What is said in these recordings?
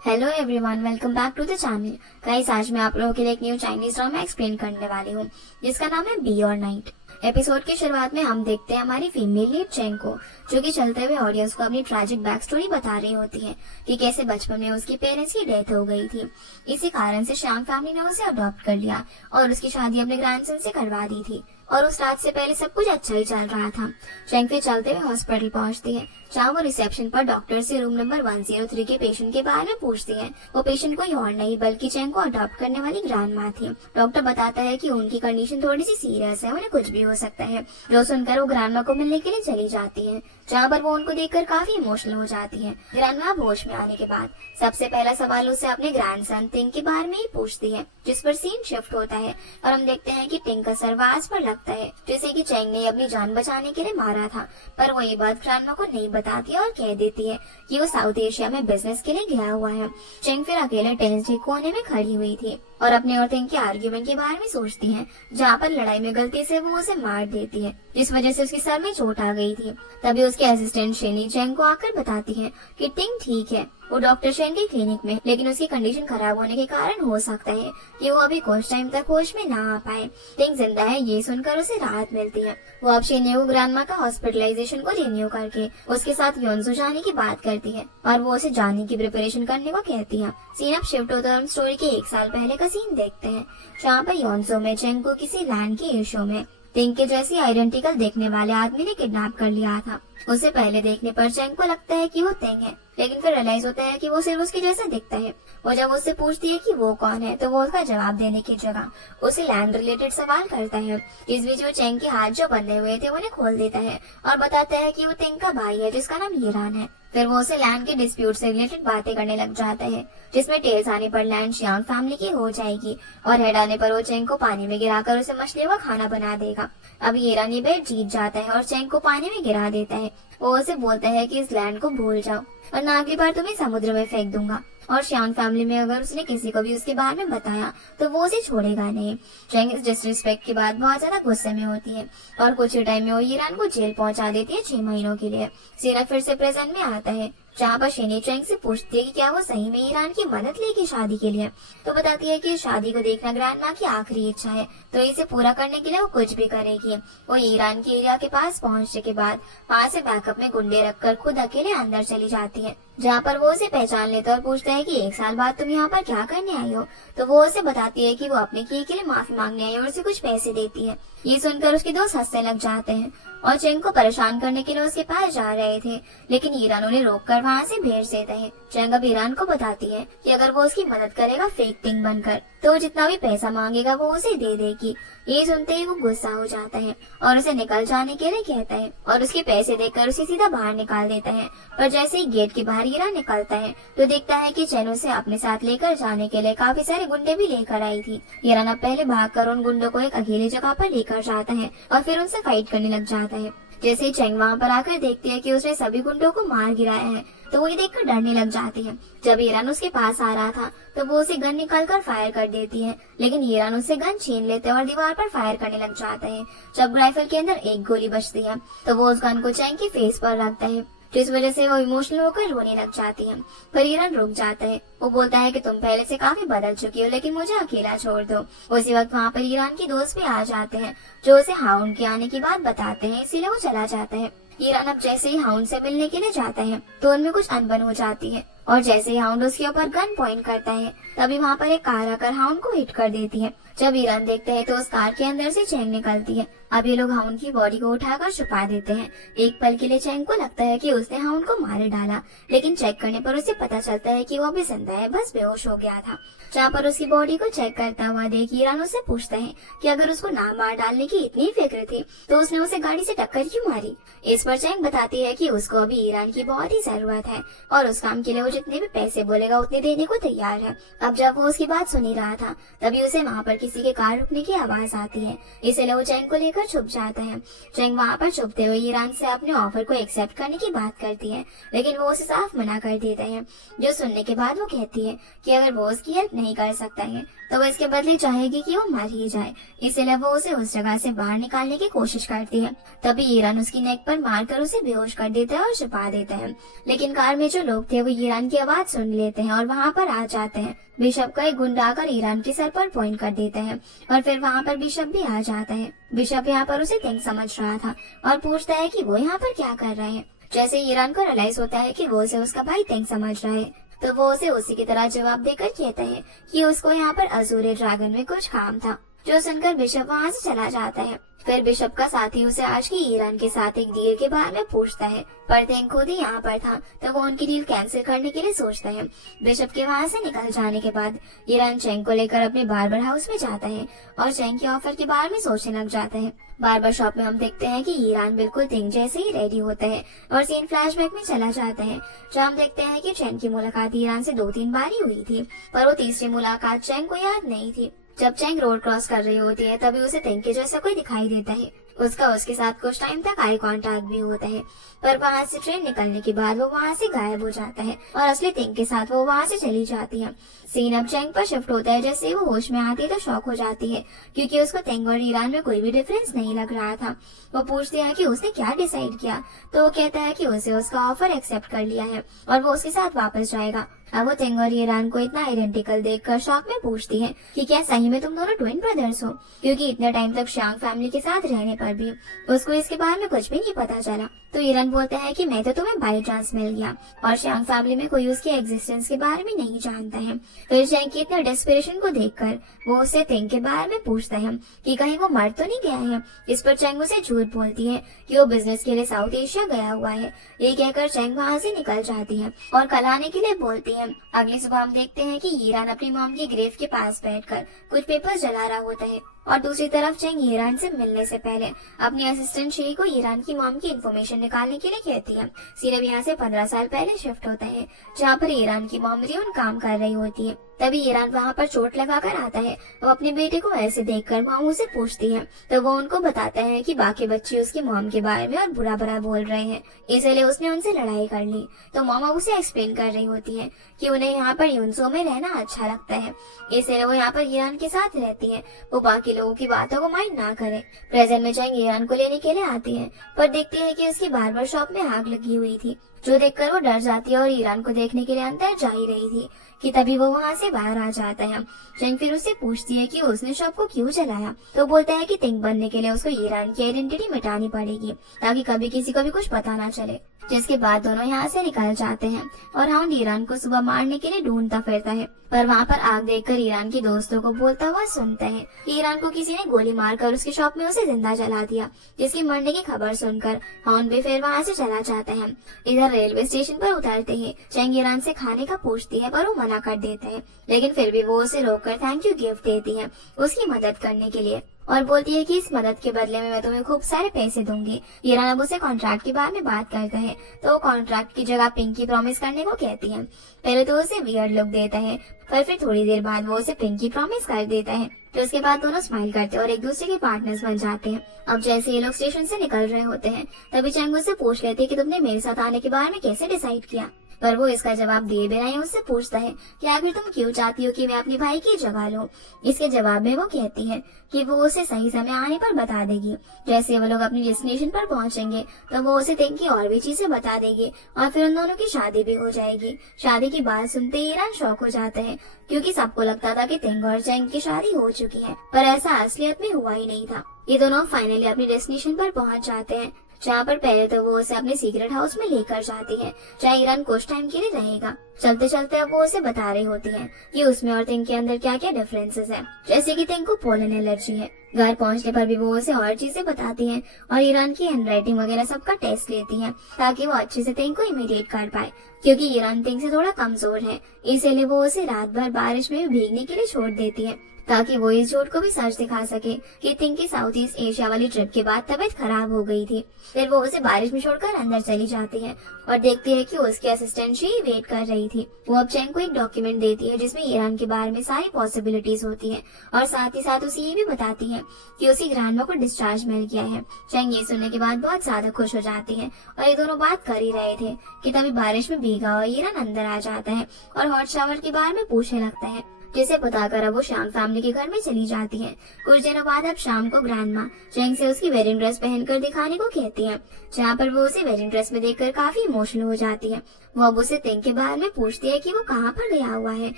Hello everyone, welcome back to the channel. Guys, आज मैं आप लोगों के लिए एक न्यू चाइनीज ड्रामा एक्सप्लेन करने वाली हूँ जिसका नाम है बी और नाइट। एपिसोड की शुरुआत में हम देखते हैं हमारी फीमेल लीड चेंग को, जो कि चलते हुए ऑडियंस को अपनी ट्रैजिक बैक स्टोरी बता रही होती है कि कैसे बचपन में उसकी पेरेंट्स की डेथ हो गई थी। इसी कारण से शांग फैमिली ने उसे अडॉप्ट कर लिया और उसकी शादी अपने ग्रैंडसन से करवा दी थी। और उस रात से पहले सब कुछ अच्छा ही चल रहा था। चेंग फिर चलते हुए हॉस्पिटल पहुंचती है, जहाँ वो रिसेप्शन पर डॉक्टर से रूम नंबर 103 के पेशेंट के बारे में पूछती है। वो पेशेंट कोई और नहीं बल्कि चेंग को अडॉप्ट करने वाली ग्रैंड माँ थी। डॉक्टर बताता है कि उनकी कंडीशन थोड़ी सी सीरियस है, उन्हें कुछ भी हो सकता है। जो सुनकर वो ग्रैंड माँ को मिलने के लिए चली जाती है, जहाँ पर वो उनको देखकर काफी इमोशनल हो जाती है। ग्रैंड माँ होश में आने के बाद सबसे पहला सवाल उससे अपने ग्रैंडसन टिंग के बारे में ही पूछती है, जिस पर सीन शिफ्ट होता है और हम देखते हैं कि टिंग का सर वाज पर लगता है, जैसे कि चेंग ने अपनी जान बचाने के लिए मारा था। पर वो ये बात ग्रैंड माँ को नहीं बताती और कह देती है कि वो साउथ एशिया में बिजनेस के लिए गया हुआ है। चेंग फिर अकेले टेंस के कोने में खड़ी हुई थी और अपने और टिंग के आर्ग्यूमेंट के बारे में सोचती है, जहाँ पर लड़ाई में गलती से वो उसे मार देती है, जिस वजह से उसके सर में चोट आ गई थी। तभी उसके असिस्टेंट शेनी चेंग को आकर बताती है कि टिंग ठीक है, वो डॉक्टर शेन के क्लिनिक में, लेकिन उसकी कंडीशन खराब होने के कारण हो सकता है कि वो अभी कुछ टाइम तक होश में ना आ पाए। टिंग जिंदा है ये सुनकर उसे राहत मिलती है। वो अब शेनी को ग्रैंडमा का हॉस्पिटलाइजेशन को रिन्यू करके उसके साथ योन्सो जाने की बात करती है और वो उसे जाने की प्रिपरेशन करने को कहती है। सीन अब शिफ्ट होता है, हम स्टोरी के 1 साल पहले का सीन देखते हैं, जहाँ पर योन्सो में चेंग को किसी लैंड के इशू में टिंग के जैसी आइडेंटिकल देखने वाले आदमी ने किडनैप कर लिया था। उसे पहले देखने पर चेंग को लगता है कि वो टिंग है, लेकिन फिर रियलाइज होता है कि वो सिर्फ उसके जैसा दिखता है। वो जब उससे पूछती है कि वो कौन है, तो वो उसका जवाब देने की जगह उसे लैंड रिलेटेड सवाल करता है। इस बीच वो चेंग के हाथ जो बंधे हुए थे उन्हें खोल देता है और बताता है कि वो टिंग का भाई है, जिसका नाम ईरान है। फिर वो उसे लैंड के डिस्प्यूट से रिलेटेड बातें करने लग जाता है, जिसमें टेल्स आने पर लैंड शियांग फैमिली की हो जाएगी और हेड आने पर वो चेंग को पानी में गिराकर उसे मछलियों का खाना बना देगा। अभी ईरानी बेट जीत जाता है और चेंग को पानी में गिरा देता है। वो उसे बोलता है कि इस लैंड को भूल जाओ वरना अगली बार तुम्हें समुद्र में फेंक दूंगा। और शियांग फैमिली में अगर उसने किसी को भी उसके बारे में बताया तो वो उसे छोड़ेगा नहीं। चेंग इस डिसरिस्पेक्ट के बाद बहुत ज्यादा गुस्से में होती है और कुछ ही टाइम में वो ईरान को जेल पहुंचा देती है 6 महीनों के लिए। सीरा फिर से प्रेजेंट में आता है, जहाँ पर शेनी चेंग से पूछती है कि क्या वो सही में ईरान की मदद लेगी शादी के लिए। तो बताती है कि शादी को देखना ग्रैंडमा की आखिरी इच्छा है, तो इसे पूरा करने के लिए वो कुछ भी करेगी। वो ईरान के एरिया के पास पहुंचने के बाद वहाँ से बैकअप में गुंडे रखकर खुद अकेले अंदर चली जाती है, जहाँ पर वो उसे पहचान लेता है और पूछता है कि 1 साल बाद तुम यहाँ पर क्या करने आई हो। तो वो उसे बताती है कि वो अपने किए के लिए माफी मांगने आई और उसे कुछ पैसे देती है। ये सुनकर उसके दोस्त हंसने लग जाते हैं और चेंग को परेशान करने के लिए उसके पास जा रहे थे, लेकिन ईरान उन्हें रोककर वहाँ से भेज देता है। चेंग अब ईरान को बताती है कि अगर वो उसकी मदद करेगा फेक टिंग बनकर, तो जितना भी पैसा मांगेगा वो उसे दे देगी। ये सुनते ही वो गुस्सा हो जाता है और उसे निकल जाने के लिए कहता है और उसके पैसे देकर उसे सीधा बाहर निकाल देता है। पर जैसे ही गेट के बाहर ईरान निकलता है तो देखता है कि चेन उसे अपने साथ लेकर जाने के लिए काफी सारे गुंडे भी लेकर आई थी। ईरान अब पहले भागकर उन गुंडों को एक अकेली जगह पर लेकर जाता है और फिर उनसे फाइट करने लग जाता है। जैसे ही चेंग वहाँ पर आकर देखती है कि उसने सभी गुंडों को मार गिराया है, तो वो ये देखकर डरने लग जाती है। जब ईरान उसके पास आ रहा था तो वो उसे गन निकालकर फायर कर देती है, लेकिन ईरान उससे गन छीन लेते हैं और दीवार पर फायर करने लग जाता है। जब राइफल के अंदर एक गोली बचती है तो वो उस गन को चेंग की फेस पर रखता है, जिस वजह से वो इमोशनल होकर रोने लग जाती है। पर ईरान रुक जाता है। वो बोलता है कि तुम पहले से काफी बदल चुकी हो, लेकिन मुझे अकेला छोड़ दो। उसी वक्त वहाँ पर ईरान के दोस्त भी आ जाते हैं, जो उसे हाउंड के आने की बात बताते हैं, इसीलिए वो चला जाता है। ईरान अब जैसे ही हाउंड से मिलने के लिए जाता है तो उनमें कुछ अनबन हो जाती है और जैसे ही हाउंड उसके ऊपर गन पॉइंट करता है तभी वहाँ पर एक कार आकर हाउंड को हिट कर देती है। जब ईरान देखता है तो उस कार के अंदर से चेंग निकलती है। अब ये लोग हाउंड की बॉडी को उठाकर छुपा देते हैं। एक पल के लिए चेंग को लगता है कि उसने हाउंड को मार डाला, लेकिन चेक करने पर उसे पता चलता है कि वो अभी जिंदा है, बस बेहोश हो गया था। जहाँ पर उसकी बॉडी को चेक करता हुआ देख ईरान उससे पूछता है कि अगर उसको ना मार डालने की इतनी फिक्र थी तो उसने उसे गाड़ी से टक्कर क्यों मारी। इस पर चेंग बताती है कि उसको अभी ईरान की बहुत ही जरूरत है और उस काम के लिए वो जितने भी पैसे बोलेगा उतने देने को तैयार है। अब जब वो उसकी बात सुन ही रहा था तभी उसे वहाँ पर किसी किसी के कार रुकने की आवाज आती है, इसलिए वो चैंग को लेकर छुप जाता है। चैंग वहाँ पर छुपते हुए ईरान से अपने ऑफर को एक्सेप्ट करने की बात करती है, लेकिन वो उसे साफ मना कर देता है। जो सुनने के बाद वो कहती है कि अगर वो उसकी हेल्प नहीं कर सकता है तो वो इसके बदले चाहेगी कि वो मर ही जाए, इसलिए वो उसे उस जगह से बाहर निकालने की कोशिश करती है। तभी ईरान उसकी नेक पर मारकर उसे बेहोश कर देता है और छिपा देता है। लेकिन कार में जो लोग थे वो ईरान की आवाज सुन लेते हैं और वहाँ पर आ जाते हैं। बिशप का एक गुंडा आकर ईरान के सर पर पॉइंट कर देता है और फिर वहाँ पर बिशप भी आ जाता है। बिशप यहाँ पर उसे तेंग समझ रहा था और पूछता है कि वो यहाँ पर क्या कर रहा है। जैसे ईरान को रियलाइज होता है कि वो उसे उसका भाई तेंग समझ रहा है, तो वो उसे उसी की तरह जवाब देकर कहता है कि उसको यहाँ पर अजूरे ड्रैगन में कुछ काम था। जो सुनकर बिशप वहाँ से चला जाता है। फिर बिशप का साथी उसे आज की ईरान के साथ एक डील के बारे में पूछता है, पर तेंग खुद ही यहाँ पर था तो वो उनकी डील कैंसिल करने के लिए सोचता है। बिशप के वहाँ से निकल जाने के बाद ईरान चैंग को लेकर अपने बार्बर हाउस में जाता है और चैंग के ऑफर के बारे में सोचने लग जाता है। बार्बर शॉप में हम देखते हैं कि ईरान बिल्कुल तेंग जैसे ही रेडी होता है और सीन फ्लैशबैक में चला जाता है, जहाँ हम देखते हैं कि चैंग की मुलाकात ईरान से 2-3 बार ही हुई थी, पर वो तीसरी मुलाकात चैंग को याद नहीं थी। जब चैंग रोड क्रॉस कर रही होती है तभी उसे तेंग के जैसा कोई दिखाई देता है। उसके साथ कुछ टाइम तक आई कांटेक्ट भी होता है, पर वहाँ से ट्रेन निकलने के बाद वो वहाँ से गायब हो जाता है और असली तेंग के साथ वो वहाँ से चली जाती है। सीन अब चैंग पर शिफ्ट होता है। जैसे वो होश में आती है तो शॉक हो जाती है, क्योंकि उसको तेंग और ईरान में कोई भी डिफरेंस नहीं लग रहा था। वो पूछती है कि उसने क्या डिसाइड किया, तो वो कहता है कि उसे उसका ऑफर एक्सेप्ट कर लिया है और वो उसके साथ वापस जाएगा। अब वो तेंग और ईरान को इतना आइडेंटिकल देखकर शॉक में पूछती है कि क्या सही में तुम दोनों ट्विन ब्रदर्स हो, क्योंकि इतने टाइम तक श्यांग फैमिली के साथ रहने पर भी उसको इसके बारे में कुछ भी नहीं पता चला। तो ईरान बोलता है कि मैं तो तुम्हें बाय चांस मिल गया और श्यांग फैमिली में कोई उसके एग्जिस्टेंस के बारे में नहीं जानता है। फिर चैंग की इतना डेस्परेशन को देखकर वो उससे तेंग के बारे में पूछता है कि कहीं वो मर तो नहीं गया है। इस पर चैंग उसे झूठ बोलती है कि वो बिजनेस के लिए साउथ एशिया गया हुआ है। ये कहकर चैंग वहाँ से निकल जाती है और कल आने के लिए बोलती है। अगली सुबह हम देखते हैं कि ईरान अपनी मॉम की ग्रेव के पास बैठकर कुछ पेपर्स जला रहा होता है और दूसरी तरफ चैंग ईरान से मिलने से पहले अपनी असिस्टेंट शी को ईरान की मॉम की इन्फॉर्मेशन निकालने के लिए कहती है। सीरब यहाँ से 15 साल पहले शिफ्ट होता है, जहाँ पर ईरान की मॉम रियोन काम कर रही होती है। तभी ईरान वहाँ पर चोट लगाकर आता है। वो अपने बेटे को ऐसे देखकर मामू से पूछती है, तो वो उनको बताता है कि बाकी बच्चे उसकी मॉम के बारे में और बुरा बुरा बोल रहे हैं, इसलिए उसने उनसे लड़ाई कर ली। तो मामा उसे एक्सप्लेन कर रही होती है कि उन्हें यहाँ पर यूनसो में रहना अच्छा लगता है, इसलिए वो यहाँ पर ईरान के साथ रहती है। वो बाकी लोगों की बातों को माइंड ना करे। प्रेजेंट में चैंग ईरान को लेने के लिए आती है, पर देखती है कि उसकी बार्बर शॉप में आग लगी हुई थी, जो देखकर वो डर जाती है और ईरान को देखने के लिए अंदर जा ही रही थी कि तभी वो वहाँ से बाहर आ जाता है। चैंग फिर उससे पूछती है कि उसने शॉप को क्यों जलाया, तो बोलता है कि तेंग बनने के लिए उसको ईरान की आइडेंटिटी मिटानी पड़ेगी ताकि कभी किसी को भी कुछ पता ना चले। जिसके बाद दोनों यहाँ से निकल जाते हैं और हाउंड ईरान को सुबह मारने के लिए ढूंढता फिरता है, पर वहाँ पर आग देखकर ईरान के दोस्तों को बोलता हुआ सुनता है कि ईरान को किसी ने गोली मारकर उसकी शॉप में उसे जिंदा जला दिया। जिसकी मरने की खबर सुनकर हाउंड भी फिर वहाँ से चला जाता है। इधर रेलवे स्टेशन पर उतरते ही चैंग ईरान से खाने का पूछती है, पर वो मना कर देता है, लेकिन फिर भी वो उसे रोककर थैंक यू गिफ्ट देती है उसकी मदद करने के लिए और बोलती है कि इस मदद के बदले में मैं तुम्हें खूब सारे पैसे दूंगी। ईरान अब उसे कॉन्ट्रैक्ट के बारे में बात करता है, तो वो कॉन्ट्रैक्ट की जगह पिंकी प्रॉमिस करने को कहती है। पहले तो उसे वियर्ड लुक देता है, पर फिर थोड़ी देर बाद वो उसे पिंकी प्रॉमिस कर देता है। तो उसके बाद दोनों स्माइल करते और एक दूसरे के पार्टनर्स बन जाते हैं। अब जैसे ये लोग स्टेशन से निकल रहे होते हैं तभी चैंग उससे पूछ लेती है कि तुमने मेरे साथ आने के बारे में कैसे डिसाइड किया, पर वो इसका जवाब दिए बिना ही उससे पूछता है कि आखिर तुम क्यों चाहती हो कि मैं अपने भाई की जगह लूं। इसके जवाब में वो कहती है कि वो उसे सही समय आने पर बता देगी। जैसे वो लोग अपनी डेस्टिनेशन पर पहुंचेंगे तो वो उसे तेंग की और भी चीजें बता देगी और फिर उन दोनों की शादी भी हो जाएगी। शादी की बात सुनते ही ईरान शॉक हो जाता है, क्योंकि सबको लगता था कि तेंग और चैंग की शादी हो चुकी है, पर ऐसा असलियत में हुआ ही नहीं था। ये दोनों फाइनली अपनी डेस्टिनेशन पर पहुंच जाते हैं, जहाँ पर पहले तो वो उसे अपने सीक्रेट हाउस में लेकर जाती है, जहाँ ईरान कुछ टाइम के लिए रहेगा। चलते चलते अब वो उसे बता रही होती है कि उसमें और तेंग के अंदर क्या क्या डिफरेंसेस है। जैसे कि तेंग को पोलन एलर्जी है, घर पहुंचने पर भी वो उसे और चीजें बताती है और ईरान की हैंडराइटिंग वगैरह सबका टेस्ट लेती है ताकि वो अच्छे से तिंग को इमिटेट कर पाए, क्योंकि ईरान तिंग से थोड़ा कमजोर है। इसीलिए वो उसे रात भर बारिश में भी भीगने के लिए छोड़ देती है ताकि वो इस झूठ को भी सच दिखा सके कि तिंग की साउथ ईस्ट एशिया वाली ट्रिप के बाद तबीयत खराब हो गई थी। फिर वो उसे बारिश में छोड़कर अंदर चली जाती है और देखती है कि उसकी असिस्टेंट ही वेट कर रही थी। वो अब चैंग को एक डॉक्यूमेंट देती है जिसमें ईरान के बारे में सारी पॉसिबिलिटीज होती है और साथ ही साथ उसे ये भी बताती है कि उसी ग्रैंडमा को डिस्चार्ज मिल गया है। चैंग ये सुनने के बाद बहुत ज्यादा खुश हो जाती है और ये दोनों बात कर ही रहे थे कि तभी बारिश में भीगा हुआ ईरान अंदर आ जाता है और हॉट शावर के बारे में पूछने लगता है, जिसे बताकर अब वो शाम फैमिली के घर में चली जाती है। कुछ दिनों बाद अब शाम को ग्रैंडमा चैंग से उसकी वेडिंग ड्रेस पहनकर दिखाने को कहती है, जहाँ पर वो उसे वेडिंग ड्रेस में देखकर काफी इमोशनल हो जाती है। वो अब उसे तिंग के बारे में पूछती है कि वो कहाँ पर गया हुआ है,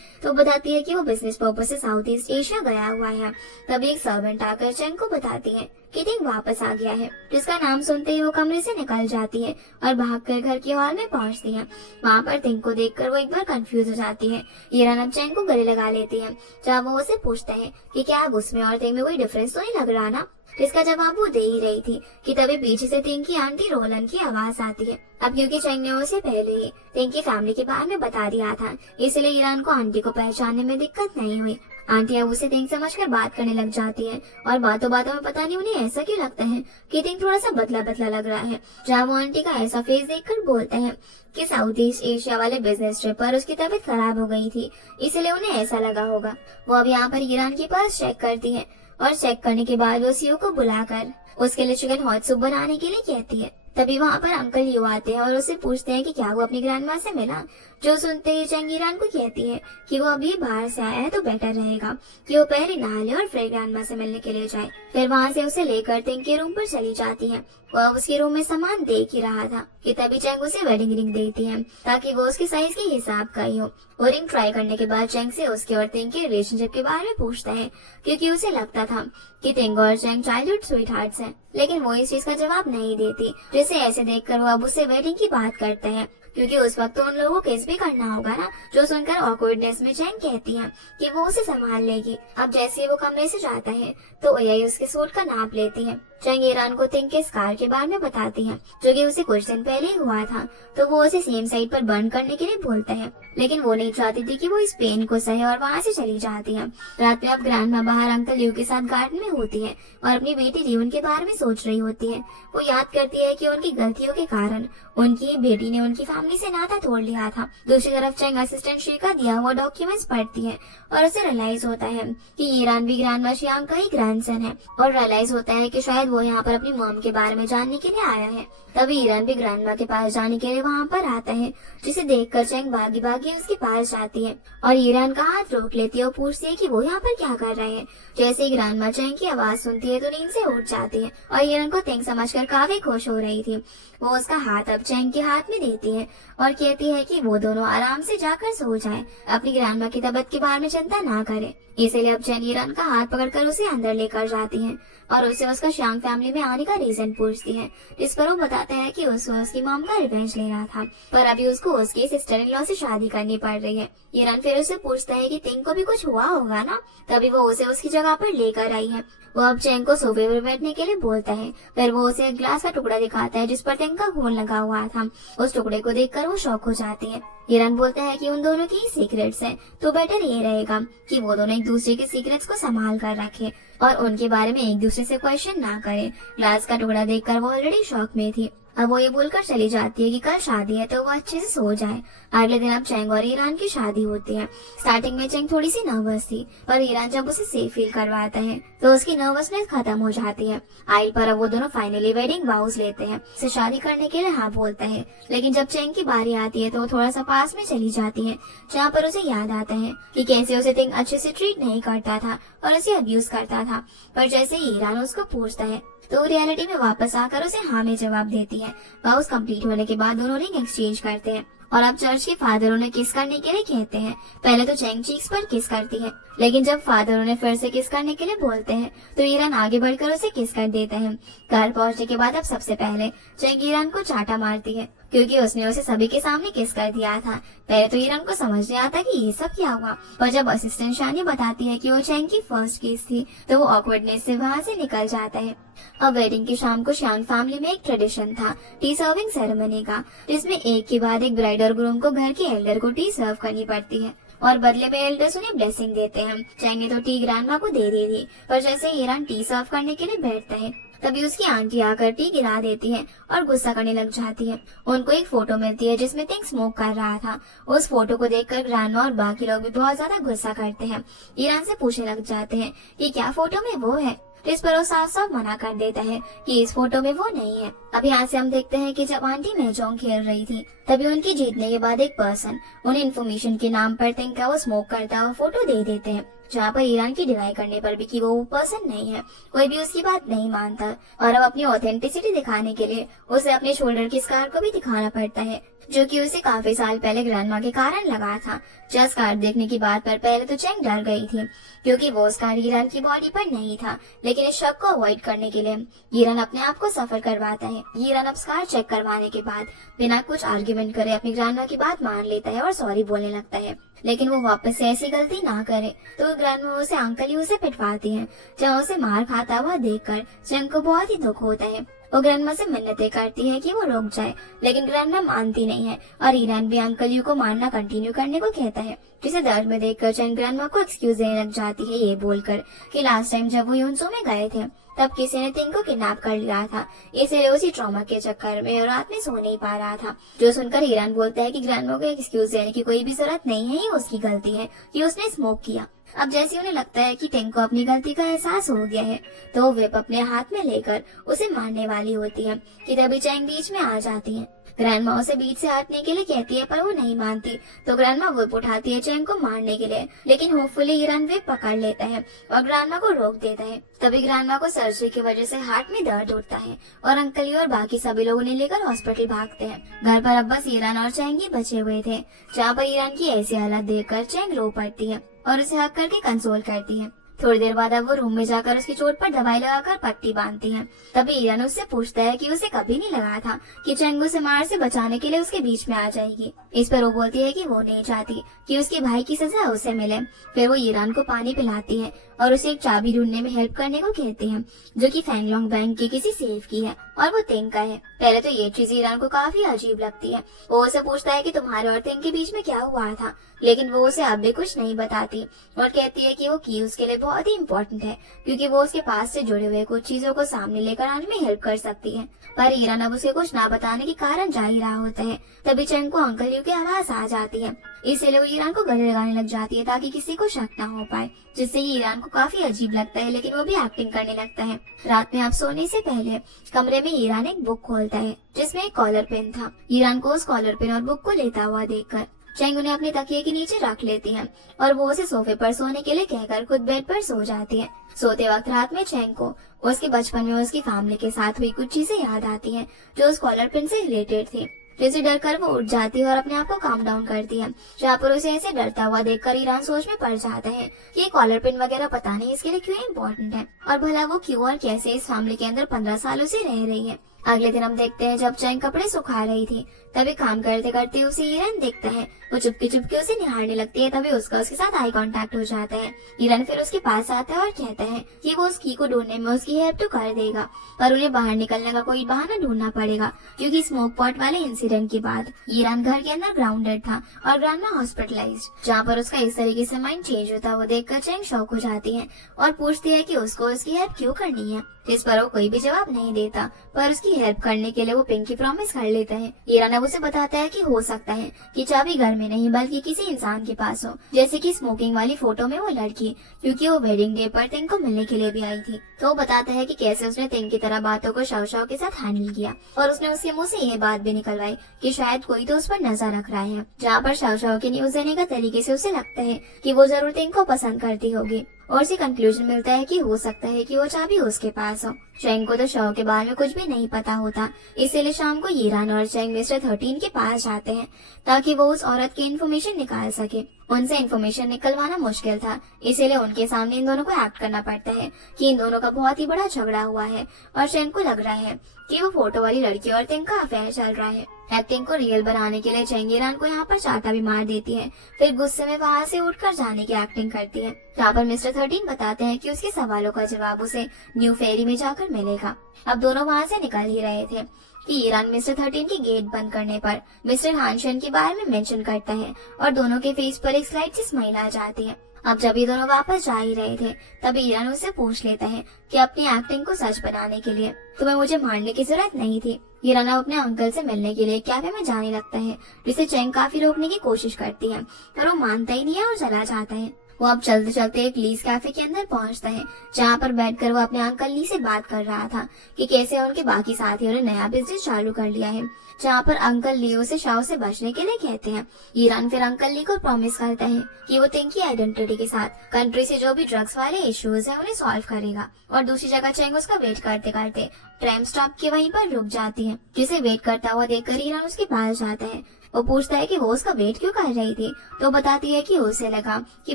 तो बताती है कि वो बिजनेस पर्पस से साउथ ईस्ट एशिया गया हुआ है। तभी एक सर्वेंट आकर चैंग को बताती है कि तिंग वापस आ गया है, जिसका नाम सुनते ही वो कमरे से निकल जाती है और भागकर घर के हॉल में पहुंचती है। वहाँ पर तिंग को देखकर वो एक बार कंफ्यूज हो जाती है। ईरान अब चैंग को गले लगा लेती है, जहाँ वो उसे पूछता है कि क्या अब उसमें और तिंग में कोई डिफरेंस तो नहीं लग रहा ना, जिसका जवाब वो दे ही रही थी कि तभी पीछे से तिंग की आंटी रोलन की आवाज आती है। अब क्योंकि चैंग ने उसे पहले ही तिंग की फैमिली के बारे में बता दिया था, इसलिए ईरान को आंटी को पहचानने में दिक्कत नहीं हुई। आंटी अब उसे तिंग समझकर बात करने लग जाती है और बातों बातों में पता नहीं उन्हें ऐसा क्यों लगता है कि तिंग थोड़ा सा बदला बदला लग रहा है, जहाँ वो आंटी का ऐसा फेस देखकर बोलते हैं कि साउथ ईस्ट एशिया वाले बिजनेस ट्रिप पर उसकी तबीयत खराब हो गई थी, इसलिए उन्हें ऐसा लगा होगा। वो अब यहाँ पर ईरान की पर्स चेक करती है और चेक करने के बाद वो सीओ को बुलाकर उसके लिए चिकन हॉट सूप बनाने के लिए कहती है। तभी वहाँ पर अंकल यू आते हैं और उससे पूछते हैं कि क्या वो अपनी ग्रैंडमा से मिला, जो सुनते ही चैंग ईरान को कहती है कि वो अभी बाहर से आया है तो बेटर रहेगा कि वो पहले नहा ले और फिर ग्रैंडमा से मिलने के लिए जाए। फिर वहाँ से उसे लेकर तिंग के रूम पर चली जाती है। वो उसके रूम में सामान देख ही रहा था कि तभी चैंग उसे वेडिंग रिंग देती है ताकि वो उसके साइज के हिसाब का ही हो। वो रिंग ट्राई करने के बाद चैंग से उसके और तिंग के रिलेशनशिप के बारे में पूछता है, क्योंकि उसे लगता था कि तिंग और चैंग चाइल्डहुड स्वीट हार्ट्स हैं, लेकिन वो इस चीज का जवाब नहीं देती, जिसे ऐसे देखकर वो अब उससे वेडिंग की बात करते हैं, क्योंकि उस वक्त तो उन लोगों को किस भी करना होगा ना। जो सुनकर ऑकवर्डनेस में चैंग कहती है कि वो उसे संभाल लेगी। अब जैसे ही वो कमरे से जाता है तो यही उसके सूट का नाप लेती है। चैंग ईरान को तिंग के स्कार के बारे में बताती है, जो कि उसे कुछ दिन पहले ही हुआ था, तो वो उसे सेम साइड पर बर्न करने के लिए बोलता है, लेकिन वो नहीं चाहती थी कि वो इस पेन को सहे और वहाँ से चली जाती है। रात में अब ग्रैंडमा बाहर अंकल यू के साथ गार्डन में होती है और अपनी बेटी जीवन के बारे में सोच रही होती है। वो याद करती है कि उनकी गलतियों के कारण उनकी बेटी ने उनकी फैमिली से नाता तोड़ लिया था। दूसरी तरफ चैंग असिस्टेंट शी का दिया हुआ डॉक्यूमेंट्स पढ़ती है और उसे रियलाइज होता है कि ईरान भी ग्रैंडमा शियांग का ही ग्रैंडसन है, और रियलाइज होता है कि शायद वो यहाँ पर अपनी मॉम के बारे में जानने के लिए आया है। तभी ईरान भी ग्रैंडमा के पास जाने के लिए वहाँ पर आता है, जिसे देखकर चैंग भागी भागी उसके पास जाती है और ईरान का हाथ रोक लेती है और पूछती है कि वो यहाँ पर क्या कर रहे हैं। जैसे ही ग्रैंडमा चैंग की आवाज सुनती है तो नींद से उठ जाती है और ईरान को तिंग समझकर काफी खुश हो रही थी। वो उसका हाथ अब चैंग के हाथ में देती है और कहती है कि वो दोनों आराम से जाकर सो जाए, अपनी ग्रैंडमा की तबीयत के बारे में चिंता ना करे। इसीलिए अब चैंग ईरान का हाथ पकड़कर उसे अंदर लेकर जाती है और उसे उसका शांग फैमिली में आने का रीजन पूछती है, जिस पर वो बताता है कि उसकी मॉम का रिवेंज ले रहा था, पर अभी उसको उसकी सिस्टर इन लॉ से शादी करनी पड़ रही है। ईरान फिर उसे पूछता है कि तिंग को भी कुछ हुआ होगा ना, तभी वो उसे उसकी जगह पर लेकर आई है। वो अब चैंग को सोफे पर बैठने के लिए बोलता है। फिर वो उसे एक ग्लास का टुकड़ा दिखाता है जिस पर तिंग का खून लगा हुआ था। उस टुकड़े को देखकर वो शॉक हो जाती है। ईरान बोलता है कि उन दोनों की सीक्रेट्स है, तो बेटर ये रहेगा कि वो दोनों एक दूसरे के सीक्रेट्स को संभाल कर रखे और उनके बारे में एक दूसरे से क्वेश्चन ना करे। ग्लास का टुकड़ा देखकर वो ऑलरेडी शॉक में थी। अब वो ये बोलकर चली जाती है कि कल शादी है तो वो अच्छे से सो जाए। अगले दिन अब चैंग और ईरान की शादी होती है। स्टार्टिंग में चैंग थोड़ी सी नर्वस थी, पर ईरान जब उसे सेफ फील करवाता है तो उसकी नर्वसनेस खत्म हो जाती है। आइल पर अब वो दोनों फाइनली वेडिंग वाउस लेते हैं, उसे शादी करने के लिए हाँ बोलता है। लेकिन जब चैंग की बारी आती है तो वो थोड़ा सा पास में चली जाती है, जहाँ पर उसे याद आता है कि कैसे उसे तिंग अच्छे से ट्रीट नहीं करता था और उसे अब्यूज करता था। पर जैसे ही ईरान उसको पूछता है तो रियलिटी में वापस आकर उसे हाँ में जवाब देती है। वाउस कंप्लीट होने के बाद दोनों रिंग एक्सचेंज करते हैं और अब चर्च के फादर उन्हें किस करने के लिए कहते हैं। पहले तो चैंग चीक्स पर किस करती है, लेकिन जब फादर उन्हें फिर से किस करने के लिए बोलते हैं तो ईरान आगे बढ़कर उसे किस कर देता है। घर पहुंचने के बाद अब सबसे पहले चैंग ईरान को चाटा मारती है, क्योंकि उसने उसे सभी के सामने किस कर दिया था। पहले तो ईरान को समझ नहीं आता कि ये सब क्या हुआ, पर जब असिस्टेंट शानी बताती है कि वो चैंग की फर्स्ट केस थी तो वो ऑकवर्डनेस से वहाँ से निकल जाता है। अब वेडिंग की शाम को शान फैमिली में एक ट्रेडिशन था टी सर्विंग सेरेमनी का, जिसमें एक के बाद एक ब्राइड और ग्रूम को घर के एल्डर को टी सर्व करनी पड़ती है और बदले में एल्डर्स उन्हें ब्लेसिंग देते हैं। चैंग ने तो टी ग्रैंडमा को दे दी थी, पर जैसे ईरान टी सर्व करने के लिए बैठता है तभी उसकी आंटी आकर टी गिरा देती है और गुस्सा करने लग जाती है। उनको एक फोटो मिलती है जिसमें टिंग स्मोक कर रहा था। उस फोटो को देखकर ग्रैंडमा और बाकी लोग भी बहुत ज्यादा गुस्सा करते हैं। ईरान से पूछने लग जाते हैं कि क्या फोटो में वो है, इस पर वो साफ साफ मना कर देता है कि इस फोटो में वो नहीं है। अब यहाँ से हम देखते हैं कि जब आंटी महजोंग खेल रही थी तभी उनकी जीतने के बाद एक पर्सन उन्हें इन्फॉर्मेशन के नाम पर टिंग का वो स्मोक करता हुआ फोटो दे देते हैं, जहाँ पर ईरान की डिनाई करने पर भी कि वो पर्सन नहीं है, कोई भी उसकी बात नहीं मानता। और अब अपनी ऑथेंटिसिटी दिखाने के लिए उसे अपने शोल्डर की स्कार को भी दिखाना पड़ता है, जो कि उसे काफी साल पहले ग्रैंडमा के कारण लगा था। जब स्कार देखने की बात पर पहले तो चैंग डर गई थी, क्योंकि वो स्कार ईरान की बॉडी पर नहीं था, लेकिन इस शक को अवॉइड करने के लिए ईरान अपने आप को सफर करवाता है। ईरान अब स्कार चेक करवाने के बाद बिना कुछ आर्ग्यूमेंट करे अपनी ग्रैंडमा की बात मान लेता है और सॉरी बोलने लगता है, लेकिन वो वापस से ऐसी गलती ना करे तो ग्रैंडमा उसे अंकल ही उसे पिटवाती है। जब उसे मार खाता हुआ देखकर चैंग को बहुत ही दुख होता है। वो ग्रैंडमा से मिन्नतें करती है कि वो रुक जाए, लेकिन ग्रैंडमा मानती नहीं है और ईरान भी अंकल यू को मारना कंटिन्यू करने को कहता है, जिसे दर्द में देखकर चैंग ग्रैंडमा को एक्सक्यूज देने लग जाती है, ये बोलकर कि लास्ट टाइम जब वो यूनसो में गए थे तब किसी ने टिंग को किडनैप कर लिया था, इसलिए उसी ट्रॉमा के चक्कर में रात में सो नहीं पा रहा था। जो सुनकर ईरान बोलता है कि ग्रैंडमा को एक्सक्यूज देने की कोई भी जरूरत नहीं है, ये उसकी गलती है कि उसने स्मोक किया। अब जैसे उन्हें लगता है कि टिंग को अपनी गलती का एहसास हो गया है तो वो व्हिप अपने हाथ में लेकर उसे मारने वाली होती है कि तभी चैंग बीच में आ जाती है। ग्रैंडमा उसे बीच से हटने के लिए कहती है, पर वो नहीं मानती, तो ग्रैंडमा व्हिप उठाती है चैंग को मारने के लिए, लेकिन होपफुली ईरान व्हिप पकड़ लेता है और ग्रैंडमा को रोक देता है। तभी ग्रैंडमा को सर्जरी की वजह से हार्ट में दर्द उठता है और अंकल और बाकी सभी लोग उन्हें लेकर हॉस्पिटल भागते हैं। घर पर अब बस ईरान और चैंग ही बचे हुए थे, जहाँ पर ईरान की ऐसी हालत देखकर चैंग रो पड़ती है और उसे हक करके कंसोल करती है। थोड़ी देर बाद अब वो रूम में जाकर उसकी चोट पर दवाई लगाकर पट्टी बांधती है। तभी ईरान उससे पूछता है कि उसे कभी नहीं लगा था कि चैंग उसे मार से बचाने के लिए उसके बीच में आ जाएगी। इस पर वो बोलती है कि वो नहीं चाहती कि उसके भाई की सजा उसे मिले। फिर वो ईरान को पानी पिलाती है और उसे एक चाबी ढूंढने में हेल्प करने को कहती है, जो कि फैंगलोंग बैंक की किसी सेफ की है और वो टिंग का है। पहले तो ये चीज ईरान को काफी अजीब लगती है। वो उसे पूछता है कि तुम्हारे और टिंग के बीच में क्या हुआ था, लेकिन वो उसे अब भी कुछ नहीं बताती और कहती है कि वो की उसके लिए बहुत ही इम्पोर्टेंट है, क्योंकि वो उसके पास से जुड़े हुए कुछ चीजों को सामने लेकर आने में हेल्प कर सकती है। पर ईरान अब उसके कुछ ना बताने के कारण जा ही रहा होता है। तभी चैंग को अंकल यू की आवाज आ जाती है, इसलिए वो ईरान को गले लगाने लग जाती है ताकि किसी को शक ना हो पाए, जिससे ईरान को काफी अजीब लगता है, लेकिन वो भी एक्टिंग करने लगता है। रात में अब सोने से पहले कमरे में ईरान एक बुक खोलता है जिसमें एक कॉलर पेन था। ईरान को उस कॉलर पेन और बुक को लेता हुआ देखकर चैंग उन्हें अपने तकिए के नीचे रख लेती है और वो उसे सोफे पर सोने के लिए कहकर खुद बेड पर सो जाती है। सोते वक्त रात में चैंग को उसके बचपन में उसकी फैमिली के साथ हुई कुछ चीजें याद आती हैं जो उस कॉलर पेन से रिलेटेड थी, जिसे डर कर वो उठ जाती है और अपने आप को काम डाउन करती है। जहाँ पर उसे ऐसे डरता हुआ देखकर ईरान सोच में पड़ जाता है कि ये कॉलर पिन वगैरह पता नहीं इसके लिए क्यों इम्पोर्टेंट है और भला वो क्यों और कैसे इस फैमिली के अंदर 15 सालों से रह रही है। अगले दिन हम देखते हैं जब चैंग कपड़े सुखा रही थी तभी काम करते करते उसे ईरान देखता है। वो चुपके चुपके उसे निहारने लगती है, तभी उसका उसके साथ आई कांटेक्ट हो जाता है। ईरान फिर उसके पास आता है और कहता है कि वो उस की को ढूंढने में उसकी हेल्प तो कर देगा, पर उन्हें बाहर निकलने का कोई बहाना ढूंढना पड़ेगा, क्योंकि स्मोक पॉट वाले इंसिडेंट के बाद ईरान घर के अंदर ग्राउंडेड था और ग्रैंडमा हॉस्पिटलाइज्ड। जहाँ पर उसका इस तरीके से माइंड चेंज होता वो देखकर चैंग शॉक हो जाती है और पूछती है कि उसको उसकी हेल्प क्यों करनी है, जिस पर वो कोई भी जवाब नहीं देता, पर उसकी हेल्प करने के लिए वो पिंकी प्रॉमिस कर लेता है। ईरान अब उसे बताता है कि हो सकता है कि चाबी घर में नहीं बल्कि किसी इंसान के पास हो, जैसे कि स्मोकिंग वाली फोटो में वो लड़की, क्योंकि वो वेडिंग डे पर टिंग को मिलने के लिए भी आई थी। तो वो बताता है कि कैसे उसने टिंग की तरह बातों को शाओ शाओ के साथ हैंडल किया और उसने उसके मुंह से ये बात भी निकलवाई कि शायद कोई तो उस पर नजर रख रहा है। जहाँ पर शाओ शाओ के न्यूज देने का तरीके से उसे लगता है कि वो जरूर टिंग को पसंद करती होगी और उसे कंक्लूजन मिलता है कि हो सकता है कि वो चाबी उसके पास हो। चैंग को तो शव के बारे में कुछ भी नहीं पता होता, इसीलिए शाम को ईरान और चैंग मिस्टर 13 के पास जाते हैं ताकि वो उस औरत की इन्फॉर्मेशन निकाल सके। उनसे इन्फॉर्मेशन निकलवाना मुश्किल था, इसीलिए उनके सामने इन दोनों को एक्ट करना पड़ता है कि इन दोनों का बहुत ही बड़ा झगड़ा हुआ है और चैंग को लग रहा है कि वो फोटो वाली लड़की और तिंग का अफेयर चल रहा है। एक्टिंग को रियल बनाने के लिए चैंग ईरान को यहाँ पर चाटा भी मार देती है, फिर गुस्से में वहाँ से उठकर जाने की एक्टिंग करती है। यहाँ पर मिस्टर 13 बताते हैं कि उसके सवालों का जवाब उसे न्यू फेरी में जाकर मिलेगा। अब दोनों वहाँ से निकल ही रहे थे कि ईरान मिस्टर 13 की गेट बंद करने पर मिस्टर हानशन के बारे में मेंशन करता है और दोनों के फेस पर एक स्लाइड सी स्माइल आ जाती है। अब जब ये दोनों वापस जा ही रहे थे तब ईरान उससे पूछ लेता है कि अपनी एक्टिंग को सच बनाने के लिए तुम्हें मुझे मारने की जरूरत नहीं थी। ईरान अब अपने अंकल से मिलने के लिए कैफे में जाने लगता है, जिसे चैंग काफी रोकने की कोशिश करती है पर वो मानता ही नहीं है और चला जाता है। वो अब चलते चलते एक लीज कैफे के अंदर पहुंचता है, जहाँ पर बैठकर वो अपने अंकल ली से बात कर रहा था कि कैसे उनके बाकी साथियों ने नया बिजनेस चालू कर लिया है, जहाँ पर अंकल ली उसे शाओ से बचने के लिए कहते हैं। ईरान फिर अंकल ली को प्रॉमिस करता है कि वो तिंग की आइडेंटिटी के साथ कंट्री से जो भी ड्रग्स वाले इश्यूज हैं उन्हें सॉल्व करेगा। और दूसरी जगह चैंग उसका वेट करते करते ट्रैम स्टॉप के वहीं पर रुक जाती है, जिसे वेट करता हुआ देखकर ईरान उसके पास जाता है। वो पूछता है कि वो उसका वेट क्यों कर रही थी, तो बताती है कि उसे लगा कि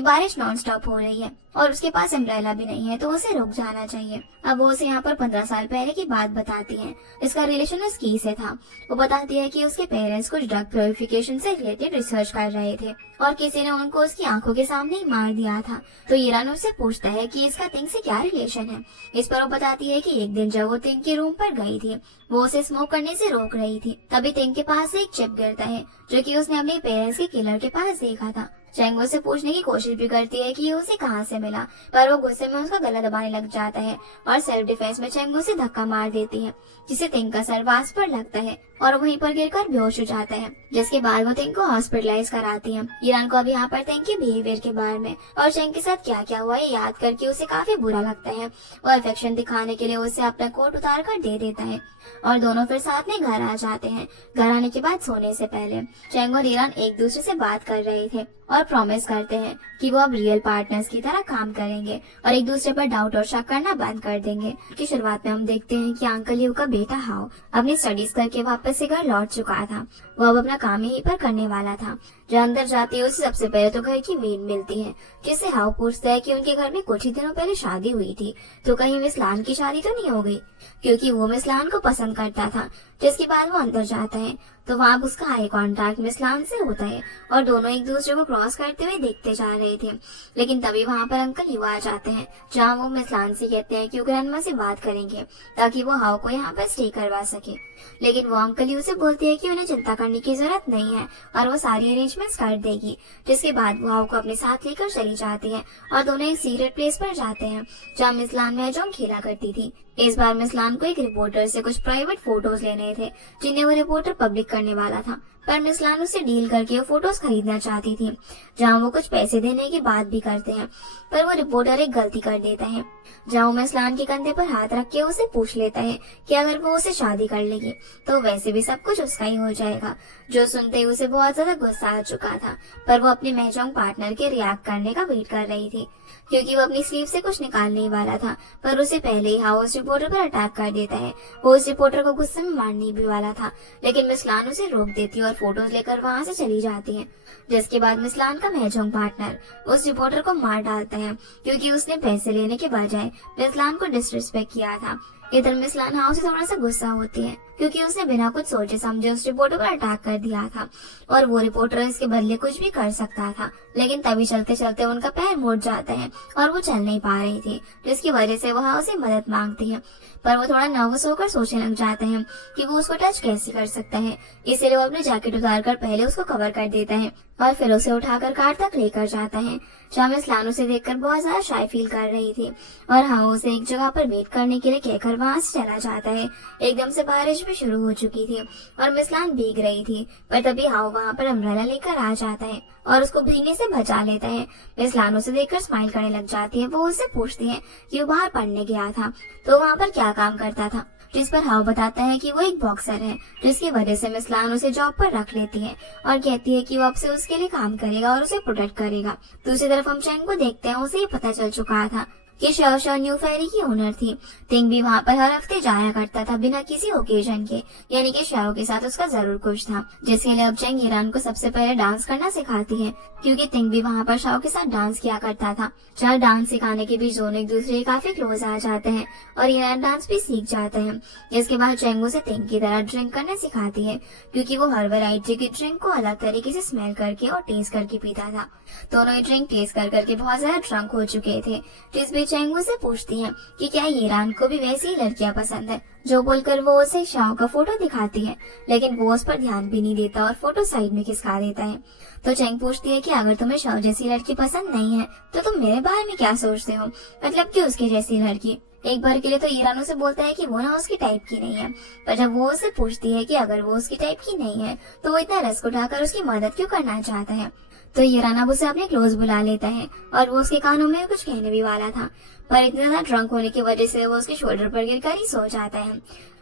बारिश नॉन स्टॉप हो रही है और उसके पास अम्ब्रेला भी नहीं है, तो उसे रुक जाना चाहिए। अब वो उसे यहाँ पर 15 साल पहले की बात बताती है। इसका रिलेशन उस की से था। वो बताती है कि उसके पेरेंट्स कुछ ड्रग प्योरिफिकेशन से रिलेटेड रिसर्च कर रहे थे और किसी ने उनको उसकी आंखों के सामने ही मार दिया था। तो ईरान उससे पूछता है कि इसका तिंग से क्या रिलेशन है। इस पर वो बताती है कि एक दिन जब वो तिंग के रूम पर गई थी, वो उसे स्मोक करने से रोक रही थी, तभी तिंग के पास से एक चिप गिरता है जो कि उसने अपने पेरेंट्स के किलर के पास देखा था। चैंग से पूछने की कोशिश भी करती है कि ये उसे कहाँ से मिला, पर वो गुस्से में उसका गला दबाने लग जाता है और सेल्फ डिफेंस में चैंग उसे धक्का मार देती है, जिसे तिंग का सर वास पर लगता है और वहीं पर गिरकर बेहोश हो जाता है, जिसके बाद वो तिंग को हॉस्पिटलाइज कराती है। ईरान को अब यहाँ पर तिंग के बिहेवियर के बारे में और चैंग के साथ क्या क्या हुआ ये याद करके उसे काफी बुरा लगता है। वो अफेक्शन दिखाने के लिए उसे अपना कोट उतार कर दे देता है और दोनों फिर साथ में घर आ जाते हैं। घर आने के बाद सोने से पहले चैंग और ईरान एक दूसरे से बात कर रहे थे और प्रॉमिस करते हैं कि वो अब रियल पार्टनर्स की तरह काम करेंगे और एक दूसरे पर डाउट और शक करना बंद कर देंगे। की शुरुआत में हम देखते हैं कि अंकल यू का बेटा हाओ अपनी स्टडीज करके वापस से घर लौट चुका था। वो अब अपना काम यहीं पर करने वाला था। जहाँ अंदर जाते ही उसे सबसे पहले तो घर की मेड मिलती है, जिससे हाओ पूछता है कि उनके घर में कुछ ही दिनों पहले शादी हुई थी, तो कहीं मिस लान की शादी तो नहीं हो गई, क्योंकि वो मिस लान को पसंद करता था। जिसके बाद वो अंदर जाता है तो वहाँ उसका आई कांटेक्ट मिस लान से होता है और दोनों एक दूसरे को क्रॉस करते हुए देखते जा रहे थे। लेकिन तभी वहाँ पर अंकल यू आ जाते हैं, जहाँ वो मिस लान से कहते हैं कि वो ग्रैंडमा से बात करेंगे ताकि वो हाओ को यहाँ पर स्टे करवा सके। लेकिन वो अंकल यू से बोलते हैं कि उन्हें चिंता करने की जरूरत नहीं है और वो सारी अरेंजमेंट्स कर देगी। जिसके बाद वो हाओ को अपने साथ लेकर चली जाती है और दोनों एक सीक्रेट प्लेस पर जाते हैं जहाँ मिस लान महजोंग खेला करती थी। इस बार मिस लान को एक रिपोर्टर से कुछ प्राइवेट फोटोज लेने थे, जिन्हें वो रिपोर्टर पब्लिक करने वाला था, पर मिस लान उससे डील करके वो फोटोज खरीदना चाहती थी, जहाँ वो कुछ पैसे देने की बात भी करते हैं। पर वो रिपोर्टर एक गलती कर देता है, जहाँ वो मिस लान के कंधे पर हाथ रख के उसे पूछ लेता है कि अगर वो उसे शादी कर लेगी तो वैसे भी सब कुछ उसका ही हो जाएगा। जो सुनते ही उसे बहुत ज्यादा गुस्सा आ चुका था, पर वो अपने महजोंग पार्टनर के रिएक्ट करने का वेट कर रही थी, क्योंकि वो अपनी स्लीव से कुछ निकालने ही वाला था। पर उसे पहले ही हाओ उस रिपोर्टर पर अटैक कर देता है। वो उस रिपोर्टर को गुस्से में मारने भी वाला था, लेकिन मिस लान उसे रोक देती है और फोटोज लेकर वहाँ से चली जाती है। जिसके बाद मिस लान का महजोंग पार्टनर उस रिपोर्टर को मार डालता है, क्योंकि उसने पैसे लेने के बजाय मिस लान को डिसरिस्पेक्ट किया था। इधर मिस लान हाओ से थोड़ा सा गुस्सा होती है, क्योंकि उसने बिना कुछ सोचे समझे उस रिपोर्टर पर अटैक कर दिया था और वो रिपोर्टर इसके बदले कुछ भी कर सकता था। लेकिन तभी चलते चलते उनका पैर मुड़ जाता है और वो चल नहीं पा रही थी, जिसकी वजह से वो हाओ से मदद मांगती है। पर वो थोड़ा नर्वस होकर सोचने लग जाता है कि वो उसको टच कैसे कर सकता है, इसलिए वो अपने जैकेट उतार कर पहले उसको कवर कर देता है और फिर उसे उठाकर कार तक लेकर जाता है, जहाँ मिस लान उसे देखकर बहुत ज्यादा शाय फील कर रही थी और हाओ उसे एक जगह पर वेट करने के लिए कहकर वहाँ से चला जाता है। एकदम से बारिश भी शुरू हो चुकी थी और मिस लान भीग रही थी, पर तभी हाओ वहाँ पर अम्ब्रेला लेकर आ जाता है और उसको भीगने से बचा लेता है। मिस लान उसे देखकर स्माइल करने लग जाती है। वो उससे पूछती है कि वो बाहर पढ़ने गया था तो वहाँ पर क्या काम करता था, जिस पर हाओ बताता है कि वो एक बॉक्सर है, जिसकी वजह से मिस लान उसे जॉब पर रख लेती है और कहती है कि वो अब से उसके लिए काम करेगा और उसे प्रोटेक्ट करेगा। दूसरी तरफ हम चैंग को देखते हैं, उसे ये पता चल चुका था कि शाओ न्यू फेरी की ओनर थी। तिंग भी वहाँ पर हर हफ्ते जाया करता था बिना किसी ओकेजन के, यानी कि शाओ के साथ उसका जरूर कुछ था, जिसके लिए अब चेंग ईरान को सबसे पहले डांस करना सिखाती है, क्योंकि तिंग भी वहाँ पर शाओ के साथ डांस किया करता था। चार डांस सिखाने के बीच दोनों एक दूसरे के काफी क्लोज आ जाते हैं और ईरान डांस भी सीख जाते हैं। इसके बाद चेंग उसे तिंग की तरह ड्रिंक करना सिखाती है, क्योंकि वो हर वैरायटी की ड्रिंक को अलग तरीके से स्मेल करके और टेस्ट करके पीता था। दोनों ही ड्रिंक टेस्ट करके बहुत ज्यादा ड्रंक हो चुके थे। जिस बीच चेंग से पूछती है कि क्या ईरान को भी वैसी ही लड़कियां पसंद है, जो बोलकर वो उसे शाओ का फोटो दिखाती है, लेकिन वो उस पर ध्यान भी नहीं देता और फोटो साइड में खिसका देता है। तो चेंग पूछती है कि अगर तुम्हें शाओ जैसी लड़की पसंद नहीं है तो तुम मेरे बारे में क्या सोचते हो, मतलब कि उसके जैसी लड़की। एक बार के लिए तो ईरान उसे बोलता है कि वो ना उसकी टाइप की नहीं है, पर जब वो उसे पूछती है कि अगर वो उसकी टाइप की नहीं है तो वो इतना रिस्क उठाकर उसकी मदद क्यों करना चाहता है, तो ईरान अब उसे अपने क्लोज बुला लेता है और वो उसके कानों में कुछ कहने भी वाला था, पर इतना ज्यादा ड्रंक होने की वजह से वो उसके शोल्डर पर गिरकर ही सो जाता है।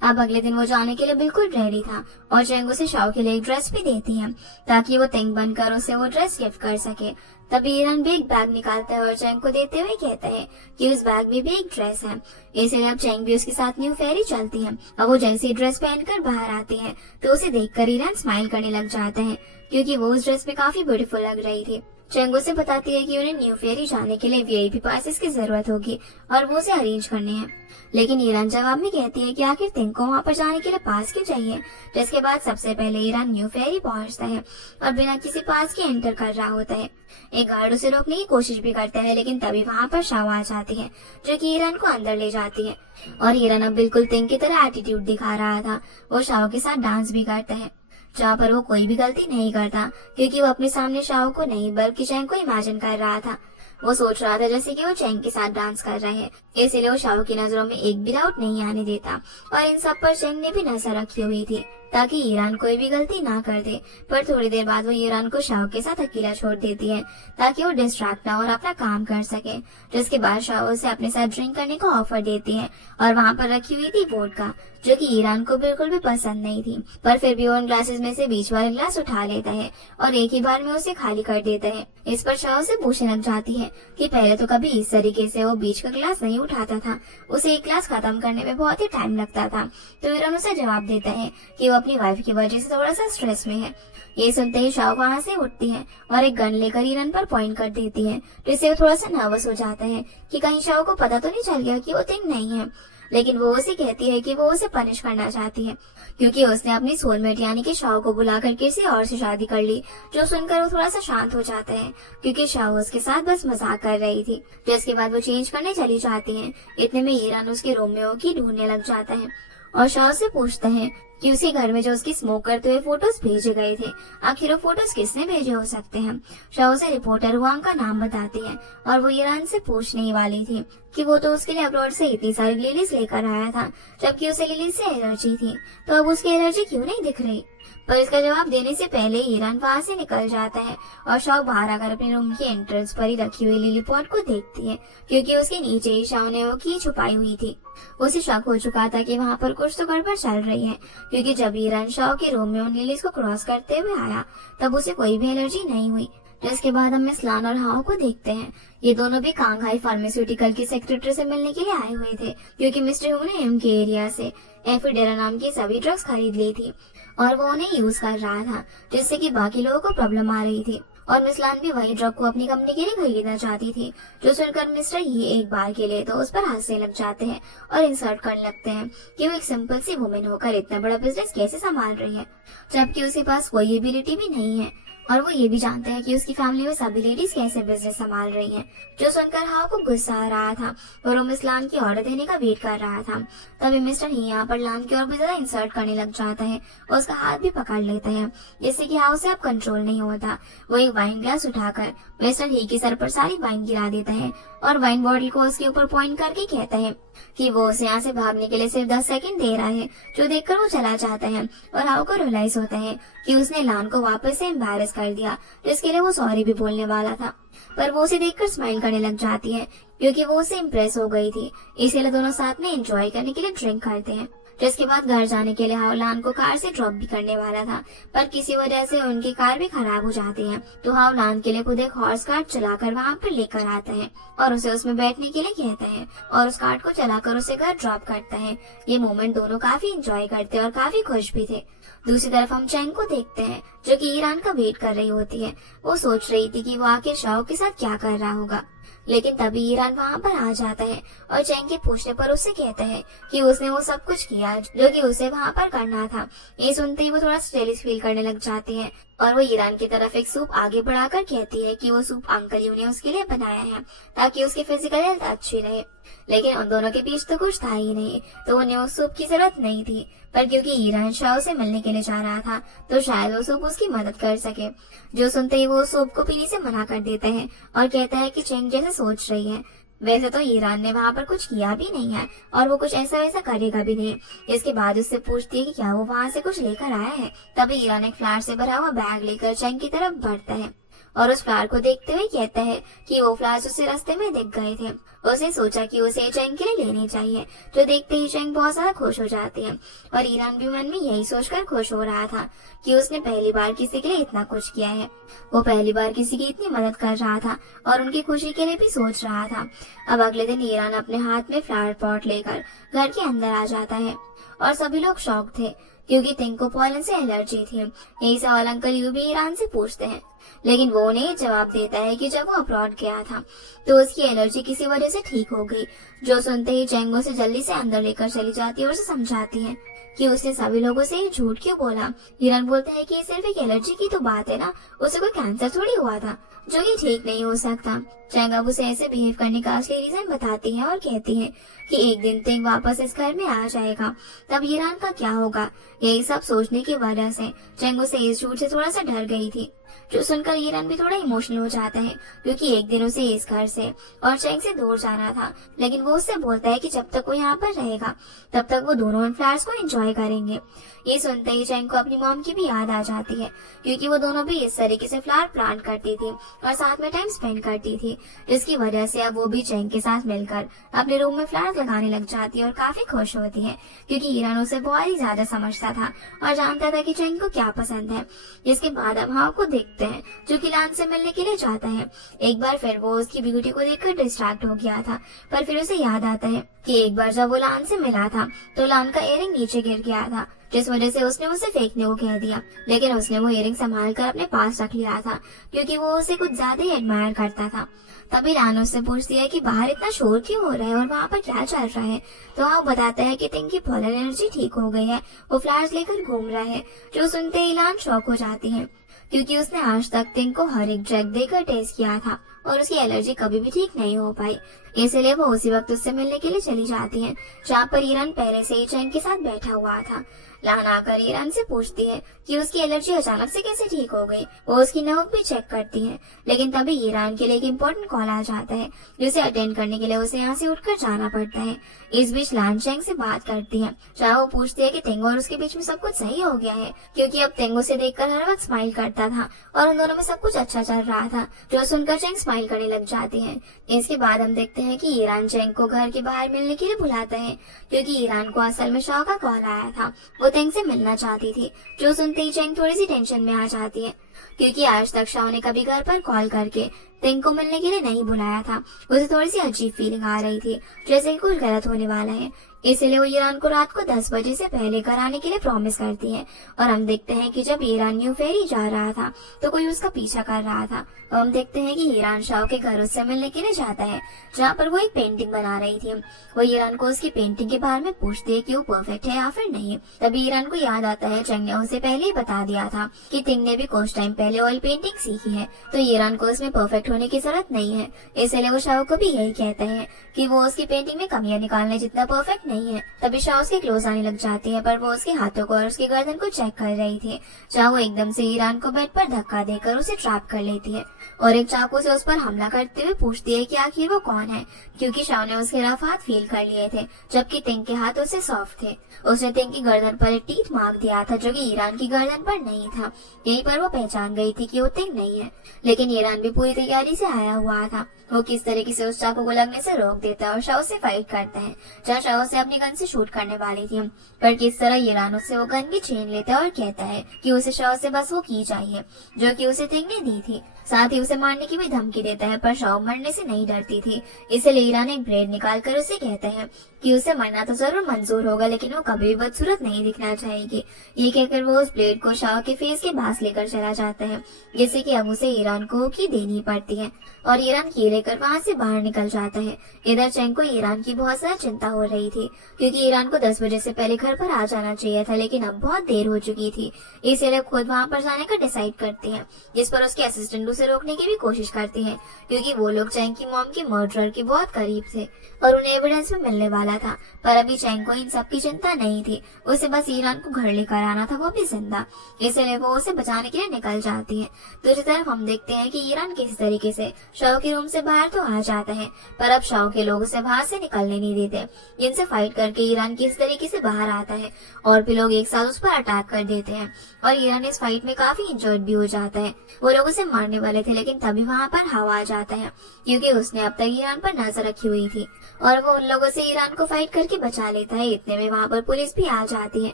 अब अगले दिन वो जाने के लिए बिल्कुल रेडी था और चेंग उसे शाओ के लिए एक ड्रेस भी देती है ताकि वो तिंग बनकर उसे वो ड्रेस गिफ्ट कर सके। तभी ईरान भी एक बैग निकालता है और चेंग को देते हुए कहता है कि उस बैग में भी एक ड्रेस है, इसलिए अब चेंग भी उसके साथ न्यू फेरी चलती है। अब वो जैसे ड्रेस पहनकर बाहर आती है तो उसे देखकर ईरान स्माइल करने लग जाता है, क्योंकि वो उस ड्रेस में काफी ब्यूटीफुल लग रही थी। चेंग उसे बताती है कि उन्हें न्यू फेरी जाने के लिए वीआईपी पासेस की जरूरत होगी और वो उसे अरेंज करने हैं, लेकिन ईरान जवाब में कहती है कि आखिर तिंग को वहाँ पर जाने के लिए पास क्यों चाहिए। जिसके बाद सबसे पहले ईरान न्यू फेरी पहुँचता है और बिना किसी पास के एंटर कर रहा होता है। एक गार्ड उसे रोकने की कोशिश भी करता है, लेकिन तभी वहाँ पर शाओ आ जाती है जो कि ईरान को अंदर ले जाती है और ईरान अब बिल्कुल तिंग की तरह एटीट्यूड दिखा रहा था। वो शाओ के साथ डांस भी करता है, जहाँ पर वो कोई भी गलती नहीं करता, क्योंकि वो अपने सामने शाओ को नहीं बल्कि चेंग को इमेजिन कर रहा था। वो सोच रहा था जैसे कि वो चेंग के साथ डांस कर रहे हैं, इसलिए वो शाओ की नजरों में एक भी डाउट नहीं आने देता और इन सब पर चेंग ने भी नजर रखी हुई थी ताकि ईरान कोई भी गलती ना कर दे। पर थोड़ी देर बाद वो ईरान को शाओ के साथ अकेला छोड़ देती है ताकि वो डिस्ट्रैक्ट ना और अपना काम कर सके। जिसके बाद शाओ उसे अपने साथ ड्रिंक करने को ऑफर देती है और वहाँ पर रखी हुई थी वोडका, जो कि ईरान को बिल्कुल भी पसंद नहीं थी, पर फिर भी वो उन ग्लासेस में से बीच वाले ग्लास उठा लेता है और एक ही बार में उसे खाली कर देता है। इस पर शाओ से पूछने लग जाती है कि पहले तो कभी इस तरीके से वो बीच का ग्लास नहीं उठाता था, उसे एक ग्लास खत्म करने में बहुत ही टाइम लगता था। तो ईरान उसे जवाब देता है कि वो अपनी वाइफ की वजह से थोड़ा सा स्ट्रेस में है। ये सुनते ही शाओ वहाँ से उठती है और एक गन लेकर ईरान पर पॉइंट कर देती है, जिससे वो थोड़ा सा नर्वस हो जाता है कि कहीं शाओ को पता तो नहीं चल गया कि वो तिंग नहीं है। लेकिन वो उसे कहती है कि वो उसे पनिश करना चाहती है, क्योंकि उसने अपनी सोलमेट यानी कि शाओ को बुलाकर किसी और से शादी कर ली। जो सुनकर वो थोड़ा सा शांत हो जाता है, क्योंकि शाओ उसके साथ बस मजाक कर रही थी। जिसके बाद वो चेंज करने चली जाती है। इतने में ईरान उसके रूम में होगी ढूंढने लग जाता है और शाओ से पूछता है कि उसी घर में जो उसकी स्मोक करते हुए फोटोज भेजे गए थे, आखिर वो फोटोज किसने भेजे हो सकते हैं। शाओ से रिपोर्टर हुआंग का नाम बताती है और वो ईरान से पूछने ही वाली थी कि वो तो उसके लिए अब्रॉड से इतनी सारी लिलीज लेकर आया था, जबकि उसे लिलीज से एलर्जी थी, तो अब उसकी एलर्जी क्यों नहीं दिख रही। पर इसका जवाब देने से पहले ईरान वहाँ से निकल जाता है और शाओ बाहर आकर अपने रूम की एंट्रेंस पर ही रखी हुई लिली पॉट को देखती है, क्योंकि उसके नीचे ही शाओ ने वो की छुपाई हुई थी। उसे शक हो चुका था कि वहाँ पर कुछ तो गड़बड़ चल रही है, क्योंकि जब ईरान शाओ के रूम में उन लिलीज को क्रॉस करते हुए आया तब उसे कोई भी एलर्जी नहीं हुई। जिसके बाद हम मिस लान और हाओ को देखते हैं। ये दोनों भी कांगहाई फार्मास्यूटिकल की सेक्रेटरी से मिलने के लिए आए हुए थे, क्योंकि मिस्टर हु ने एम के एरिया से एफिडेरा नाम की सभी ड्रग्स खरीद ली थी और वो उन्हें यूज कर रहा था, जिससे कि बाकी लोगों को प्रॉब्लम आ रही थी। और मिस लान भी वही ड्रग को अपनी कंपनी के लिए खरीदना चाहती थी। जो सुनकर मिस्टर ये एक बार के लिए तो उस पर हंसने लग जाते हैं और इंसल्ट करने लगते हैं कि वो एक सिंपल सी वुमेन होकर इतना बड़ा बिजनेस कैसे संभाल रही है, जबकि उसके पास कोई एबिलिटी भी नहीं है। और वो ये भी जानते हैं कि उसकी फैमिली में सभी लेडीज कैसे बिजनेस संभाल रही हैं। जो सुनकर हाओ को गुस्सा आ रहा था और वो मिस लान की ऑर्डर देने का वेट कर रहा था। तभी मिस्टर ही यहाँ पर लान की ओर भी ज्यादा इंसल्ट करने लग जाता है और उसका हाथ भी पकड़ लेता है, जिससे कि हाओ से अब कंट्रोल नहीं होता। वो एक वाइन ग्लास उठाकर मिस्टर ही के सर पर सारी वाइन गिरा देता है और वाइन बॉटल को उसके ऊपर पॉइंट करके कहता है कि वो उसे यहाँ से भागने के लिए सिर्फ 10 सेकंड दे रहा है, जो देखकर वो चला जाता है। और हाओ को रियलाइज होता है कि उसने लान को वापस से एम्बैरेस कर दिया, जिसके लिए वो सॉरी भी बोलने वाला था, पर वो उसे देखकर स्माइल करने लग जाती है, क्योंकि वो उससे इम्प्रेस हो गई थी। इसीलिए दोनों साथ में एंजॉय करने के लिए ड्रिंक करते हैं। जिसके बाद घर जाने के लिए हाओलान को कार से ड्रॉप भी करने वाला था, पर किसी वजह से उनकी कार भी खराब हो जाती है। तो हाओलान के लिए खुद एक हॉर्स कार्ट चलाकर वहाँ पर लेकर आता है और उसे उसमें बैठने के लिए कहता है और उस कार्ट को चलाकर उसे घर ड्रॉप करता है। ये मोमेंट दोनों काफी इंजॉय करते और काफी खुश भी थे। दूसरी तरफ हम चैंग को देखते हैं जो कि ईरान का वेट कर रही होती है। वो सोच रही थी कि वो आखिर शाओ के साथ क्या कर रहा होगा, लेकिन तभी ईरान वहाँ पर आ जाता है और चैंग के पूछने पर उससे कहता है कि उसने वो सब कुछ किया जो कि उसे वहाँ पर करना था। ये सुनते ही वो थोड़ा जेलस फील करने लग जाती है और वो ईरान की तरफ एक सूप आगे बढ़ाकर कहती है कि वो सूप अंकल यू ने उसके लिए बनाया है ताकि उसकी फिजिकल हेल्थ अच्छी रहे। लेकिन उन दोनों के बीच तो कुछ था ही नहीं, तो उन्हें उस सूप की जरूरत नहीं थी, पर क्योंकि ईरान शाओ से मिलने के लिए जा रहा था तो शायद वो सूप उसकी मदद कर सके। जो सुनते ही वो सूप को पीने से मना कर देता है और कहता है कि चैंग जैसे सोच रही है। वैसे तो ईरान ने वहाँ पर कुछ किया भी नहीं है और वो कुछ ऐसा वैसा करेगा भी नहीं। इसके बाद उससे पूछती है कि क्या वो वहाँ से कुछ लेकर आया है। तभी ईरान एक फ्लावर से भरा हुआ बैग लेकर चैंग की तरफ बढ़ता है और उस फ्लावर को देखते हुए कहता है कि वो फ्लावर्स उसे रास्ते में दिख गए थे। उसने सोचा कि उसे चैंग के लिए लेनी चाहिए, जो देखते ही चैंग बहुत ज्यादा खुश हो जाती है और ईरान भी मन में यही सोचकर खुश हो रहा था कि उसने पहली बार किसी के लिए इतना कुछ किया है। वो पहली बार किसी की इतनी मदद कर रहा था और उनकी खुशी के लिए भी सोच रहा था। अब अगले दिन ईरान अपने हाथ में फ्लावर पॉट लेकर घर के अंदर आ जाता है और सभी लोग शॉक थे क्योंकि तिंग को पॉलन से एलर्जी थी। यही सवाल अंकल यू भी ईरान से पूछते हैं, लेकिन वो उन्हें जवाब देता है कि जब वो अब्रॉड गया था तो उसकी एलर्जी किसी वजह से ठीक हो गई। जो सुनते ही चैंग उसे जल्दी से अंदर लेकर चली जाती है और उसे समझाती है कि उसने सभी लोगों से ये झूठ क्यों बोला। ईरान बोलता है कि ये सिर्फ एक एलर्जी की तो बात है ना, उसे कोई कैंसर थोड़ी हुआ था जो कि ठीक नहीं हो सकता। चैंग अब उसे ऐसे बिहेव करने का असली रीजन बताती है और कहती है कि एक दिन तिंग वापस इस घर में आ जाएगा, तब ईरान का क्या होगा। यही सब सोचने की वजह से चैंग उसे इस झूठ से थोड़ा सा डर गई थी। जो सुनकर ईरान भी थोड़ा इमोशनल हो जाता है क्योंकि एक दिन उसे इस घर से और चैंग से दूर जाना था, लेकिन वो उससे बोलता है कि जब तक वो यहाँ पर रहेगा तब तक वो दोनों इन फ्लावर्स को एंजॉय करेंगे। ये सुनते ही चैंग को अपनी मॉम की भी याद आ जाती है क्योंकि वो दोनों भी इस तरीके से फ्लावर प्लांट करती थी और साथ में टाइम स्पेंड करती थी, जिसकी वजह से अब वो भी चैंग के साथ मिलकर अपने रूम में फ्लावर्स लगाने लग जाती है और काफी खुश होती है क्योंकि ईरान उसे बहुत ही ज्यादा समझता था और जानता था कि चैंग को क्या पसंद है। इसके बाद अब हाओ को देखते हैं जो कि लान से मिलने के लिए जाता है। एक बार फिर वो उसकी ब्यूटी को देखकर डिस्ट्रैक्ट हो गया था, पर फिर उसे याद आता है कि एक बार जब वो लान से मिला था तो लान का इयररिंग नीचे गिर गया था, जिस वजह से उसने उसे फेंकने को कह दिया। लेकिन उसने वो इयररिंग संभाल कर अपने पास रख लिया था क्योंकि वो उसे कुछ ज्यादा ही एडमायर करता था। तभी लान उससे पूछती है कि बाहर इतना शोर क्यों हो रहा है और वहाँ पर क्या चल रहा है। तो वो बताता है कि तिंग की पॉलन एनर्जी ठीक हो गई है, वो फ्लावर्स लेकर घूम रहा है। जो सुनते ही लान शॉक हो जाती है क्योंकि उसने आज तक तिंग को हर एक ड्रग देकर टेस्ट किया था और उसकी एलर्जी कभी भी ठीक नहीं हो पाई। इसलिए वो उसी वक्त उससे मिलने के लिए चली जाती है जहाँ पर ईरान पहले से ही चैंग के साथ बैठा हुआ था। लान आकर ईरान से पूछती है कि उसकी एलर्जी अचानक से कैसे ठीक हो गई। वो उसकी नर्व भी चेक करती है, लेकिन तभी ईरान के लिए एक इम्पोर्टेंट कॉल आ जाता है जिसे अटेंड करने के लिए उसे यहाँ से उठकर जाना पड़ता है। इस बीच लान चैंग से बात करती है जहाँ वो पूछती है कि तिंग और उसके बीच में सब कुछ सही हो गया है क्योंकि अब तिंग उसे देखकर हर वक्त स्माइल करता था और उन दोनों में सब कुछ अच्छा चल रहा था। जो सुनकर चैंग स्माइल करने लग जाती है। इसके बाद हम देखते हैं कि ईरान चैंग को घर के बाहर मिलने के लिए बुलाता है क्योंकि ईरान को असल में शाओ का कॉल आया था, वो तिंग से मिलना चाहती थी। जो सुनते ही चैंग थोड़ी सी टेंशन में आ जाती है क्योंकि आज तक शाओ ने कभी घर पर कॉल करके तिंग को मिलने के लिए नहीं बुलाया था। उसे थोड़ी सी अजीब फीलिंग आ रही थी जैसे कि कुछ गलत होने वाला है, इसलिए वो ईरान को रात को 10 बजे से पहले घर आने के लिए प्रॉमिस करती है। और हम देखते हैं कि जब ईरान न्यू फेरी जा रहा था तो कोई उसका पीछा कर रहा था और हम देखते हैं कि ईरान शाओ के घर उससे मिलने के लिए जाता है जहाँ पर वो एक पेंटिंग बना रही थी। वो ईरान को उसकी पेंटिंग के बारे में पूछती है कि वो परफेक्ट है या फिर नहीं। तभी ईरान को याद आता है चैंग ने उसे पहले ही बता दिया था कि तिंग ने भी कुछ टाइम पहले ऑयल पेंटिंग सीखी है, तो ईरान को उसमें परफेक्ट होने की जरूरत नहीं है। इसलिए वो शाओ को भी यही कहते हैं कि वो उसकी पेंटिंग में कमियां निकालने जितना परफेक्ट नहीं है। तभी शाओ उसके क्लोज आने लग जाती है, पर वो उसके हाथों को और उसकी गर्दन को चेक कर रही थी जहाँ वो एकदम से ईरान को बेड पर धक्का देकर उसे ट्रैप कर लेती है और एक चाकू से उस पर हमला करते हुए पूछती है कि आखिर वो कौन है क्योंकि शाओ ने उसके रफ हाथ फील कर लिए थे जबकि तिंग के हाथ उससे सॉफ्ट थे। उसने तिंग की गर्दन पर एक टीथ मार्क दिया था जो कि ईरान की गर्दन पर नहीं था। यहीं पर वो पहचान गई थी कि वो तिंग नहीं है, लेकिन ईरान भी पूरी तैयारी से आया हुआ था। वो किस तरीके से उस चाकू को लगने से रोक देता है और शाओ से फाइट करता है जहाँ शाओ से उसे अपनी गन से शूट करने वाली थी, पर किस तरह ईरान उससे वो गन भी छीन लेता है और कहता है कि उसे शव से बस वो की चाहिए जो कि उसे थिंग ने दी थी। साथ ही उसे मारने की भी धमकी देता है, पर शव मरने से नहीं डरती थी। इसलिए ईरान एक ब्लेड निकाल कर उसे कहता है कि उसे मरना तो जरूर मंजूर होगा, लेकिन वो कभी भी बदसूरत नहीं दिखना चाहेगी। ये कहकर वो उस ब्लेड को शव के फेस के पास लेकर चला जाता है, जिससे कि अब उसे ईरान को की देनी पड़ती है और ईरान की लेकर वहाँ से बाहर निकल जाता है। इधर चैंग को ईरान की बहुत ज्यादा चिंता हो रही थी, क्योंकि ईरान को 10 बजे से पहले घर पर आ जाना चाहिए था, लेकिन अब बहुत देर हो चुकी थी। इसलिए खुद वहाँ पर जाने का डिसाइड करती है, जिस पर उसके असिस्टेंट उसे रोकने की भी कोशिश करती है, क्योंकि वो लोग चैंग की मॉम के मर्डरर के बहुत करीब थे और उन्हें एविडेंस में मिलने वाला था। पर अभी चैंग को इन सब की चिंता नहीं थी, उसे बस ईरान को घर लेकर आना था, वो भी जिंदा। इसलिए वो उसे बचाने के लिए निकल जाती है। दूसरी तरफ हम देखते हैं कि ईरान किसी तरीके से शव के रूम से बाहर तो आ जाता है, पर अब शव के लोग उसे बाहर से निकलने नहीं देते। इनसे फाइट करके ईरान किस तरीके से बाहर आता है और भी लोग एक साथ उस पर अटैक कर देते हैं और ईरान इस फाइट में काफी इंजर्ड भी हो जाता है। वो लोग उसे मारने वाले थे, लेकिन तभी वहाँ पर हवा आ जाता है, क्योंकि उसने अब तक ईरान पर नजर रखी हुई थी और वो उन लोगों से ईरान को फाइट करके बचा लेता है। इतने में वहाँ पर पुलिस भी आ जाती है,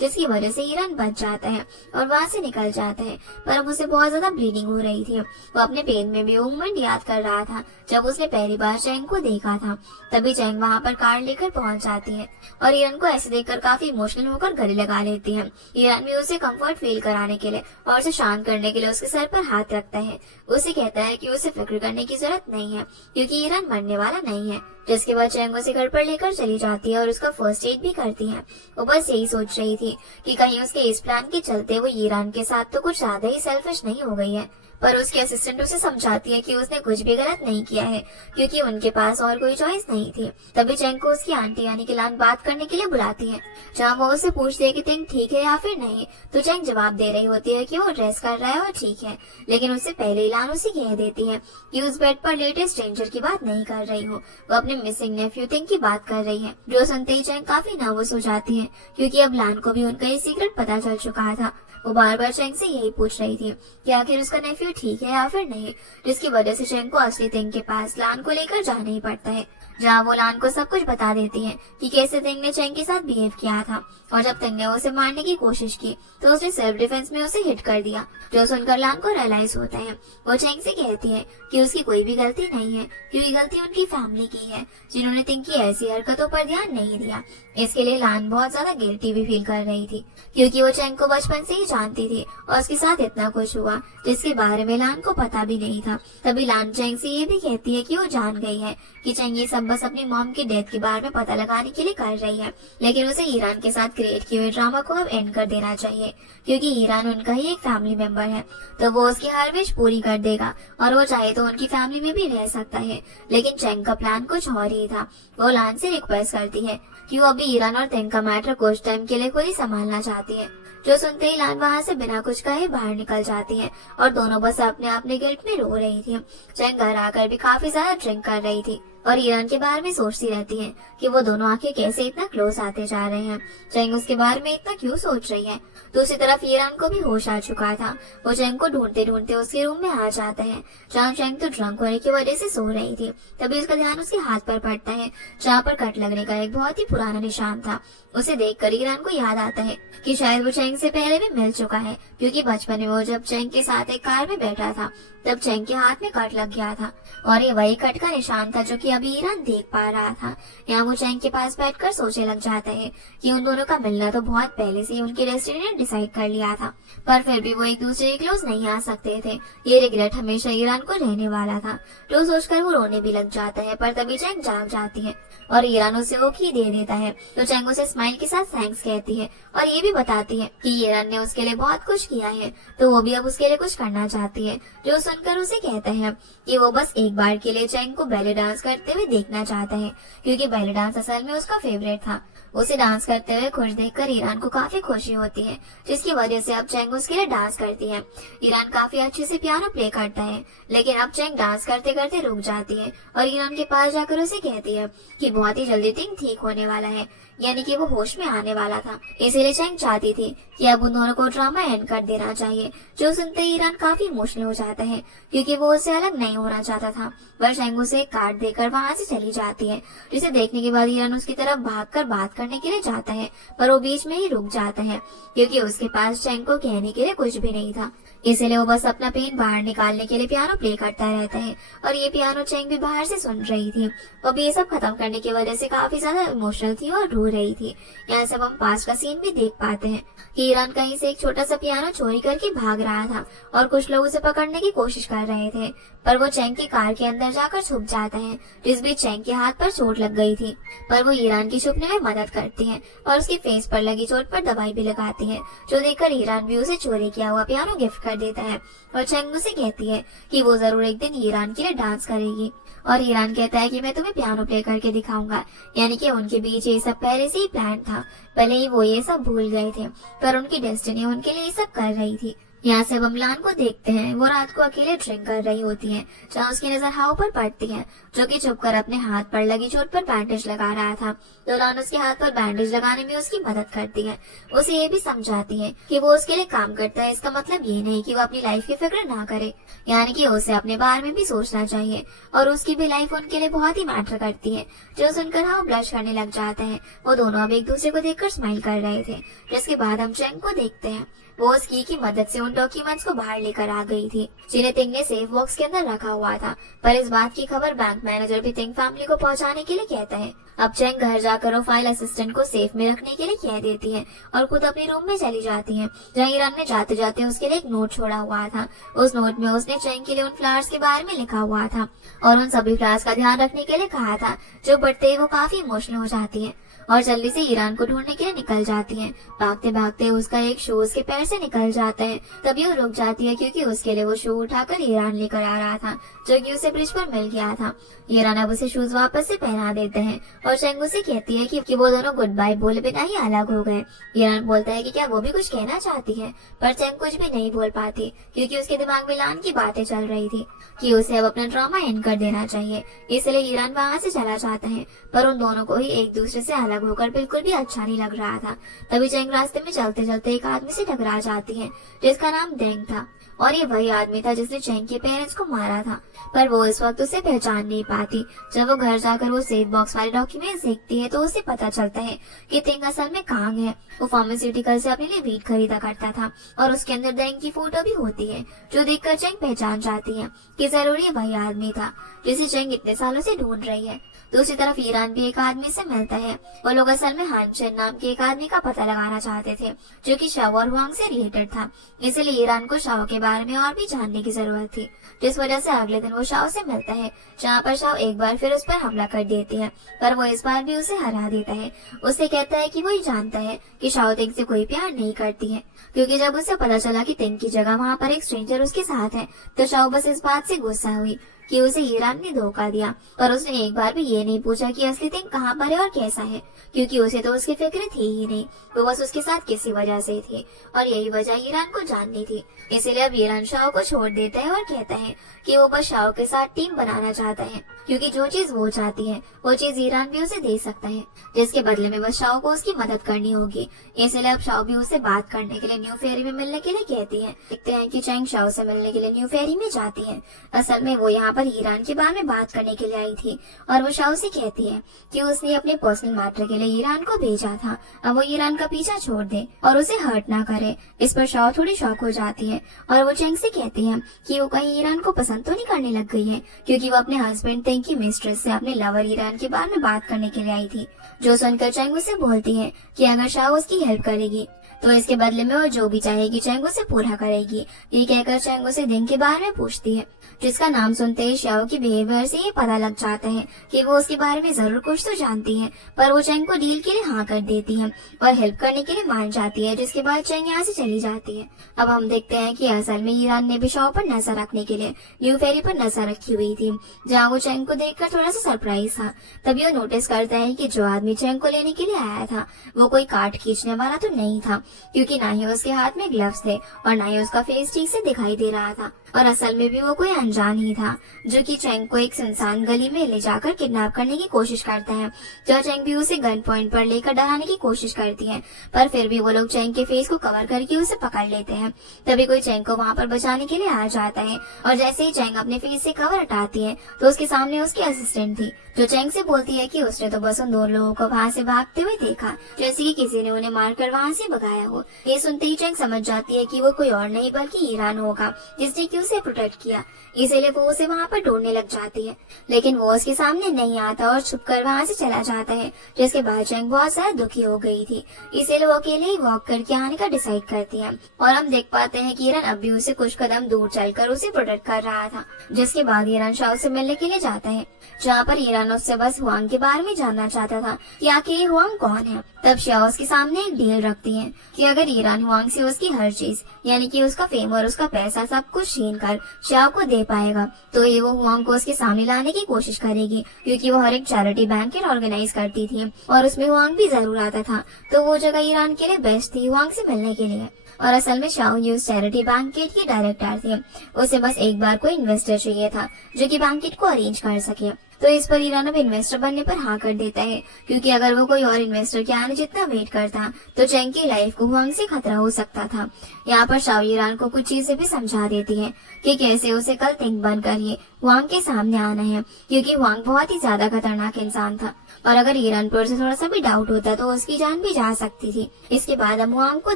जिसकी वजह से ईरान बच जाता है और वहाँ से निकल जाता है। पर अब उसे बहुत ज्यादा ब्लीडिंग हो रही थी। वो अपने पेन में भी वो मोमेंट याद कर रहा था जब उसने पहली बार चैंग को देखा था। तभी चैंग वहाँ पर कार लेकर पहुंच जाती है और ईरान को ऐसे देखकर काफी इमोशनल होकर गले लगा लेती है। ईरान भी उसे कंफर्ट फील कराने के लिए और उसे शांत करने के लिए उसके सर पर हाथ रखता है। उसे कहता है कि उसे फिक्र करने की जरूरत नहीं है, क्योंकि ईरान मरने वाला नहीं है। जिसके बाद चैंग उसे घर पर लेकर चली जाती है और उसका फर्स्ट एड भी करती है। वो बस यही सोच रही थी कि कहीं उसके इस प्लान के चलते वो ईरान के साथ तो कुछ ज्यादा ही सेल्फिश नहीं हो गई है। पर उसके असिस्टेंट उसे समझाती है कि उसने कुछ भी गलत नहीं किया है, क्योंकि उनके पास और कोई चॉइस नहीं थी। तभी चैंग को उसकी आंटी यानी कि लान बात करने के लिए बुलाती है, जहाँ वो उससे पूछती है कि थिंग ठीक है या फिर नहीं। तो चैंग जवाब दे रही होती है कि वो ड्रेस कर रहा है और ठीक है, लेकिन उससे पहले लान उसे कह देती है कि उस बेड पर लेटे स्ट्रेंजर की बात नहीं कर रही हो, वो अपने मिसिंग नेफ्यू थिंग की बात कर रही है। जो सुनते ही चैंग काफी नर्वस हो जाती है, क्योंकि अब लान को भी उनका ये सीक्रेट पता चल चुका था। वो बार बार चैंग से यही पूछ रही थी कि आखिर उसका नेफ्यू ठीक है या फिर नहीं, जिसकी वजह से चैंग को असली थिंग के पास लान को लेकर जाना ही पड़ता है, जहाँ वो लान को सब कुछ बता देती है कि कैसे थिंग ने चैंग के साथ बिहेव किया था। और जब थिंग ने उसे मारने की कोशिश की तो उसने सेल्फ डिफेंस में उसे हिट कर दिया, जो सुनकर लान को रियलाइज होता है। वो चैंग से कहती है कि उसकी कोई भी गलती नहीं है, क्योंकि गलती उनकी फैमिली की है, जिन्होंने थिंग की ऐसी हरकतों पर ध्यान नहीं दिया। इसके लिए लान बहुत ज्यादा गिल्टी भी फील कर रही थी, क्योंकि वो चैंग को बचपन से ही जानती थी और उसके साथ इतना कुछ हुआ जिसके बारे में लान को पता भी नहीं था। तभी लान चैंग से ये भी कहती है कि वो जान गई है कि चैंग ये सब बस अपनी मॉम की डेथ के बारे में पता लगाने के लिए कर रही है, लेकिन उसे ईरान के साथ क्रिएट किए हुए ड्रामा को अब एंड कर देना चाहिए, क्योंकि ईरान उनका ही एक फैमिली मेंबर है। तो वो उसकी हर विश पूरी कर देगा और वो चाहे तो उनकी फैमिली में भी रह सकता है। लेकिन चैंग का प्लान कुछ और ही था। वो लान से रिक्वेस्ट करती है कि वो अभी ईरान और थिंग का मैटर कुछ टाइम के लिए खुद ही संभालना चाहती है। जो सुनते ही लान वहाँ से बिना कुछ कहे बाहर निकल जाती है और दोनों बस अपने गिल्ट में रो रही थी। चैंग घर आकर भी काफी ज्यादा ड्रिंक कर रही थी और ईरान के बारे में सोचती रहती है कि वो दोनों आखिर कैसे इतना क्लोज आते जा रहे हैं। चैंग उसके बारे में इतना क्यों सोच रही है। दूसरी तरफ ईरान को भी होश आ चुका था। वो चैंग को ढूंढते ढूंढते उसके रूम में आ जाता है, जहाँ चैंग तो ड्रंक होने की वजह से सो रही थी। तभी उसका ध्यान उसके हाथ पर पड़ता है, जहाँ पर कट लगने का एक बहुत ही पुराना निशान था। उसे देखकर ईरान को याद आता है कि शायद वो चैंग से पहले भी मिल चुका है, क्योंकि बचपन में वो जब चैंग के साथ एक कार में बैठा था तब चैंग के हाथ में कट लग गया था और ये वही कट का निशान था जो कि अभी ईरान देख पा रहा था। यहाँ वो चैंग के पास बैठकर सोचने लग जाता है कि उन दोनों का मिलना तो बहुत पहले से ही उनकी डेस्टिनी ने डिसाइड कर लिया था, पर फिर भी वो एक दूसरे के क्लोज नहीं आ सकते थे। ये रिग्रेट हमेशा ईरान को रहने वाला था। जो सोचकर वो रोने भी लग जाता है, पर तभी चैंग जाग जाती है और ईरान उसे वो की दे देता है। तो चैंग उसे स्माइल के साथ थैंक्स कहती है और ये भी बताती है कि ईरान ने उसके लिए बहुत कुछ किया है, तो वो भी अब उसके लिए कुछ करना चाहती है। जो सुनकर उसे कहता है कि वो बस एक बार के लिए चैंग को बैले डांस करते हुए देखना चाहता है, क्योंकि बैले डांस असल में उसका फेवरेट था। उसे डांस करते हुए खुश देखकर ईरान को काफी खुशी होती है, जिसकी वजह से अब चैंग उसके लिए डांस करती है। ईरान काफी अच्छे से पियानो प्ले करता है, लेकिन अब चैंग डांस करते करते रुक जाती है और ईरान के पास जाकर उसे कहती है कि बहुत ही जल्दी थिंग ठीक होने वाला है, यानी कि वो होश में आने वाला था। इसीलिए चैंग चाहती थी कि अब उन दोनों को ड्रामा एंड कर देना चाहिए। जो सुनते ही ईरान काफी इमोशनल हो जाता है, क्योंकि वो उससे अलग नहीं होना चाहता था। पर चैंग उसे एक कार्ड देकर वहाँ से चली जाती है, जिसे देखने के बाद ईरान उसकी तरफ भागकर बात करने के लिए जाता है, पर वो बीच में ही रुक जाता है क्योंकि उसके पास चैंग को कहने के लिए कुछ भी नहीं था। इसलिए वो बस अपना पेन बाहर निकालने के लिए पियानो प्ले करता रहता है और ये पियानो चैंग भी बाहर से सुन रही थी। वो भी ये सब खत्म करने की वजह से काफी ज्यादा इमोशनल थी और रो रही थी। यहाँ से हम पास का सीन भी देख पाते हैं कि ईरान कहीं से एक छोटा सा पियानो चोरी करके भाग रहा था और कुछ लोग उसे पकड़ने की कोशिश कर रहे थे, पर वो चैंग की कार के अंदर जाकर छुप जाता है, जिस बीच चैंग के हाथ पर चोट लग गई थी, पर वो ईरान की छुपने में मदद करती है और उसकी फेस पर लगी चोट पर दवाई भी लगाती है, जो देखकर ईरान भी उसे चोरी किया हुआ पियानो गिफ्ट कर देता है और चैंग उसे कहती है कि वो जरूर एक दिन ईरान के लिए डांस करेगी। और ईरान कहता है कि मैं तुम्हें पियानो प्ले करके दिखाऊंगा। यानी कि उनके बीच ये सब पहले से ही प्लान था, भले ही वो ये सब भूल गए थे, पर उनकी डेस्टिनी उनके लिए ये सब कर रही थी। यहाँ से हम लान को देखते हैं, वो रात को अकेले ड्रिंक कर रही होती है, जहाँ उसकी नजर हाउ पर पड़ती है, जो कि छुपकर अपने हाथ पर लगी चोट पर बैंडेज लगा रहा था। तो लान उसके हाथ पर बैंडेज लगाने में उसकी मदद करती है, उसे ये भी समझाती है कि वो उसके लिए काम करता है, इसका मतलब ये नहीं कि वो अपनी लाइफ की फिक्र ना करे, यानी कि उसे अपने बारे में भी सोचना चाहिए और उसकी भी लाइफ उनके लिए बहुत ही मैटर करती है। जो सुनकर हाउ ब्लश करने लग जाता है। वो दोनों अब एक दूसरे को देखकर स्माइल कर रहे थे, जिसके बाद हम चैंग को देखते हैं। वो उस की मदद से उन डॉक्यूमेंट्स को बाहर लेकर आ गई थी, जिन्हें तिंग ने सेफ बॉक्स के अंदर रखा हुआ था, पर इस बात की खबर बैंक मैनेजर भी तिंग फैमिली को पहुंचाने के लिए कहता है। अब चैंग घर जाकर वो फाइल असिस्टेंट को सेफ में रखने के लिए कह देती है और खुद अपने रूम में चली जाती है, जहाँ ईरान ने जाते जाते उसके लिए एक नोट छोड़ा हुआ था। उस नोट में उसने चैंग के लिए उन फ्लावर्स के बारे में लिखा हुआ था और उन सभी फ्लावर्स का ध्यान रखने के लिए कहा था, जो बढ़ते ही वो काफी इमोशनल हो जाती है और जल्दी से ईरान को ढूंढने के लिए निकल जाती है। भागते भागते उसका एक शू उसके पैर से निकल जाता है, तभी वो रुक जाती है क्योंकि उसके लिए वो शू उठाकर ईरान लेकर आ रहा था, जो कि उसे ब्रिज पर मिल गया था। ईरान अब उसे शूज वापस से पहना देते हैं और चैंग उसे कहती है कि वो दोनों गुड बाय बोले बिना ही अलग हो गए। ईरान बोलता है कि क्या वो भी कुछ कहना चाहती है, पर चैंग कुछ भी नहीं बोल पाती क्योंकि उसके दिमाग में लान की बातें चल रही थी कि उसे अब अपना ड्रामा एंड कर देना चाहिए। इसलिए ईरान वहाँ से चला जाता है, पर उन दोनों को ही एक दूसरे से अलग होकर बिल्कुल भी अच्छा नहीं लग रहा था। तभी चैंग रास्ते में चलते चलते एक आदमी से टकरा जाती है, जिसका नाम डेंग था और ये वही आदमी था जिसने चैंग के पेरेंट्स को मारा था, पर वो इस वक्त उसे पहचान नहीं पाती। जब वो घर जाकर वो सेफ बॉक्स वाले डॉक्यूमेंट्स देखती है तो उसे पता चलता है कि तिंग असल में कांग है। वो फार्मास्यूटिकल से अपने लिए वीट खरीदा करता था और उसके अंदर डेंग की फोटो भी होती है, जो देखकर चैंग पहचान जाती है कि जरूर ये वही आदमी था जिसे चैंग इतने सालों से ढूंढ रही है। दूसरी तरफ ईरान भी एक आदमी से मिलता है। वो लोग असल में हान चेन नाम के एक आदमी का पता लगाना चाहते थे, जो कि शाओ और हुआंग से रिलेटेड था। इसलिए ईरान को शाओ के बारे में और भी जानने की जरूरत थी, जिस वजह से अगले दिन वो शाओ से मिलता है, जहाँ पर शाओ एक बार फिर उस पर हमला कर देती है, पर वो इस बार भी उसे हरा देता है। उसे कहता है कि वो ही जानता है कि शाओ तिंग से कोई प्यार नहीं करती है, क्योंकि जब उसे पता चला कि तिंग की जगह वहाँ पर एक स्ट्रेंजर उसके साथ है, तो शाओ बस इस बात से गुस्सा हुई कि उसे ईरान ने धोखा दिया, पर उसने एक बार भी ये नहीं पूछा कि असली तिंग कहाँ पर है और कैसा है, क्योंकि उसे तो उसकी फिक्र थी ही नहीं। वो बस उसके साथ किसी वजह से थी और यही वजह ईरान को जाननी थी। इसीलिए अब ईरान शाओ को छोड़ देता है और कहता है कि वो बस शाओ के साथ टीम बनाना चाहता है, क्योंकि जो चीज वो चाहती है वो चीज ईरान भी उसे दे सकता है, जिसके बदले में बस शाओ को उसकी मदद करनी होगी। इसलिए अब शाओ भी उसे बात करने के लिए न्यू फेरी में मिलने के लिए कहती है। देखते हैं कि चैंग शाओ से मिलने के लिए न्यू फेरी में जाती है। असल में वो यहाँ पर ईरान के बारे में बात करने के लिए आई थी और वो शाओ से कहती है कि उसने अपने पर्सनल मैटर के लिए ईरान को भेजा था, अब वो ईरान का पीछा छोड़ दे और उसे हर्ट ना करे। इस पर शाओ थोड़ी शॉक हो जाती है और वो चैंग से कहती है कि वो कहीं ईरान को पसंद तो नहीं करने लग गई है, क्योंकि वो अपने हस्बैंड तिंग की मिस्ट्रेस से अपने लवर ईरान के बारे में बात करने के लिए आई थी। जो सुनकर चैंग उसे बोलती है कि अगर शाओ उसकी हेल्प करेगी तो इसके बदले में वो जो भी चाहेगी चैंग उसे पूरा करेगी। ये कहकर चैंग उसे दिन के बारे में पूछती है, जिसका नाम सुनते ही शाओ की बिहेवियर से ये पता लग जाता है कि वो उसके बारे में जरूर कुछ तो जानती है, पर वो चैंग को डील के लिए हाँ कर देती है और हेल्प करने के लिए मान जाती है, जिसके बाद चैंग यहाँ से चली जाती है। अब हम देखते हैं कि असल में ईरान ने भी शाओ पर नजर रखने के लिए न्यू फेरी पर नजर रखी हुई थी, जहाँ वो चैंग को देखकर थोड़ा सा सरप्राइज था। तभी वो नोटिस करता है कि जो आदमी चैंग को लेने के लिए आया था वो कोई कार्ड खींचने वाला तो नहीं था, क्योंकि ना ही उसके हाथ में ग्लव्स थे और ना ही उसका फेस ठीक से दिखाई दे रहा था। और असल में भी वो कोई अनजान ही था जो कि चेंग को एक सुनसान गली में ले जाकर किडनैप करने की कोशिश करता है। जो चेंग भी उसे गन पॉइंट पर लेकर डराने की कोशिश करती है, पर फिर भी वो लोग चेंग के फेस को कवर करके उसे पकड़ लेते हैं। तभी कोई चेंग को वहाँ पर बचाने के लिए आ जाता है और जैसे ही चेंग अपने फेस से कवर हटाती है तो उसके सामने उसकी असिस्टेंट थी, जो चेंग से बोलती है कि उसने तो बस उन दो लोगों को वहाँ से भागते हुए देखा, जैसे कि किसी ने उन्हें मारकर वहाँ से भगाया हो। ये सुनते ही चेंग समझ जाती है कि वो कोई और नहीं बल्कि ईरान होगा जिसने कि उसे प्रोटेक्ट किया, इसीलिए वो उसे वहाँ पर ढूंढने लग जाती है। लेकिन वो उसके सामने नहीं आता और छुपकर वहाँ से चला जाता है, जिसके बाद चेंग बहुत ज्यादा दुखी हो गई थी, इसीलिए वो अकेले ही वॉक करके आने का डिसाइड करती है। और हम देख पाते हैं कि ईरान अब भी उसे कुछ कदम दूर चलकर उसे प्रोटेक्ट कर रहा था। जिसके बाद ईरान शाओ से मिलने के लिए जाता है, जहाँ पर ईरान उससे बस हुआंग के बारे में जानना चाहता था कि आखिर ये हुआंग कौन है। तब शाओ उसके सामने एक डील रखती है कि अगर ईरान हुआंग से उसकी हर चीज यानी कि उसका फेम और उसका पैसा सब कुछ छीन कर शाओ को दे पाएगा तो ये वो हुआंग को उसके सामने लाने की कोशिश करेगी, क्योंकि वो हर एक चैरिटी बैंकेट ऑर्गेनाइज करती थी और उसमें हुआंग भी जरूर आता था। तो वो जगह ईरान के लिए बेस्ट थी हुआंग से मिलने के लिए। और असल में शाओ यूज चैरिटी बैंकेट की डायरेक्टर थी, उसे बस एक बार कोई इन्वेस्टर चाहिए था जो कि बैंकेट को अरेंज कर सके। तो इस पर ईरान अब इन्वेस्टर बनने पर हाँ कर देता है, क्योंकि अगर वो कोई और इन्वेस्टर के आने जितना वेट करता तो चेंग की लाइफ को हुआंग से खतरा हो सकता था। यहाँ पर शाओ ईरान को कुछ चीजें भी समझा देती है कि कैसे उसे कल तिंग बनकर ही हुआंग के सामने आना है, क्योंकि हुआंग बहुत ही ज्यादा खतरनाक इंसान था और अगर ईरान पर से थोड़ा सा भी डाउट होता तो उसकी जान भी जा सकती थी। इसके बाद हम हुआंग को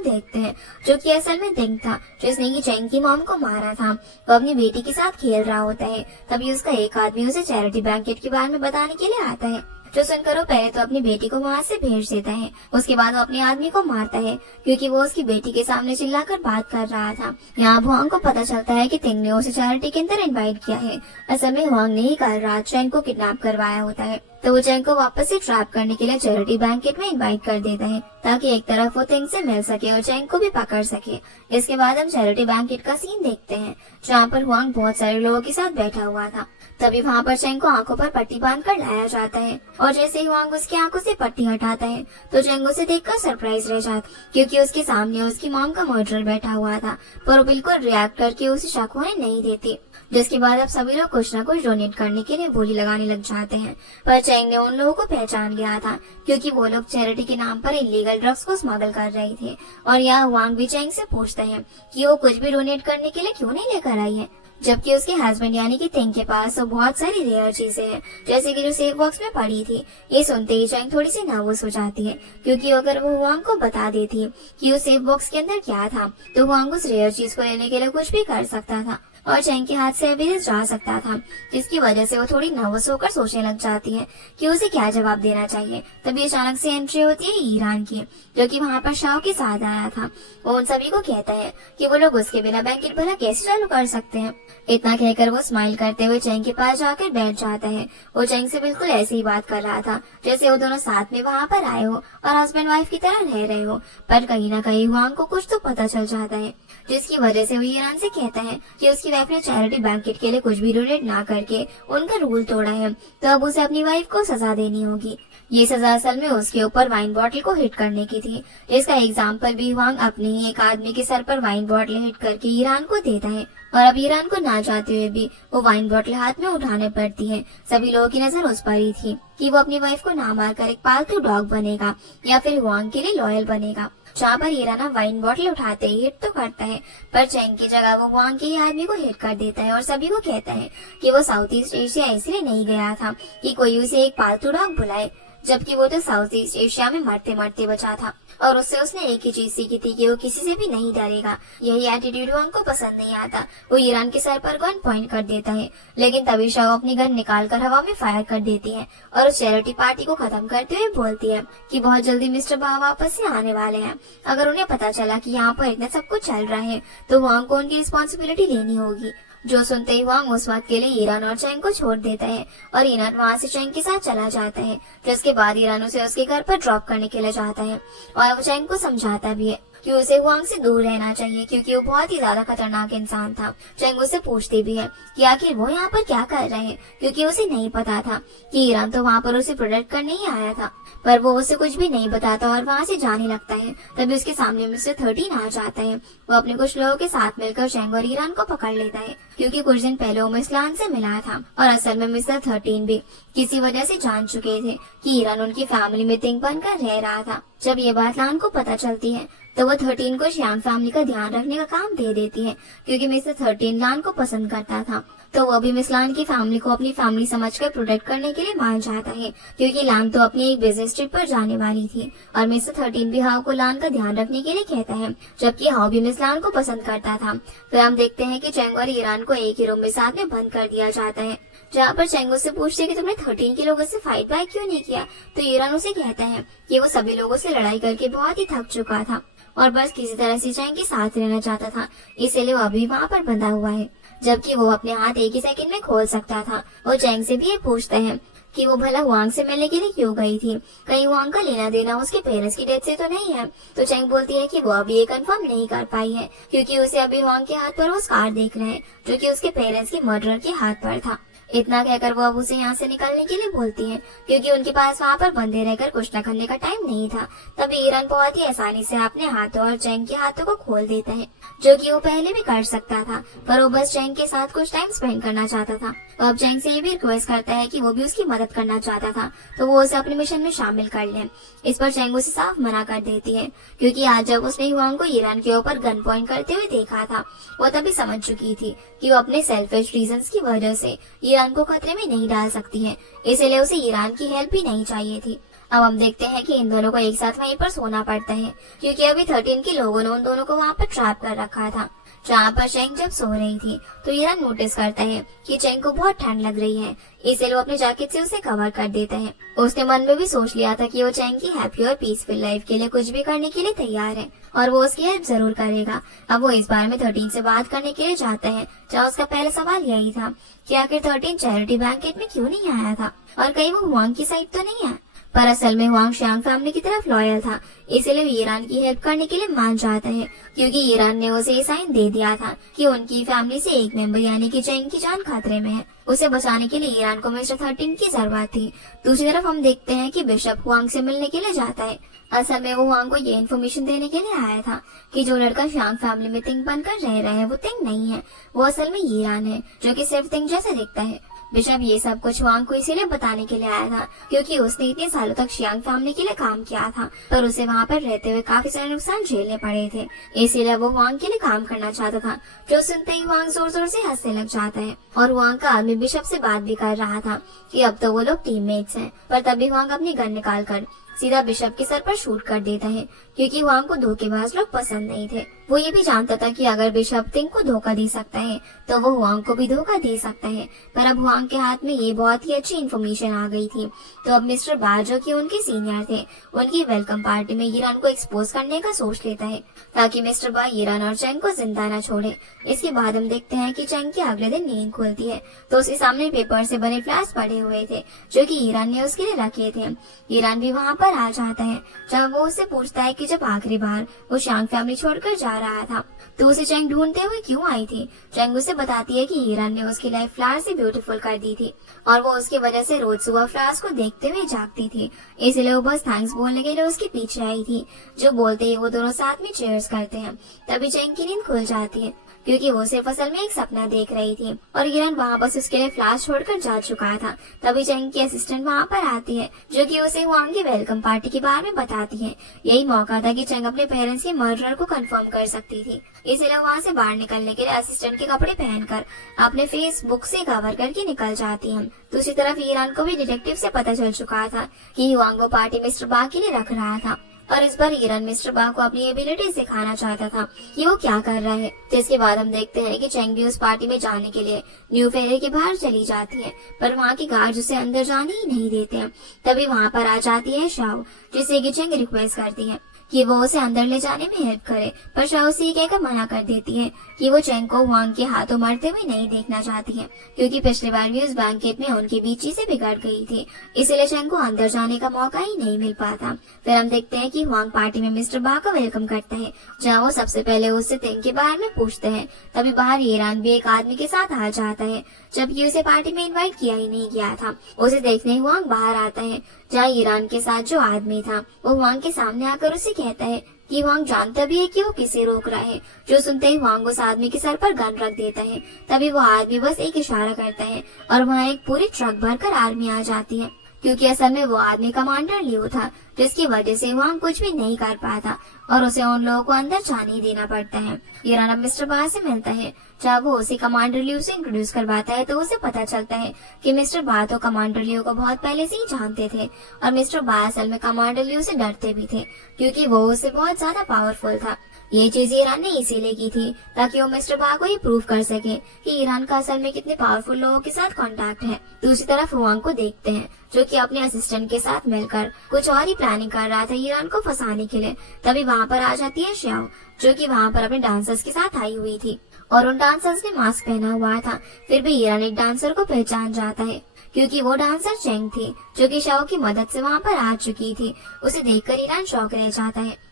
देखते हैं, जो कि असल में तिंग था जिसने की चेंग की मॉम को मारा था। वो अपनी बेटी के साथ खेल रहा होता है, तभी उसका एक आदमी उसे चैरिटी बैंकेट के बारे में बताने के लिए आता है। जो सुनकर वो पहले तो अपनी बेटी को वहाँ से भेज देता है, उसके बाद वो अपने आदमी को मारता है क्योंकि वो उसकी बेटी के सामने चिल्लाकर बात कर रहा था। यहाँ हुआंग को पता चलता है कि तिंग ने उसे चैरिटी के अंदर इनवाइट किया है। असल में हुआंग ने ही कल रात चेंग को किडनैप करवाया होता है, तो वो चेंग को वापस से ट्रैप करने के लिए चैरिटी बैंकेट में इनवाइट कर देता है ताकि एक तरफ वो तिंग से मिल सके और चेंग को भी पकड़ सके। इसके बाद हम चैरिटी बैंकेट का सीन देखते हैं, जहाँ पर हुआंग बहुत सारे लोगों के साथ बैठा हुआ था। तभी वहाँ पर चेंग को आंखों पर पट्टी बांधकर लाया जाता है और जैसे ही हुआंग उसकी आंखों से पट्टी हटाता है तो चेंग उसे देखकर सरप्राइज रह जाता, क्योंकि उसके सामने उसकी मॉम का मर्डर बैठा हुआ था, पर वो बिल्कुल रिएक्ट करके उसे शक होने नहीं देती। जिसके बाद अब सभी लोग कुछ न कुछ डोनेट करने के लिए बोली लगाने लग जाते हैं, पर चेंग ने उन लोगों को पहचान लिया था क्योंकि वो लोग चैरिटी के नाम पर इलीगल ड्रग्स को स्मगल कर रहे थे। और यहाँ हुआंग भी चेंग से पूछते हैं कि वो कुछ भी डोनेट करने के लिए क्यों नहीं लेकर आई है, जबकि उसके हस्बैंड यानी कि तिंग के पास तो बहुत सारी रेयर चीजें हैं, जैसे कि जो सेफ बॉक्स में पड़ी थी। ये सुनते ही चेंग थोड़ी सी नर्वस हो जाती है, क्योंकि अगर वो हुआंग को बता देती कि उस सेफ बॉक्स के अंदर क्या था तो हुआंग उस रेयर चीज को लेने के लिए कुछ भी कर सकता था और चेंग के हाथ से एविडेंस जा सकता था, जिसकी वजह से वो थोड़ी नर्वस होकर सोचने लग जाती है कि उसे क्या जवाब देना चाहिए। तभी अचानक से एंट्री होती है ईरान की, जो कि वहाँ पर शाओ के साथ आया था। वो उन सभी को कहता है कि वो लोग उसके बिना बैंकेट भला कैसे चालू कर सकते हैं। इतना कहकर वो स्माइल करते हुए चेंग के पास जाकर बैठ जाता है। वो चेंग से बिल्कुल ऐसे ही बात कर रहा था जैसे वो दोनों साथ में वहाँ पर आए हो और हस्बैंड वाइफ की तरह रह रहे हो, पर कहीं न कहीं हुआंग को कुछ तो पता चल जाता है, जिसकी वजह से वो ईरान से कहता है कि उसकी वाइफ ने चैरिटी बैंकेट के लिए कुछ भी डोनेट ना करके उनका रूल तोड़ा है, तो अब उसे अपनी वाइफ को सजा देनी होगी। ये सजा असल में उसके ऊपर वाइन बॉटल को हिट करने की थी। इसका एग्जाम्पल भी हुआंग अपने ही एक आदमी के सर पर वाइन बॉटल हिट करके ईरान को देता है और अब ईरान को ना चाहते हुए भी वो वाइन बॉटल हाथ में उठाने पड़ती है। सभी लोगों की नजर उस पर ही थी कि वो अपनी वाइफ को ना मारकर एक पालतू डॉग बनेगा या फिर हुआंग के लिए लॉयल बनेगा। जहाँ पर ईरान वाइन बॉटल उठाते ही हिट तो करता है, पर चेंग की जगह वो हुआंग के ही आदमी को हिट कर देता है और सभी को कहता है कि वो साउथ ईस्ट एशिया इसलिए नहीं गया था कि कोई उसे एक पालतू डॉग बुलाए, जबकि वो तो साउथ ईस्ट एशिया में मरते मरते बचा था और उससे उसने एक ही चीज सीखी थी कि वो किसी से भी नहीं डरेगा। यही एटीट्यूड हुआंग को पसंद नहीं आता। वो ईरान के सर पर गन पॉइंट कर देता है, लेकिन तभी शाओ अपनी गन निकाल कर हवा में फायर कर देती है और उस चैरिटी पार्टी को खत्म करते हुए बोलती है कि बहुत जल्दी मिस्टर बा वापस से आने वाले हैं। अगर उन्हें पता चला कि यहाँ पर इतना सब कुछ चल रहा है तो हुआंग को उनकी रिस्पॉन्सिबिलिटी लेनी होगी। जो सुनते ही हुआंग उस वक्त के लिए ईरान और चेंग को छोड़ देता है और ईरान वहाँ से चेंग के साथ चला जाता है, जिसके बाद ईरान उसे उसके घर पर ड्रॉप करने के लिए जाता है और वो चेंग को समझाता भी है कि उसे हुआंग से दूर रहना चाहिए क्योंकि वो बहुत ही ज्यादा खतरनाक इंसान था। चेंग उससे पूछती भी है कि आखिर वो यहाँ पर क्या कर रहे हैं, क्योंकि उसे नहीं पता था कि ईरान तो वहाँ पर उसे प्रोटेक्ट करने ही आया था। पर वो उसे कुछ भी नहीं बताता और वहाँ से जाने लगता है। तभी उसके सामने मिस्टर 13 आ जाता है। वो अपने कुछ लोगों के साथ मिलकर चेंग और ईरान को पकड़ लेता है, क्योंकि कुछ दिन पहले वो मिस लान से मिला था और असल में मिस्टर 13 भी किसी वजह से जान चुके थे कि ईरान उनकी फैमिली में तिंग बनकर रह रहा था। जब ये बात लान को पता चलती है तो वो 13 को शियांग फैमिली का ध्यान रखने का काम दे देती है, क्योंकि मिस्टर 13 लान को पसंद करता था। तो वो भी मिस लान की फैमिली को अपनी फैमिली समझकर प्रोटेक्ट करने के लिए मान जाता है, क्योंकि लान तो अपनी एक बिजनेस ट्रिप पर जाने वाली थी और मिस्टर 13 भी हाउ को लान का ध्यान रखने के लिए कहता है, जबकि हाउ भी मिस लान को पसंद करता था। फिर हम देखते हैं कि चेंग और ईरान को एक ही रूम में साथ में बंद कर दिया जाता है, जहाँ पर चेंग उससे पूछते है कि तुमने 13 के लोगों से फाइट बैक क्यों नहीं किया। तो ईरान उसे कहता है कि वो सभी लोगों से लड़ाई करके बहुत ही थक चुका था और बस किसी तरह से चेंग के साथ रहना चाहता था, इसीलिए वो अभी वहाँ पर बंधा हुआ है, जबकि वो अपने हाथ एक ही सेकंड में खोल सकता था। वो चेंग से भी ये पूछता है कि वो भला हुआंग से मिलने के लिए क्यों गई थी, कहीं हुआंग का लेना देना उसके पेरेंट्स की डेथ से तो नहीं है। तो चेंग बोलती है कि वो अभी ये कंफर्म नहीं कर पाई है, क्योंकि उसे अभी हुआंग के हाथ पर वो स्कार देख रहे हैं जो कि उसके पेरेंट्स के मर्डर के हाथ पर था। इतना कहकर वो अब उसे यहाँ से निकलने के लिए बोलती है, क्योंकि उनके पास वहाँ पर बंधे रहकर कुछ न करने का टाइम नहीं था। तभी ईरान बहुत ही आसानी से अपने हाथों और चेंग के हाथों को खोल देता है, जो कि वो पहले भी कर सकता था, पर वो बस चेंग के साथ कुछ टाइम स्पेंड करना चाहता था। वो अब चेंग से ये भी रिक्वेस्ट करता है कि वो भी उसकी मदद करना चाहता था, तो वो उसे अपने मिशन में शामिल कर ले। इस पर चेंग उसे साफ मना कर देती है, क्योंकि आज जब उसने हुआंग को ईरान के ऊपर गन पॉइंट करते हुए देखा था, वो तभी समझ चुकी थी कि वो अपने सेल्फिश रीजंस की वजह से ईरान को खतरे में नहीं डाल सकती है, इसलिए उसे ईरान की हेल्प भी नहीं चाहिए थी। अब हम देखते हैं कि इन दोनों को एक साथ वहीं पर सोना पड़ता है, क्योंकि अभी 13 के लोगों ने उन दोनों को वहाँ पर ट्रैप कर रखा था। जहाँ पर चेंग जब सो रही थी तो ईरान नोटिस करता है कि चेंग को बहुत ठंड लग रही है, इसलिए वो अपने जैकेट से उसे कवर कर देता है। उसने मन में भी सोच लिया था कि वो चेंग की हैप्पी और पीसफुल लाइफ के लिए कुछ भी करने के लिए तैयार है और वो उसकी हेल्प जरूर करेगा। अब वो इस बार में 13 से बात करने के लिए जाता है, जहाँ उसका पहला सवाल यही था कि आखिर 13 चैरिटी बैंकेट में क्यों नहीं आया था और कहीं वो हुआंग की साइड तो नहीं है। पर असल में हुआंग शियांग फैमिली की तरफ लॉयल था, इसलिए ईरान की हेल्प करने के लिए मान जाता है, क्योंकि ईरान ने उसे साइन दे दिया था कि उनकी फैमिली से एक मेंबर यानी कि चेंग की जान खतरे में है। उसे बचाने के लिए ईरान को मिस्टर 13 की जरूरत थी। दूसरी तरफ हम देखते हैं कि बिशप हुआंग से मिलने के लिए जाता है। असल में वो हुआंग को ये इन्फॉर्मेशन देने के लिए आया था कि जो लड़का शियांग फैमिली में तिंग बनकर रह रहा है वो तिंग नहीं है, वो असल में ईरान है, जो कि सिर्फ तिंग जैसा दिखता है। बिशप ये सब कुछ हुआंग को इसीलिए बताने के लिए आया था क्योंकि उसने इतने सालों तक शियांग फैमिली के लिए काम किया था, पर उसे वहाँ पर रहते हुए काफी सारे नुकसान झेलने पड़े थे, इसीलिए वो हुआंग के लिए काम करना चाहता था। जो सुनते ही हुआंग जोर जोर से हंसने लग जाता है और हुआंग का आदमी बिशप से बात भी कर रहा था कि अब तो वो लोग टीममेट्स हैं। पर तभी हुआंग अपनी गन निकाल कर सीधा बिशप के सर पर शूट कर देता है, क्योंकि हुआंग को धोखेबाज लोग पसंद नहीं थे। वो ये भी जानता था कि अगर बिशप तिंग को धोखा दे सकता है तो वो हुआंग को भी धोखा दे सकता है। पर अब हुआंग के हाथ में ये बहुत ही अच्छी इन्फॉर्मेशन आ गई थी, तो अब मिस्टर बा जो कि उनके सीनियर थे, उनकी वेलकम पार्टी में ईरान को एक्सपोज करने का सोच लेता है ताकि मिस्टर बा ईरान और चेंग को जिंदा न छोड़े। इसके बाद हम देखते हैं कि चेंग की अगले दिन नींद खुलती है तो उसके सामने पेपर से बने फ्लैश पड़े हुए थे जो कि ईरान ने उसके लिए रखे थे। ईरान भी वहाँ पर आ जाता है, जब वो उससे पूछता है कि जब आखिरी बार वो शियांग फैमिली छोड़कर जा रहा था तो उसे चेंग ढूंढते हुए क्यों आई थी। चेंग उसे बताती है कि ईरान ने उसकी लाइफ फ्लावर से ब्यूटीफुल कर दी थी और वो उसकी वजह से रोज सुबह फ्लावर्स को देखते हुए जागती थी, इसलिए वो बस थैंक्स बोलने के लिए उसके पीछे आई थी। जो बोलते ही वो दोनों साथ में चीयर्स करते हैं। तभी चेंग की नींद खुल जाती है क्योंकि वो सिर्फ असल में एक सपना देख रही थी और ईरान वहाँ बस उसके लिए फ्लावर्स छोड़कर जा चुका था। तभी चेंग की असिस्टेंट वहाँ पर आती है जो कि उसे हुआंग की वेलकम पार्टी के बारे में बताती है। यही मौका था कि चेंग अपने पेरेंट्स के मर्डर को कंफर्म कर सकती थी, इसलिए वहाँ से बाहर निकलने के लिए असिस्टेंट के कपड़े पहनकर अपने फेस बुक से कवर करके निकल जाती है। दूसरी तरफ ईरान को भी डिटेक्टिव से पता चल चुका था कि हुआंग वो पार्टी मिस्टर बा के लिए रख रहा था और इस बार ईरान मिस्टर बा को अपनी एबिलिटी सिखाना चाहता था कि वो क्या कर रहा है। जिसके बाद हम देखते हैं कि चेंग भी उस पार्टी में जाने के लिए न्यू फेयर के बाहर चली जाती है, पर वहाँ के गार्ड उसे अंदर जाने ही नहीं देते हैं। तभी वहाँ पर आ जाती है शाओ, जिससे कि चेंग रिक्वेस्ट करती है कि वो उसे अंदर ले जाने में हेल्प करे, पर शाओ उसे कहकर मना कर देती है कि वो चेंग को हुआंग के हाथों मरते हुए नहीं देखना चाहती है, क्योंकि पिछली बार भी उस बैंकेट में उनकी बीच चीजें बिगड़ गई थी, इसलिए चेंग को अंदर जाने का मौका ही नहीं मिल पाता। फिर हम देखते हैं कि हुआंग पार्टी में मिस्टर बा को वेलकम करता है, जहाँ वो सबसे पहले उससे तिंग के बारे में पूछते हैं। तभी बाहर ईरान भी एक आदमी के साथ आ जाता है, जबकि उसे पार्टी में इनवाइट किया ही नहीं गया था। उसे देखने हुआंग बाहर आता है, जहाँ ईरान के साथ जो आदमी था वो हुआंग के सामने आकर उसे कहता है कि हुआंग जानता भी है कि वो किसे रोक रहा है। जो सुनते ही हुआंग उस आदमी के सर पर गन रख देता है। तभी वो आदमी बस एक इशारा करता है और वहाँ एक पूरी ट्रक भरकर आर्मी आ जाती है, क्योंकि असल में वो आदमी कमांडर लियो था, जिसकी वजह से हुआंग कुछ भी नहीं कर पाता और उसे उन लोगों को अंदर जाने ही देना पड़ता है। ईरान अब मिस्टर बा से मिलता है, जब वो उसे कमांडर लियो से इंट्रोड्यूस करवाता है तो उसे पता चलता है कि मिस्टर बा तो कमांडर लियो को बहुत पहले से ही जानते थे और मिस्टर बा असल में कमांडर लियो से डरते भी थे, क्योंकि वो उससे बहुत ज्यादा पावरफुल था। ये चीज ईरान ने इसीलिए की थी ताकि वो मिस्टर बा को ये प्रूव कर सके कि ईरान का असल में कितने पावरफुल लोगों के साथ कांटेक्ट है। दूसरी तरफ हुआंग को देखते हैं, जो कि अपने असिस्टेंट के साथ मिलकर कुछ और ही प्लानिंग कर रहा था ईरान को फंसाने के लिए। तभी वहाँ पर आ जाती है श्याओ, जो कि वहाँ पर अपने डांसर्स के साथ आई हुई थी और उन डांसर्स ने मास्क पहना हुआ था। फिर भी ईरान एक डांसर को पहचान जाता है, क्योंकि वो डांसर चेंग थी, जो कि शाओ की मदद से वहाँ पर आ चुकी थी। उसे देखकर ईरान शॉक रह जाता है।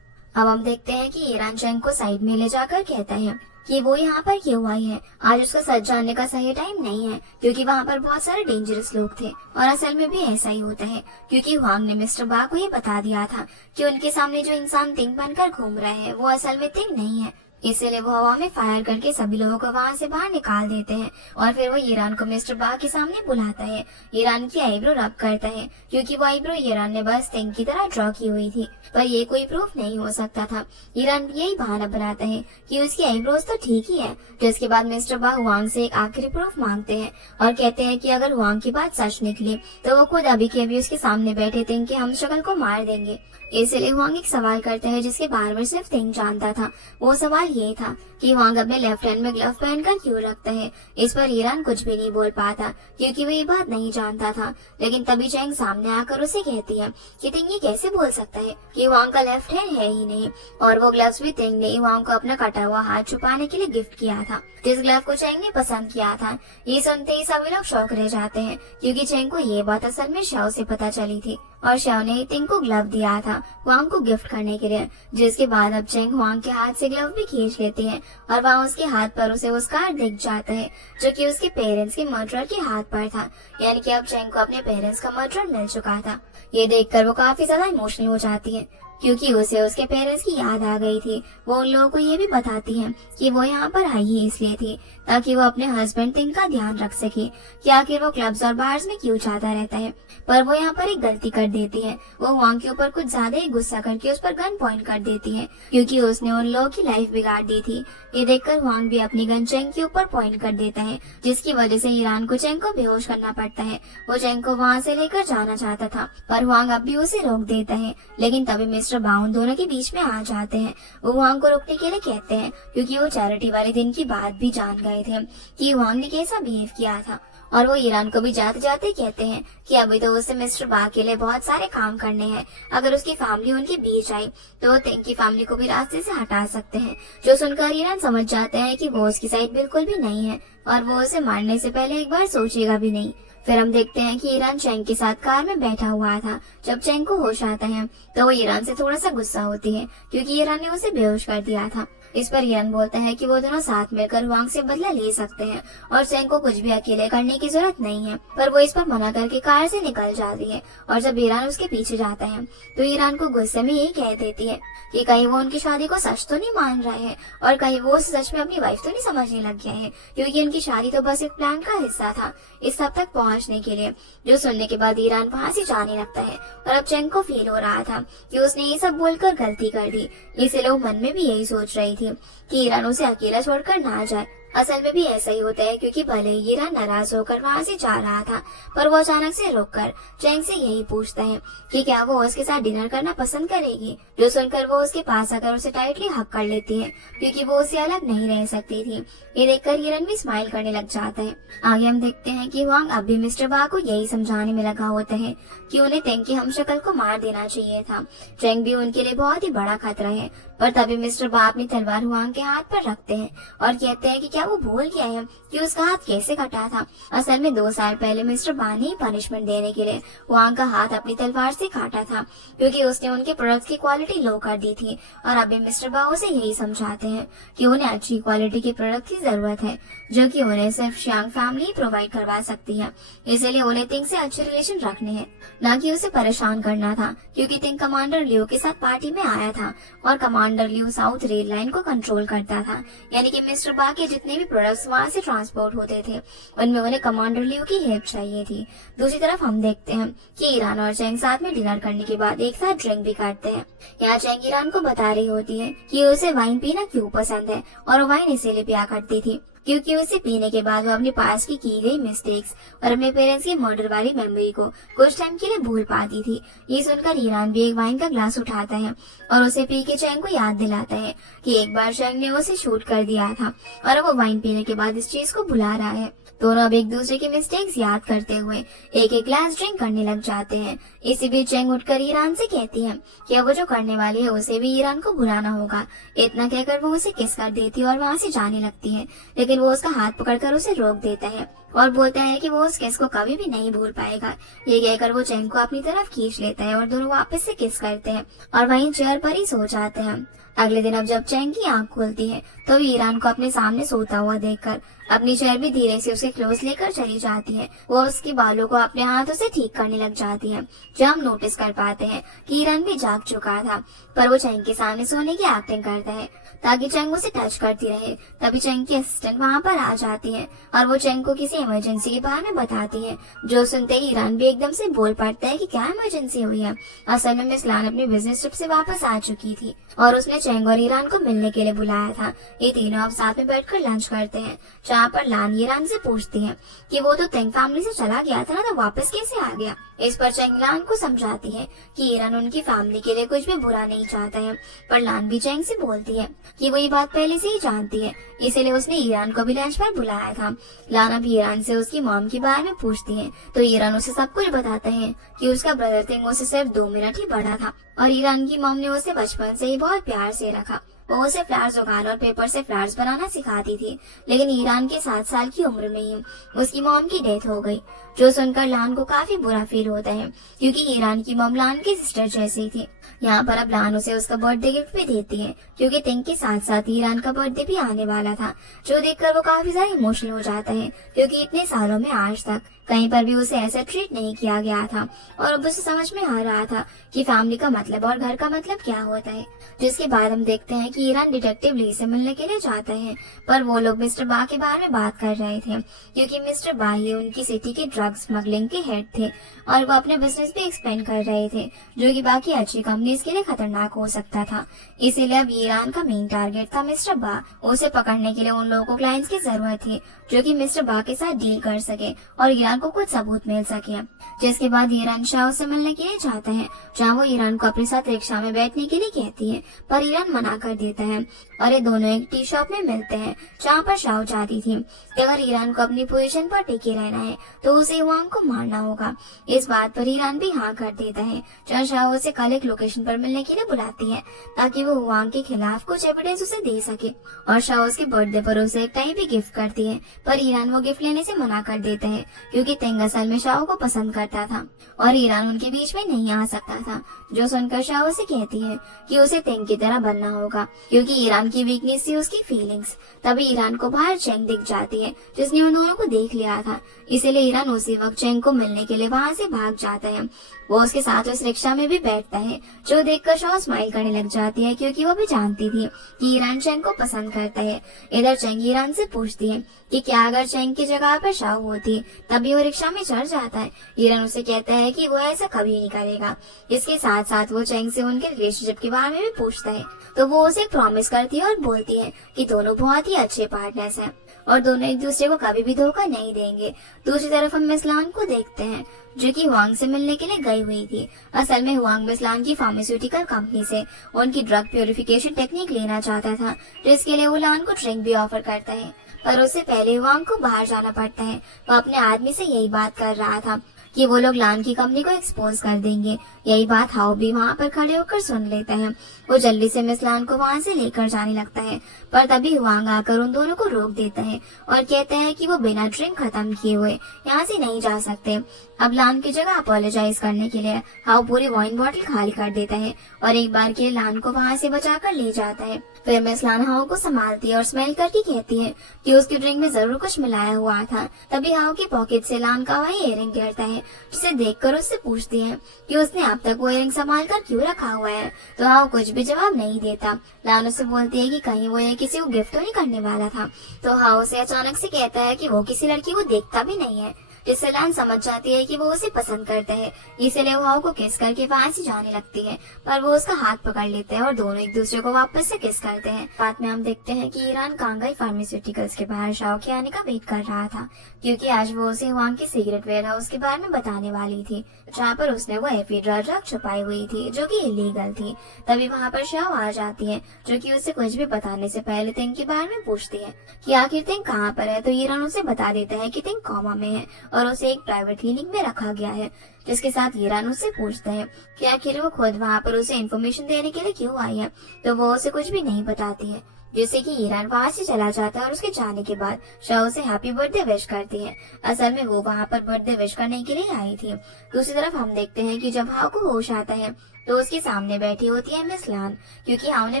अब हम देखते हैं कि ईरान चेंग को साइड में ले जाकर कहता है कि वो यहाँ पर क्यों आई है। आज उसका सच जानने का सही टाइम नहीं है, क्योंकि वहाँ पर बहुत सारे डेंजरस लोग थे और असल में भी ऐसा ही होता है, क्योंकि हुआंग ने मिस्टर बा को ये बता दिया था कि उनके सामने जो इंसान तिंग बनकर घूम रहा है वो असल में तिंग नहीं है। इसलिए वो हवा में फायर करके सभी लोगों को वहाँ से बाहर निकाल देते हैं और फिर वो ईरान को मिस्टर बा के सामने बुलाता है। ईरान की आईब्रो रब करता है, क्योंकि वो आईब्रो ईरान ने बस तिंग की तरह ड्रॉ की हुई थी, पर ये कोई प्रूफ नहीं हो सकता था। ईरान यही बहाना बनाता है कि उसकी आईब्रोज तो ठीक ही है, जिसके बाद मिस्टर बा हुआंग से एक आखिरी प्रूफ मांगते हैं और कहते हैं कि अगर हुआंग की बात सच निकली तो वो खुद अभी के अभी उसके सामने बैठे तिंग के हमशक्ल को मार देंगे। इसलिए हुआंग एक सवाल करता है जिसके बारे में सिर्फ तिंग जानता था। वो सवाल ये था कि हुआंग अपने लेफ्ट हैंड में ग्लव पहनकर क्यों रखता है। इस पर ईरान कुछ भी नहीं बोल पाता, क्योंकि वो ये बात नहीं जानता था। लेकिन तभी चेंग सामने आकर उसे कहती है कि तिंग ये कैसे बोल सकता है कि हुआंग का लेफ्ट हैंड है ही नहीं, और वो ग्लव्स भी तिंग ने हुआंग को अपना कटा हुआ हाथ छुपाने के लिए गिफ्ट किया था, जिस ग्लव को चेंग ने पसंद किया था। ये सुनते ही सभी लोग शौक रह जाते हैं, क्योंकि चेंग को ये बात असल में शाओ से पता चली थी और शाओ ने तिंग को ग्लव दिया था हुआंग को गिफ्ट करने के लिए। जिसके बाद अब चेंग हुआंग के हाथ से ग्लव भी खींच लेती है और वहाँ उसके हाथ पर उसे वो स्कार दिख जाता है, जो कि उसके पेरेंट्स के मर्डर के हाथ पर था। यानी कि अब चेंग को अपने पेरेंट्स का मर्डर मिल चुका था। ये देखकर वो काफी ज्यादा इमोशनल हो जाती है, क्योंकि उसे उसके पेरेंट्स की याद आ गई थी। वो उन लोगों को ये भी बताती है कि वो यहाँ पर आई ही इसलिए थी ताकि वो अपने हस्बैंड तिंग का ध्यान रख सके कि आखिर वो क्लब्स और बार्स में क्यों जाता रहता है। पर वो यहाँ पर एक गलती कर देती है, वो हुआंग के ऊपर कुछ ज्यादा ही गुस्सा करके उस पर गन पॉइंट कर देती है, क्योंकि उसने उन लोगों की लाइफ बिगाड़ दी थी। ये देखकर हुआंग भी अपनी गन चेंग के ऊपर पॉइंट कर देता है, जिसकी वजह से ईरान को चेंग को बेहोश करना पड़ता है। वो चेंग को वहाँ से लेकर जाना चाहता था, पर हुआंग अब भी उसे रोक देता है। लेकिन तभी मिस्टर बाउन दोनों के बीच में आ जाते हैं। वो हुआंग को रोकने के लिए कहते हैं, क्योंकि वो चैरिटी वाले दिन की बात भी जान गए थे कि हुआंग ने कैसा बिहेव किया था। और वो ईरान को भी जाते जाते कहते हैं कि अभी तो उसे मिस्टर बा के लिए बहुत सारे काम करने हैं। अगर उसकी फैमिली उनके बीच आई तो वो तिंग की फैमिली को भी रास्ते से हटा सकते हैं। जो सुनकर ईरान समझ जाते हैं कि वो उसकी साइड बिल्कुल भी नहीं है और वो उसे मारने से पहले एक बार सोचेगा भी नहीं। फिर हम देखते हैं कि ईरान चेंग के साथ कार में बैठा हुआ था। जब चेंग को होश आता है तो वो ईरान से थोड़ा सा गुस्सा होती है, क्योंकि ईरान ने उसे बेहोश कर दिया था। इस पर ईरान बोलता है कि वो दोनों साथ मिलकर हुआंग से बदला ले सकते हैं और चेंग को कुछ भी अकेले करने की जरूरत नहीं है। पर वो इस पर मना करके कार से निकल जाती है और जब ईरान उसके पीछे जाता है तो ईरान को गुस्से में यही कह देती है कि कहीं वो उनकी शादी को सच तो नहीं मान रहा है और कहीं वो सच में अपनी वाइफ तो नहीं समझने लग गया है, क्योंकि उनकी शादी तो बस एक प्लान का हिस्सा था इस हद तक पहुंचने के लिए। जो सुनने के बाद ईरान वहाँ से जाने लगता है और अब चेंग को फील हो रहा था कि उसने ये सब बोलकर गलती कर दी। इसलिए वो मन में भी यही सोच रही थी कि ईरान उसे अकेला छोड़कर ना जाए। असल में भी ऐसा ही होता है, क्योंकि भले ही ईरान नाराज होकर वहाँ से जा रहा था, पर वो अचानक से रुककर चैंग से यही पूछता है कि क्या वो उसके साथ डिनर करना पसंद करेगी, जो सुनकर वो उसके पास आकर उसे टाइटली हक कर लेती है, क्योंकि वो उससे अलग नहीं रह सकती थी। ये देखकर ईरान भी स्माइल करने लग जाता है। आगे हम देखते हैं कि वांग अब भी मिस्टर बा को यही समझाने में लगा होता है कि उन्हें तेंग की हमशक्ल को मार देना चाहिए था। चैंग भी उनके लिए बहुत ही बड़ा खतरा है, पर तभी मिस्टर बा अपनी तलवार हुआंग के हाथ पर रखते हैं और कहते हैं कि क्या वो भूल गया है कि उसका हाथ कैसे कटा था। असल में 2 साल पहले मिस्टर बा ने पनिशमेंट देने के लिए हुआंग का हाथ अपनी तलवार से काटा था, क्योंकि उसने उनके प्रोडक्ट्स की क्वालिटी लो कर दी थी। और अभी मिस्टर बा उसे यही समझाते हैं कि उन्हें अच्छी क्वालिटी के प्रोडक्ट की जरूरत है, जो कि उन्हें सिर्फ शियांग फैमिली प्रोवाइड करवा सकती है। इसीलिए उन्हें तिंग से अच्छे रिलेशन रखने हैं, न कि उसे परेशान करना था, क्योंकि तिंग कमांडर लियो के साथ पार्टी में आया था और कमांडर लियो साउथ रेल लाइन को कंट्रोल करता था। यानी कि मिस्टर बा के जितने भी प्रोडक्ट्स वहाँ से ट्रांसपोर्ट होते थे, उनमें उन्हें कमांडर लियो की हेल्प चाहिए थी। दूसरी तरफ हम देखते हैं कि ईरान और चैंग साथ में डिनर करने के बाद एक साथ ड्रिंक भी करते हैं। यहाँ चैंग ईरान को बता रही होती है कि उसे वाइन पीना क्यों पसंद है, और वाइन इसीलिए पिया करती थी क्योंकि उसे पीने के बाद वो अपने पास की गई मिस्टेक्स और अपने पेरेंट्स की मर्डर वाली मेमोरी को कुछ टाइम के लिए भूल पाती थी। ये सुनकर ईरान भी एक वाइन का ग्लास उठाता है और उसे पी के चैंग को याद दिलाता है कि एक बार चैंग ने उसे शूट कर दिया था और वो वाइन पीने के बाद इस चीज को भुला रहा है। दोनों अब एक दूसरे की मिस्टेक्स याद करते हुए एक एक ग्लास ड्रिंक करने लग जाते हैं। इसी बीच चैंग उठकर ईरान से कहती है कि अब वो जो करने वाली है उसे भी ईरान को भुलाना होगा। इतना कहकर वो उसे किस कर देती है और वहाँ से जाने लगती है, लेकिन वो उसका हाथ पकड़कर उसे रोक देता है और बोलता है कि वो उस किस को कभी भी नहीं भूल पाएगा। ये कहकर वो चैंग को अपनी तरफ खींच लेता है और दोनों वापस से किस करते हैं और वहीं चेयर पर ही सो जाते हैं। अगले दिन अब जब चैंग की आंख खुलती है तो ईरान को अपने सामने सोता हुआ देखकर अपनी चेयर भी धीरे से उसे क्लोज लेकर चली जाती है। वो उसके बालों को अपने हाथों से ठीक करने लग जाती है। जब हम नोटिस कर पाते हैं कि ईरान भी जाग चुका था, पर वो चैंग के सामने सोने की एक्टिंग करता है ताकि चैंग उसे टच करती रहे। तभी चैंग की असिस्टेंट वहाँ पर आ जाती है और वो चैंग को किसी इमरजेंसी के बारे में बताती है, जो सुनते ही ईरान भी एकदम से बोल पड़ता है कि क्या इमरजेंसी हुई है। असल में मिस लान अपनी बिजनेस ट्रिप से वापस आ चुकी थी और उसने चैंग और ईरान को मिलने के लिए बुलाया था। ये तीनों अब साथ में बैठकर लंच करते हैं, जहाँ पर लान ईरान से पूछती है कि वो तो तेंग फैमिली से चला गया था ना, तो वापस कैसे आ गया। इस पर चैंग लान को समझाती है कि ईरान उनकी फैमिली के लिए कुछ भी बुरा नहीं चाहता है, पर लान भी चैंग से बोलती है कि वो ये बात पहले से ही जानती है, इसीलिए उसने ईरान को भी लंच पर बुलाया था। लान अब ईरान से उसकी मॉम के बारे में पूछती है तो ईरान उसे सब कुछ बताता है कि उसका ब्रदर तेंग उसे सिर्फ 2 मिनट ही बड़ा था और ईरान की मॉम ने उसे बचपन से ही बहुत प्यार से रखा। वो उसे फ्लावर्स उगाना और पेपर से फ्लावर्स बनाना सिखाती थी, लेकिन ईरान के 7 साल की उम्र में ही उसकी मॉम की डेथ हो गई, जो सुनकर लान को काफी बुरा फील होता है, क्योंकि ईरान की मॉम लान की सिस्टर जैसी थी। यहाँ पर अब लान उसे उसका बर्थडे गिफ्ट भी देती है, क्योंकि तेंग के साथ साथ ईरान का बर्थडे भी आने वाला था, जो देखकर वो काफी ज्यादा इमोशनल हो जाता है, क्योंकि इतने सालों में आज तक कहीं पर भी उसे ऐसा ट्रीट नहीं किया गया था और अब उसे समझ में आ रहा था कि फैमिली का मतलब और घर का मतलब क्या होता है। जिसके बाद हम देखते हैं कि ईरान डिटेक्टिव ली से मिलने के लिए जाता है, पर वो लोग मिस्टर बा के बारे में बात कर रहे थे, क्योंकि मिस्टर बा ही उनकी सिटी के ड्रग स्मगलिंग के हेड थे और वो अपने बिजनेस भी एक्सपेंड कर रहे थे, जो कि बाकी अच्छी कंपनीज के लिए खतरनाक हो सकता था। इसीलिए अब ईरान का मेन टारगेट था मिस्टर बा। उसे पकड़ने के लिए उन लोगों को क्लाइंट्स की जरूरत थी जो कि मिस्टर बा के साथ डील कर सके और ईरान को कुछ सबूत मिल सके। जिसके बाद ईरान शाह से मिलने के लिए जाता है, जहाँ वो ईरान को अपने साथ रिक्शा में बैठने के लिए कहती है, पर ईरान मना कर देता है और ये दोनों एक टी शॉप में मिलते हैं, जहाँ पर शाह चाहती थी कि अगर ईरान को अपनी पोजीशन पर टिके रहना है तो उसे हुआंग को मारना होगा। इस बात पर ईरान भी हाँ कर देता है, जहाँ शाह उसे कल एक लोकेशन पर मिलने के लिए बुलाती है ताकि वो हुआंग के खिलाफ कुछ एविडेंस उसे दे सके। और शाह उसके बर्थडे पर उसे एक टाई भी गिफ्ट करती है, पर ईरान वो गिफ्ट लेने से मना कर देता है, क्योंकि तेंग असल में शाह को पसंद करता था और ईरान उनके बीच में नहीं आ सकता था, जो सुनकर शाह उसे कहती है कि उसे तेंग की तरह बनना होगा, क्योंकि ईरान की वीकनेस थी उसकी फीलिंग्स। तभी ईरान को बाहर चैंग दिख जाती है, जिसने उन दोनों को देख लिया था, इसीलिए ईरान उसी वक्त चैंग को मिलने के लिए वहाँ से भाग जाता है। वो उसके साथ उस रिक्शा में भी बैठता है, जो देखकर शाह स्माइल करने लग जाती है, क्योंकि वो भी जानती थी कि ईरान चैंग को पसंद करता है। इधर चैंग ईरान से पूछती है कि क्या अगर चैंग की जगह पर शाह होती तभी वो रिक्शा में चढ़ जाता है। ईरान उसे कहता है कि वो ऐसा कभी नहीं करेगा। इसके साथ साथ वो चैंग से उनके रिलेशनशिप के बारे में भी पूछता है, तो वो उसे प्रॉमिस करती है और बोलती है कि दोनों बहुत ही अच्छे पार्टनर्स हैं। और दोनों एक दूसरे को कभी भी धोखा नहीं देंगे। दूसरी तरफ हम मिस लान को देखते हैं जो कि हुआंग से मिलने के लिए गई हुई थी। असल में हुआंग मिस लान की फार्मास्यूटिकल कंपनी से उनकी ड्रग प्यूरिफिकेशन टेक्निक लेना चाहता था, जिसके लिए वो लान को ड्रिंक भी ऑफर करता है। पर उससे पहले हुआंग को बाहर जाना पड़ता है। वो अपने आदमी से यही बात कर रहा था कि वो लोग लान की कंपनी को एक्सपोज कर देंगे। यही बात हाउ भी वहाँ पर खड़े होकर सुन लेता है। वो जल्दी से मिस लान को वहाँ से लेकर जाने लगता है, पर तभी हुआंग आकर उन दोनों को रोक देता है और कहता है कि वो बिना ड्रिंक खत्म किए हुए यहाँ से नहीं जा सकते। अब लान की जगह अपोलोजाइज करने के लिए हाउ पूरी वाइन बॉटल खाली कर देता है और एक बार के लिए लान को वहाँ से बचाकर ले जाता है। फिर मिस लान हाउ को संभालती है और स्मेल करके कहती है कि उसकी ड्रिंक में जरूर कुछ मिलाया हुआ था। तभी हाउ की पॉकेट से लान का वही इयररिंग गिरता है, जिसे देखकर उससे पूछती है कि उसने अब तक वो इयररिंग संभाल कर क्यों रखा हुआ है। तो हाउ कुछ भी जवाब नहीं देता। लान उससे बोलती है कि कहीं वो ये किसी को गिफ्ट तो नहीं करने वाला था। तो हाउ से अचानक से कहता है कि वो किसी लड़की को देखता भी नहीं है, जिससे लान समझ जाती है कि वो उसे पसंद करता है। इसलिए वो हाउ को किस करके वहाँ से जाने लगती है, पर वो उसका हाथ पकड़ लेते हैं और दोनों एक दूसरे को वापस से किस करते हैं। बाद में हम देखते हैं कि ईरान कांगाई फार्मास्यूटिकल्स के बाहर शाओ के आने का वेट कर रहा था, क्योंकि आज वो उसे हुआंग की सिगरेट वेयर हाउस के बारे में बताने वाली थी, जहाँ पर उसने वो एफीड्रा ड्रग छुपाई हुई थी जो कि इलीगल थी। तभी वहाँ पर शाओ आ जाती है, जो कि उसे कुछ भी बताने से पहले तिंग के बारे में पूछती है कि आखिर तिंग कहाँ पर है। तो ईरान उसे बता देता है कि तिंग कोमा में है और उसे एक प्राइवेट क्लिनिक में रखा गया है। जिसके साथ ईरान उससे पूछता है कि आखिर वो खुद वहाँ पर उसे इन्फॉर्मेशन देने के लिए क्यों आई है। तो वो उसे कुछ भी नहीं बताती है, जिससे कि ईरान वहाँ से चला जाता है और उसके जाने के बाद शाह उसे हैप्पी बर्थडे विश करती है। असल में वो वहाँ पर बर्थडे विश करने के लिए आई थी। दूसरी तरफ हम देखते हैं कि जब हाउ को होश आता है तो उसके सामने बैठी होती है मिस लान, क्योंकि हाउ ने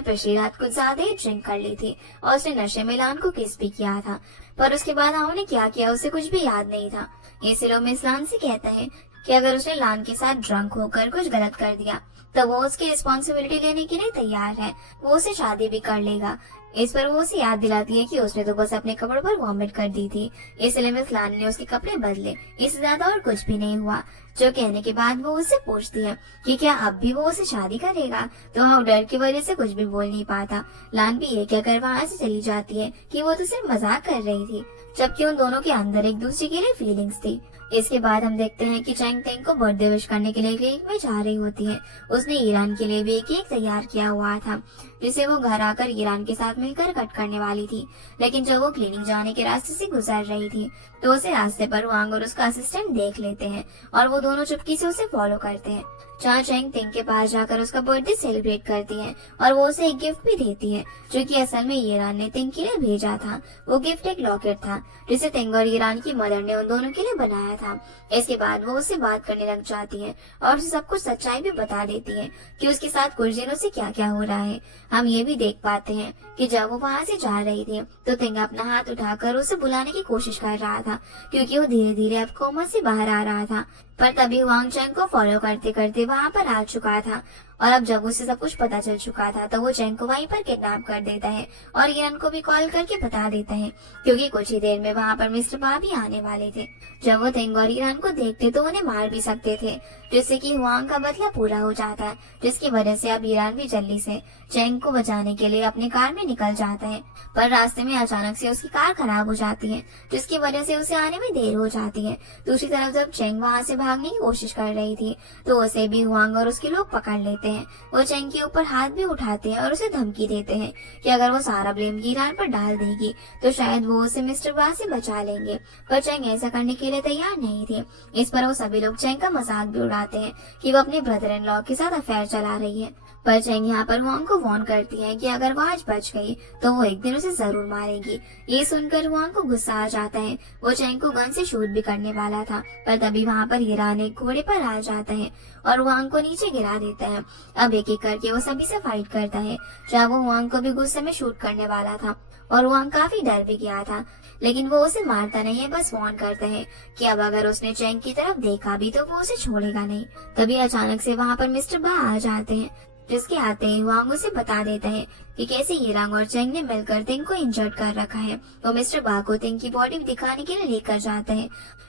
पिछली रात कुछ ज्यादा ही ड्रिंक कर ली थी और उसने नशे में लान को किस भी किया था। पर उसके बाद हाउ ने क्या किया उसे कुछ भी याद नहीं था। इसलिए वो मिस लान से कहता है कि अगर उसने लान के साथ ड्रंक होकर कुछ गलत कर दिया तो वो उसकी रिस्पॉन्सिबिलिटी लेने के लिए तैयार है, वो उसे शादी भी कर लेगा। इस पर वो उसे याद दिलाती है कि उसने तो बस अपने कपड़ों पर वॉमिट कर दी थी, इसलिए मिस लान ने उसके कपड़े बदले, इससे ज्यादा और कुछ भी नहीं हुआ। जो कहने के बाद वो उससे पूछती है कि क्या अब भी वो उसे शादी करेगा। तो हाउ डर की वजह से कुछ भी बोल नहीं पाता। लान भी ये कहकर वहाँ से चली जाती है कि वो तो सिर्फ मजाक कर रही थी, जबकि उन दोनों के अंदर एक दूसरे के लिए फीलिंग्स थी। इसके बाद हम देखते हैं कि चैंग तेंग को बर्थडे विश करने के लिए क्लिनिक में जा रही होती है। उसने ईरान के लिए भी एक केक तैयार किया हुआ था, जिसे वो घर आकर ईरान के साथ मिलकर कट करने वाली थी। लेकिन जब वो क्लिनिक जाने के रास्ते से गुजर रही थी तो उसे रास्ते पर हुआंग और उसका असिस्टेंट देख लेते हैं और वो दोनों चुपकी से उसे फॉलो करते हैं। जहाँ चैंग तेंग के पास जाकर उसका बर्थडे सेलिब्रेट करती है और वो उसे एक गिफ्ट भी देती है, जो कि असल में ईरान ने तेंग के लिए भेजा था। वो गिफ्ट एक लॉकेट था, जिसे तेंग और ईरान की मदर ने उन दोनों के लिए बनाया था। इसके बाद वो उससे बात करने लग जाती है और उसे सब कुछ सच्चाई भी बता देती है कि उसके साथ कुछ दिनों से क्या क्या हो रहा है। हम ये भी देख पाते हैं कि जब वो वहाँ से जा रही थी तो तेंग अपना हाथ उठाकर उसे बुलाने की कोशिश कर रहा था, क्योंकि वो धीरे धीरे अब कोमा से बाहर आ रहा था। पर तभी हुआंग चैंग को फॉलो करते करते वहाँ पर आ चुका था और अब जब उसे सब कुछ पता चल चुका था तो वो चैंग को वहीं पर किडनैप कर देता है और ईरान को भी कॉल करके बता देता है, क्योंकि कुछ ही देर में वहाँ पर मिस्टर बा भी आने वाले थे। जब वो तेंग और ईरान को देखते तो उन्हें मार भी सकते थे, जिससे कि हुआंग का बदला पूरा हो जाता, जिसकी वजह से अब ईरान भी जल्दी से चैंग को बचाने के लिए अपनी कार में निकल जाता है। पर रास्ते में अचानक से उसकी कार खराब हो जाती है, जिसकी वजह से उसे आने में देर हो जाती है। दूसरी तरफ जब चैंग वहाँ से भागने की कोशिश कर रही थी तो उसे भी हुआंग और उसके लोग पकड़ लेते हैं। वो चैंग के ऊपर हाथ भी उठाते हैं और उसे धमकी देते हैं कि अगर वो सारा ब्लेम ईरान पर डाल देगी तो शायद वो उसे मिस्टर बा से बचा लेंगे। पर चैंग ऐसा करने के लिए तैयार नहीं थी। इस पर वो सभी लोग चैंग का मजाक भी उड़ाते हैं कि वो अपने ब्रदर इन लॉ के साथ अफेयर चला रही है। पर चैंग यहाँ पर हुआंग को वार्न करती है कि अगर वो आज बच गई तो वो एक दिन उसे जरूर मारेगी। ये सुनकर हुआंग को गुस्सा आ जाता है। वो चैंग को गन से शूट भी करने वाला था, पर तभी वहाँ पर ईरान एक घोड़े पर आ जाता है और हुआंग को नीचे गिरा देता है। अब एक एक करके वो सभी से फाइट करता है। जहाँ वो हुआंग को भी गुस्से में शूट करने वाला था और हुआंग काफी डर भी गया था, लेकिन वो उसे मारता नहीं है, बस वार्न करता है कि अब अगर उसने चैंग की तरफ देखा भी तो वो उसे छोड़ेगा नहीं। तभी अचानक से वहाँ पर मिस्टर बा आ जाते हैं, जिसके आते ही हुआंग उसे बता देता है कि कैसे ईरान और चेंग ने मिलकर तिंग को इंजर्ड कर रखा है। वो मिस्टर बा को तिंग की बॉडी दिखाने के लिए लेकर जाते हैं,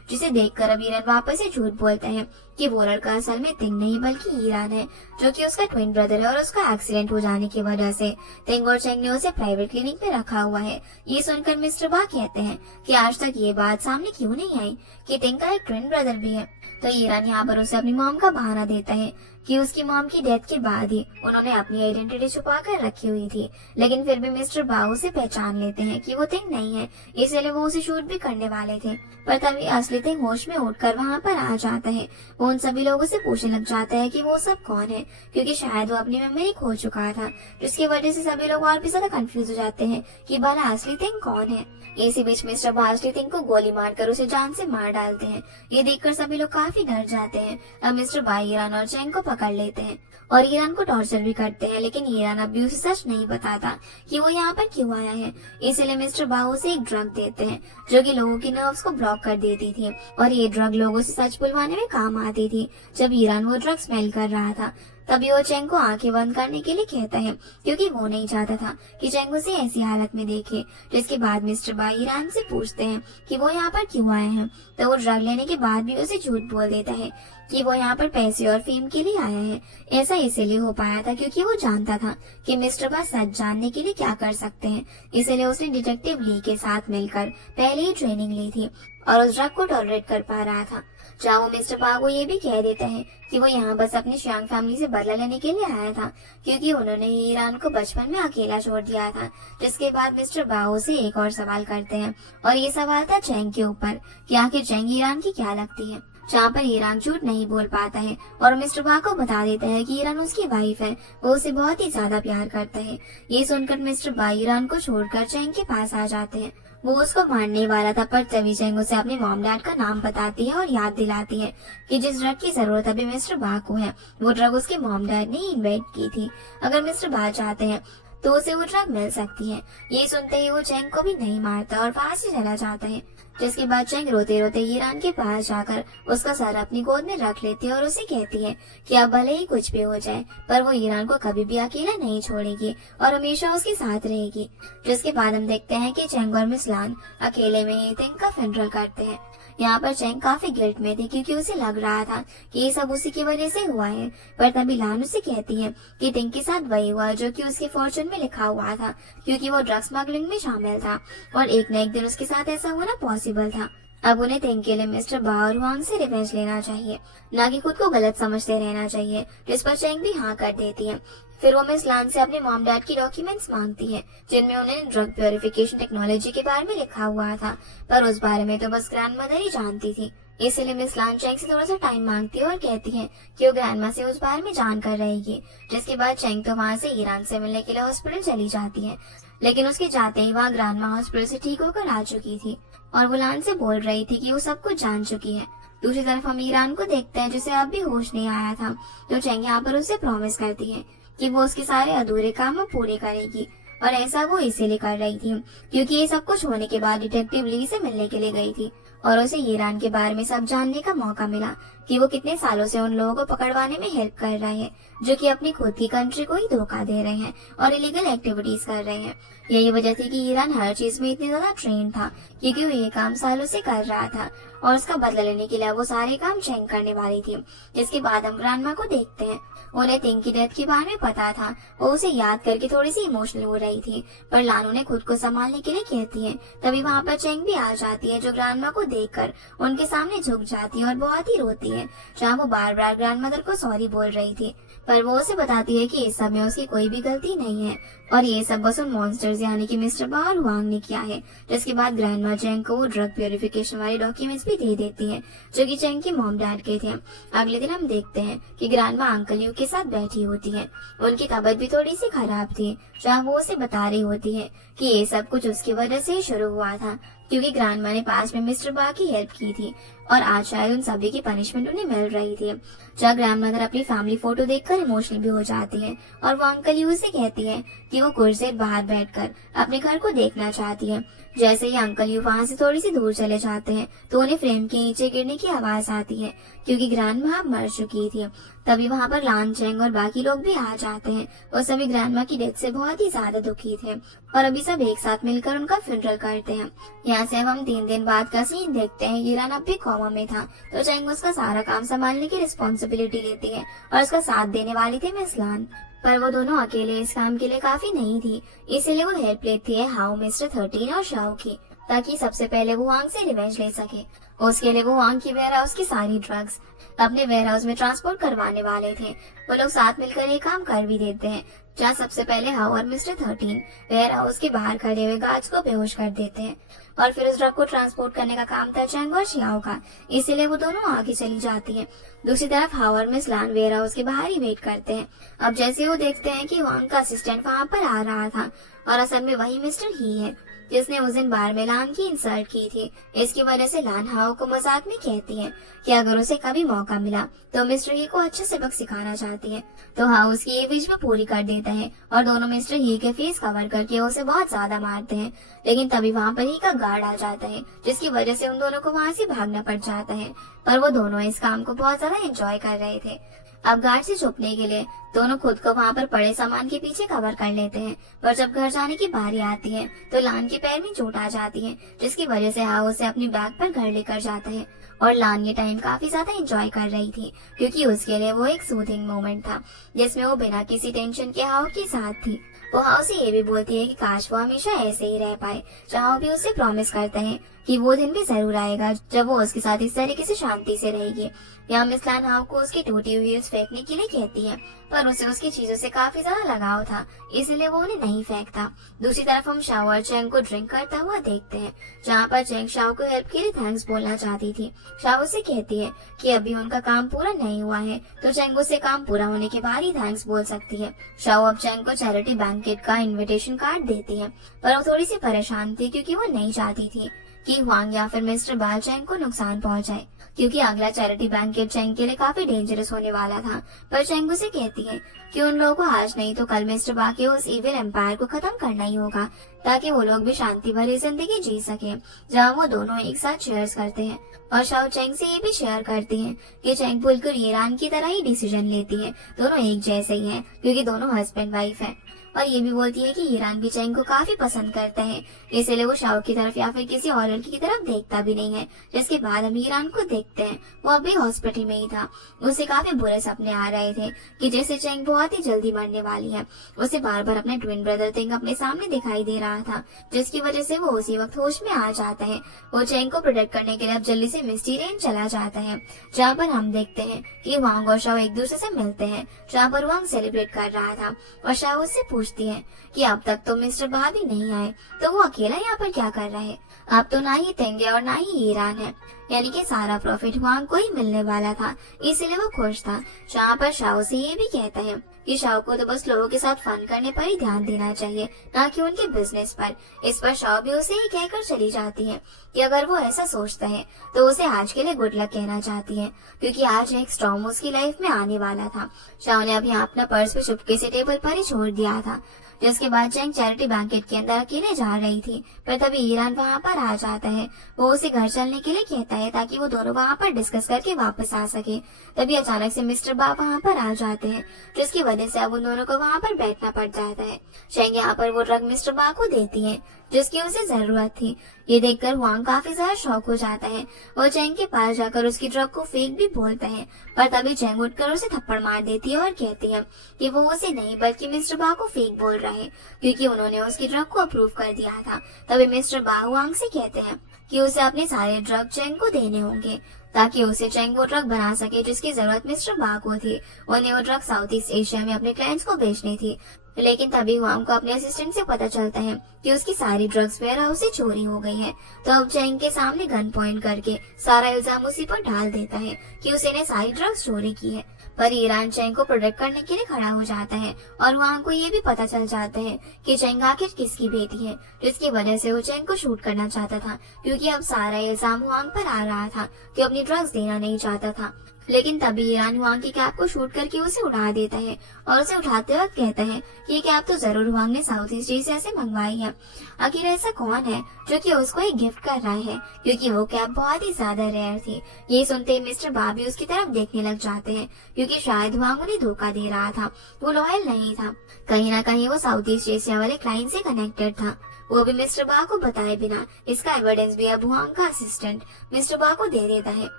जिसे देखकर अब ईरान वापस से झूठ बोलता है कि वो लड़का असल में तिंग नहीं बल्कि ईरान है, जो कि उसका ट्विन ब्रदर है और उसका एक्सीडेंट हो जाने की वजह से तिंग और चेंग ने उसे प्राइवेट क्लिनिक में रखा हुआ है। ये सुनकर मिस्टर बा कहते हैं कि आज तक ये बात सामने क्यों नहीं आई कि तिंग का एक ट्विन ब्रदर भी है। तो ईरान यहाँ पर उसे अपनी मॉम का बहाना देता है कि उसकी मॉम की डेथ के बाद ही उन्होंने अपनी आइडेंटिटी छुपा कर रखी हुई थी, लेकिन फिर भी मिस्टर बाऊ से पहचान लेते हैं कि वो थिंग नहीं है, इसलिए वो उसे शूट भी करने वाले थे। पर तभी असली थिंग होश में उठकर वहाँ पर आ जाता है। वो उन सभी लोगों से पूछने लग जाता है कि वो सब कौन है, क्योंकि शायद वो अपनी मेमोरी खो चुका था, जिसकी वजह से सभी लोग और भी ज्यादा कंफ्यूज हो जाते हैं कि भला असली थिंग कौन है। इसी बीच मिस्टर बा असली थिंग को गोली मारकर उसे जान से मार डालते हैं। ये देखकर सभी लोग काफी डर जाते हैं। अब मिस्टर बा ईरान और चेंग को पकड़ लेते हैं और ईरान को टॉर्चर भी करते हैं, लेकिन ईरान अब भी उसे सच नहीं बताता कि वो यहाँ पर क्यों आया है। इसलिए मिस्टर बा उसे एक ड्रग देते हैं जो कि लोगों की नर्व्स को ब्लॉक कर देती थी, और ये ड्रग लोगों से सच बुलवाने में काम आती थी। जब ईरान वो ड्रग स्मेल कर रहा था तभी वो चेंग को आंखें बंद करने के लिए कहता है, क्योंकि वो नहीं चाहता था कि चेंग उसे ऐसी हालत में देखे। जिसके बाद मिस्टर बा ईरान से पूछते हैं कि वो यहाँ पर क्यों आए हैं, तो वो ड्रग लेने के बाद भी उसे झूठ बोल देता है कि वो यहाँ पर पैसे और फेम के लिए आया है। ऐसा इसीलिए हो पाया था क्योंकि वो जानता था कि मिस्टर बा सच जानने के लिए क्या कर सकते हैं, इसलिए उसने डिटेक्टिव ली के साथ मिलकर पहले ही ट्रेनिंग ली थी और उस ड्रग को टॉलरेट कर पा रहा था। जहाँ वो मिस्टर बा को ये भी कह देता है कि वो यहाँ बस अपनी शियांग फैमिली से बदला लेने के लिए आया था, क्योंकि उन्होंने ईरान को बचपन में अकेला छोड़ दिया था। जिसके बाद मिस्टर बाओ से एक और सवाल करते हैं, और ये सवाल था चेंग के ऊपर कि आखिर चेंग ईरान की क्या लगती है। जहाँ पर ईरान झूठ नहीं बोल पाता है और मिस्टर बा को बता देता है कि ईरान उसकी वाइफ है, वो उसे बहुत ही ज्यादा प्यार करता है। ये सुनकर मिस्टर बा ईरान को छोड़कर चेंग के पास आ जाते हैं। वो उसको मारने वाला था, पर तभी चेंग उसे अपने मॉम डैड का नाम बताती है और याद दिलाती है कि जिस ड्रग की जरूरत अभी मिस्टर बा को है वो ड्रग उसके मॉम डैड ने इन्वेंट की थी। अगर मिस्टर बा चाहते हैं तो उसे वो ड्रग मिल सकती है। ये सुनते ही वो चेंग को भी नहीं मारता और वहां से चला जाता है। जिसके बाद चेंग रोते रोते ईरान के पास जाकर उसका सर अपनी गोद में रख लेती है और उसे कहती है कि अब भले ही कुछ भी हो जाए पर वो ईरान को कभी भी अकेला नहीं छोड़ेगी और हमेशा उसके साथ रहेगी। जिसके बाद हम देखते हैं कि चेंग और मिस लान अकेले में ही थिंग का फ्यूनरल करते हैं। यहाँ पर चेंग काफी गिल्ट में थी क्योंकि उसे लग रहा था कि ये सब उसी की वजह से हुआ है, पर तभी लान उसे कहती है कि थिंग के साथ वही हुआ जो कि उसके फॉर्चून में लिखा हुआ था, क्योंकि वो ड्रग स्मगलिंग में शामिल था और एक न एक दिन उसके साथ ऐसा होना पॉसिबल था। अब उन्हें थिंग के लिए मिस्टर बा और वांग से रिवेंज लेना चाहिए, न कि खुद को गलत समझते रहना चाहिए। जिस पर चेंग भी हाँ कर देती है। फिर वो मिस लान से अपने मॉम डैड की डॉक्यूमेंट्स मांगती है जिनमें उन्हें ड्रग प्योरिफिकेशन टेक्नोलॉजी के बारे में लिखा हुआ था, पर उस बारे में तो बस ग्रैंडमदर ही जानती थी। इसलिए मिस लान चेंग से थोड़ा सा टाइम मांगती है और कहती है कि वो ग्रैंडमा से उस बारे में जानकर रहेगी। जिसके बाद चेंग तो वहाँ से ईरान से मिलने के लिए हॉस्पिटल चली जाती है, लेकिन उसके जाते ही वहाँ ग्रैंडमा हॉस्पिटल से ठीक होकर आ चुकी थी और वो लान से बोल रही थी कि वो सब कुछ जान चुकी है। दूसरी तरफ हम ईरान को देखते हैं जिसे अब भी होश नहीं आया था। तो चेंग यहाँ पर उसे प्रॉमिस करती है कि वो उसके सारे अधूरे काम पूरे करेगी, और ऐसा वो इसीलिए कर रही थी क्योंकि ये सब कुछ होने के बाद डिटेक्टिव ली से मिलने के लिए गई थी और उसे ईरान के बारे में सब जानने का मौका मिला कि वो कितने सालों से उन लोगों को पकड़वाने में हेल्प कर रहे हैं जो कि अपनी खुद की कंट्री को ही धोखा दे रहे हैं और इलीगल एक्टिविटीज कर रहे हैं। यही वजह थी कि ईरान हर चीज में इतनी ज्यादा ट्रेन था क्योंकि वो ये काम सालों से कर रहा था और उसका बदला लेने के लिए वो सारे काम चेंग करने वाली थी। जिसके बाद हम ग्रैंडमा को देखते हैं। उन्हें थिंग की डेथ के बारे में पता था, वो उसे याद करके थोड़ी सी इमोशनल हो रही थी, पर लानू ने खुद को संभालने के लिए कहती है। तभी वहाँ पर चेंग भी आ जाती है जो ग्रैंडमा को देखकर उनके सामने झुक जाती है और बहुत ही रोती है, जहाँ वो बार बार ग्रैंडमदर को सॉरी बोल रही थी, पर वो उसे बताती है कि इस सब में उसकी कोई भी गलती नहीं है और ये सब बस उन मॉन्स्टर्स यानी कि मिस्टर बा और वांग ने किया है। जिसके बाद ग्रैंडमा चेंग को ड्रग प्योरिफिकेशन वाले डॉक्यूमेंट्स भी दे देती है जो कि चेंग के मॉम डैड के थे। अगले दिन हम देखते हैं कि ग्रैंडमा अंकल यू के साथ बैठी होती है। उनकी तबीयत भी थोड़ी सी खराब थी, जहाँ वो उसे बता रही होती है कि ये सब कुछ उसकी वजह से ही शुरू हुआ था क्योंकि ग्रैंडमा ने पास में मिस्टर बा की हेल्प की थी और आज शायद उन सभी की पनिशमेंट उन्हें मिल रही थी। जहाँ ग्रैंडमदर अपनी फैमिली फोटो देखकर इमोशनल भी हो जाती है और वो अंकल यू से कहती है कि वो कुछ देर बाहर बैठकर अपने घर को देखना चाहती है। जैसे ही अंकल यू वहाँ से थोड़ी सी दूर चले जाते हैं तो उन्हें फ्रेम के नीचे गिरने की आवाज आती है, क्योंकि ग्रैंडमा मर चुकी थी। तभी वहाँ पर लान चेंग और बाकी लोग भी आ जाते हैं। वो सभी ग्रैंडमा की डेथ से बहुत ही ज्यादा दुखी थे और अभी सब एक साथ मिलकर उनका फ्यूनरल करते हैं। यहाँ से हम 3 दिन बाद का सीन देखते हैं। ईरान अब भी कोमा में था तो चेंग उसका सारा काम संभालने की रिस्पॉन्सिबिलिटी लेती है और उसका साथ देने वाली थी मिस लान। पर वो दोनों अकेले इस काम के लिए काफी नहीं थी, इसीलिए वो हेल्प लेती है हाउ, मिस्टर 13 और शाओ की, ताकि सबसे पहले वो वांग से रिवेंज ले सके। उसके लिए वो वांग की वेयर हाउस की सारी ड्रग्स अपने वेयर हाउस में ट्रांसपोर्ट करवाने वाले थे। वो लोग साथ मिलकर ये काम कर भी देते हैं, जहाँ सबसे पहले हाउ और मिस्टर 13 वेयर हाउस के बाहर खड़े हुए गार्ड्स को बेहोश कर देते हैं और फिर उस ड्रग को ट्रांसपोर्ट करने का काम था चेंग और शियाओ का, इसीलिए वो दोनों आगे चली जाती है। दूसरी तरफ हाउ और मिस लान वेयर हाउस के बाहर ही वेट करते हैं। अब जैसे वो देखते हैं कि वांग का असिस्टेंट वहाँ पर आ रहा था और असल में वही मिस्टर ही है जिसने उस दिन बार में लान की इंसल्ट की थी। इसकी वजह से लान हाउ को मजाक में कहती है कि अगर उसे कभी मौका मिला तो मिस्टर ही को अच्छे सबक सिखाना चाहती है। तो हाउ उसकी ये विश में पूरी कर देता है और दोनों मिस्टर ही के फेस कवर करके उसे बहुत ज्यादा मारते हैं। लेकिन तभी वहाँ पर ही का गार्ड आ जाता है, जिसकी वजह से उन दोनों को वहाँ से भागना पड़ जाता है। पर वो दोनों इस काम को बहुत ज्यादा एंजॉय कर रहे थे। अब गार्ड से छुपने के लिए दोनों खुद को वहाँ पर पड़े सामान के पीछे कवर कर लेते हैं। पर जब घर जाने की बारी आती है तो लान के पैर में चोट आ जाती है, जिसकी वजह से हाउ उसे अपनी बैग पर घर लेकर जाता है। और लान ये टाइम काफी ज्यादा एंजॉय कर रही थी, क्योंकि उसके लिए वो एक सूथिंग मोमेंट था जिसमें वो बिना किसी टेंशन के हाउ के साथ थी। वो हाउ से ये भी बोलती है कि काश वो हमेशा ऐसे ही रह पाए। हाउ भी उससे प्रॉमिस करता है कि वो दिन भी जरूर आएगा जब वो उसके साथ इस तरीके से शांति से रहेगी। यहाँ मिस लान हाउ को उसकी टूटी हुई हील्स फेंकने के लिए कहती है, पर उसे उसकी चीजों से काफी ज्यादा लगाव था, इसलिए वो उन्हें नहीं फेंकता। दूसरी तरफ हम शाओ और चेंग को ड्रिंक करता हुआ देखते हैं, जहाँ पर चेंग शाओ को हेल्प के लिए थैंक्स बोलना चाहती थी। शाओ से कहती है कि अभी उनका काम पूरा नहीं हुआ है, तो चेंग उसे काम पूरा होने के बाद ही थैंक्स बोल सकती है। शाओ अब चेंग को चैरिटी बैंकेट का इन्विटेशन कार्ड देती है, पर वो थोड़ी सी परेशान थी क्योंकि वो नहीं चाहती थी कि हुआंग या फिर मिस्टर बाल चेंग को नुकसान पहुंचाए, क्योंकि अगला चैरिटी बैंकेट चेंग के लिए काफी डेंजरस होने वाला था। पर चेंग उसे कहती है कि उन लोगों को आज नहीं तो कल मिस्टर बा के उस इविल एम्पायर को खत्म करना ही होगा, ताकि वो लोग भी शांति भरी जिंदगी जी सके, जहाँ वो दोनों एक साथ शेयर्स करते हैं। और शाओ चेंग से ये भी शेयर करती है कि चेंग बिल्कुल ईरान की तरह ही डिसीजन लेती है, दोनों एक जैसे ही हैं, क्योंकि दोनों हस्बैंड वाइफ है। और ये भी बोलती है कि ईरान भी चेंग को काफी पसंद करता है, इसलिए वो शाओ की तरफ या फिर किसी और लड़की की तरफ देखता भी नहीं है। जिसके बाद हम ईरान को देखते हैं, वो अभी हॉस्पिटल में ही था। उसे काफी बुरे सपने आ रहे थे कि जैसे चेंग बहुत ही जल्दी मरने वाली है। उसे बार बार अपने ट्विन ब्रदर थिंग अपने सामने दिखाई दे रहा था, जिसकी वजह से वो उसी वक्त होश में आ जाता है। वो चेंग को प्रोटेक्ट करने के लिए अब जल्दी से मिस्टी रेंज चला जाता है, जहाँ पर हम देखते हैं कि वांग और शाओ एक दूसरे से मिलते हैं, जहाँ पर वांग सेलिब्रेट कर रहा था और शाओ उससे पूछती है कि अब तक तो मिस्टर बा भी नहीं आए, तो वो अकेला यहाँ पर क्या कर रहा है। अब तो ना ही तेंगे और ना ही ईरान है, यानी कि सारा प्रॉफिट वांग को ही मिलने वाला था, इसीलिए वो खुश था। जहाँ पर शाओ से ये भी कहता है कि शाओ को तो बस लोगों के साथ फन करने पर ही ध्यान देना चाहिए, ना कि उनके बिजनेस पर। इस पर शाओ भी उसे ही कहकर चली जाती है कि अगर वो ऐसा सोचता है तो उसे आज के लिए गुड लक कहना चाहती है, क्योंकि आज एक स्टॉर्म उसकी लाइफ में आने वाला था। शाओ ने अभी अपना पर्स भी चुपके से टेबल पर ही छोड़ दिया था। जिसके बाद चेंग चैरिटी बैंकेट के अंदर अकेले जा रही थी, पर तभी ईरान वहाँ पर आ जाता है। वो उसे घर चलने के लिए कहता है ताकि वो दोनों वहाँ पर डिस्कस करके वापस आ सके। तभी अचानक से मिस्टर बा वहाँ पर आ जाते हैं, जिसकी वजह से अब उन दोनों को वहाँ पर बैठना पड़ जाता है। चेंग यहाँ पर वो ड्रग मिस्टर बा को देती है जिसकी उसे जरूरत थी। ये देखकर हुआंग काफी ज्यादा शॉक हो जाता है। वो चेंग के पास जाकर उसकी ड्रग को फेक भी बोलता है, पर तभी चेंग उठकर उसे थप्पड़ मार देती है और कहती है कि वो उसे नहीं बल्कि मिस्टर बा को फेक बोल रहा है, क्योंकि उन्होंने उसकी ड्रग को अप्रूव कर दिया था। तभी मिस्टर बा हुआंग से कहते हैं कि उसे अपने सारे ड्रग चेंग को देने होंगे, ताकि उसे चेंग वो ड्रग बना सके जिसकी जरूरत मिस्टर बा को थी। उन्हें वो ड्रग साउथ ईस्ट एशिया में अपने क्लाइंट्स को बेचनी थी। लेकिन तभी हुआंग को अपने असिस्टेंट से पता चलता है कि उसकी सारी ड्रग्स वेयर हाउस से चोरी हो गई है। तो अब चेंग के सामने गन पॉइंट करके सारा इल्जाम उसी पर डाल देता है कि उसने सारी ड्रग्स चोरी की है। पर ईरान चेंग को प्रोटेक्ट करने के लिए खड़ा हो जाता है और हुआंग को ये भी पता चल जाता है कि चेंग आखिर किसकी बेटी है, जिसकी वजह से वो चेंग को शूट करना चाहता था, क्योंकि अब सारा इल्जाम हुआंग पर आ रहा था कि अपनी ड्रग्स देना नहीं चाहता था। लेकिन तभी ईरान हुआंग की कैप को शूट करके उसे उड़ा देता है और उसे उठाते वक्त कहता है कि ये कैप तो जरूर हुआंग ने साउथ ईस्ट एशिया से मंगवाई है। आखिर ऐसा कौन है जो कि उसको एक गिफ्ट कर रहा है, क्योंकि वो कैप बहुत ही ज्यादा रेयर थी। ये सुनते ही मिस्टर बाबी उसकी तरफ देखने लग जाते हैं, क्योंकि शायद हुआंग उन्हें धोखा दे रहा था, वो लॉयल नहीं था। कहीं ना कहीं वो साउथ ईस्ट एशिया वाले क्लाइंट से कनेक्टेड था, वो भी मिस्टर बा को बताए बिना। इसका एविडेंस भी अब हुआंग का असिस्टेंट मिस्टर बा को दे देता है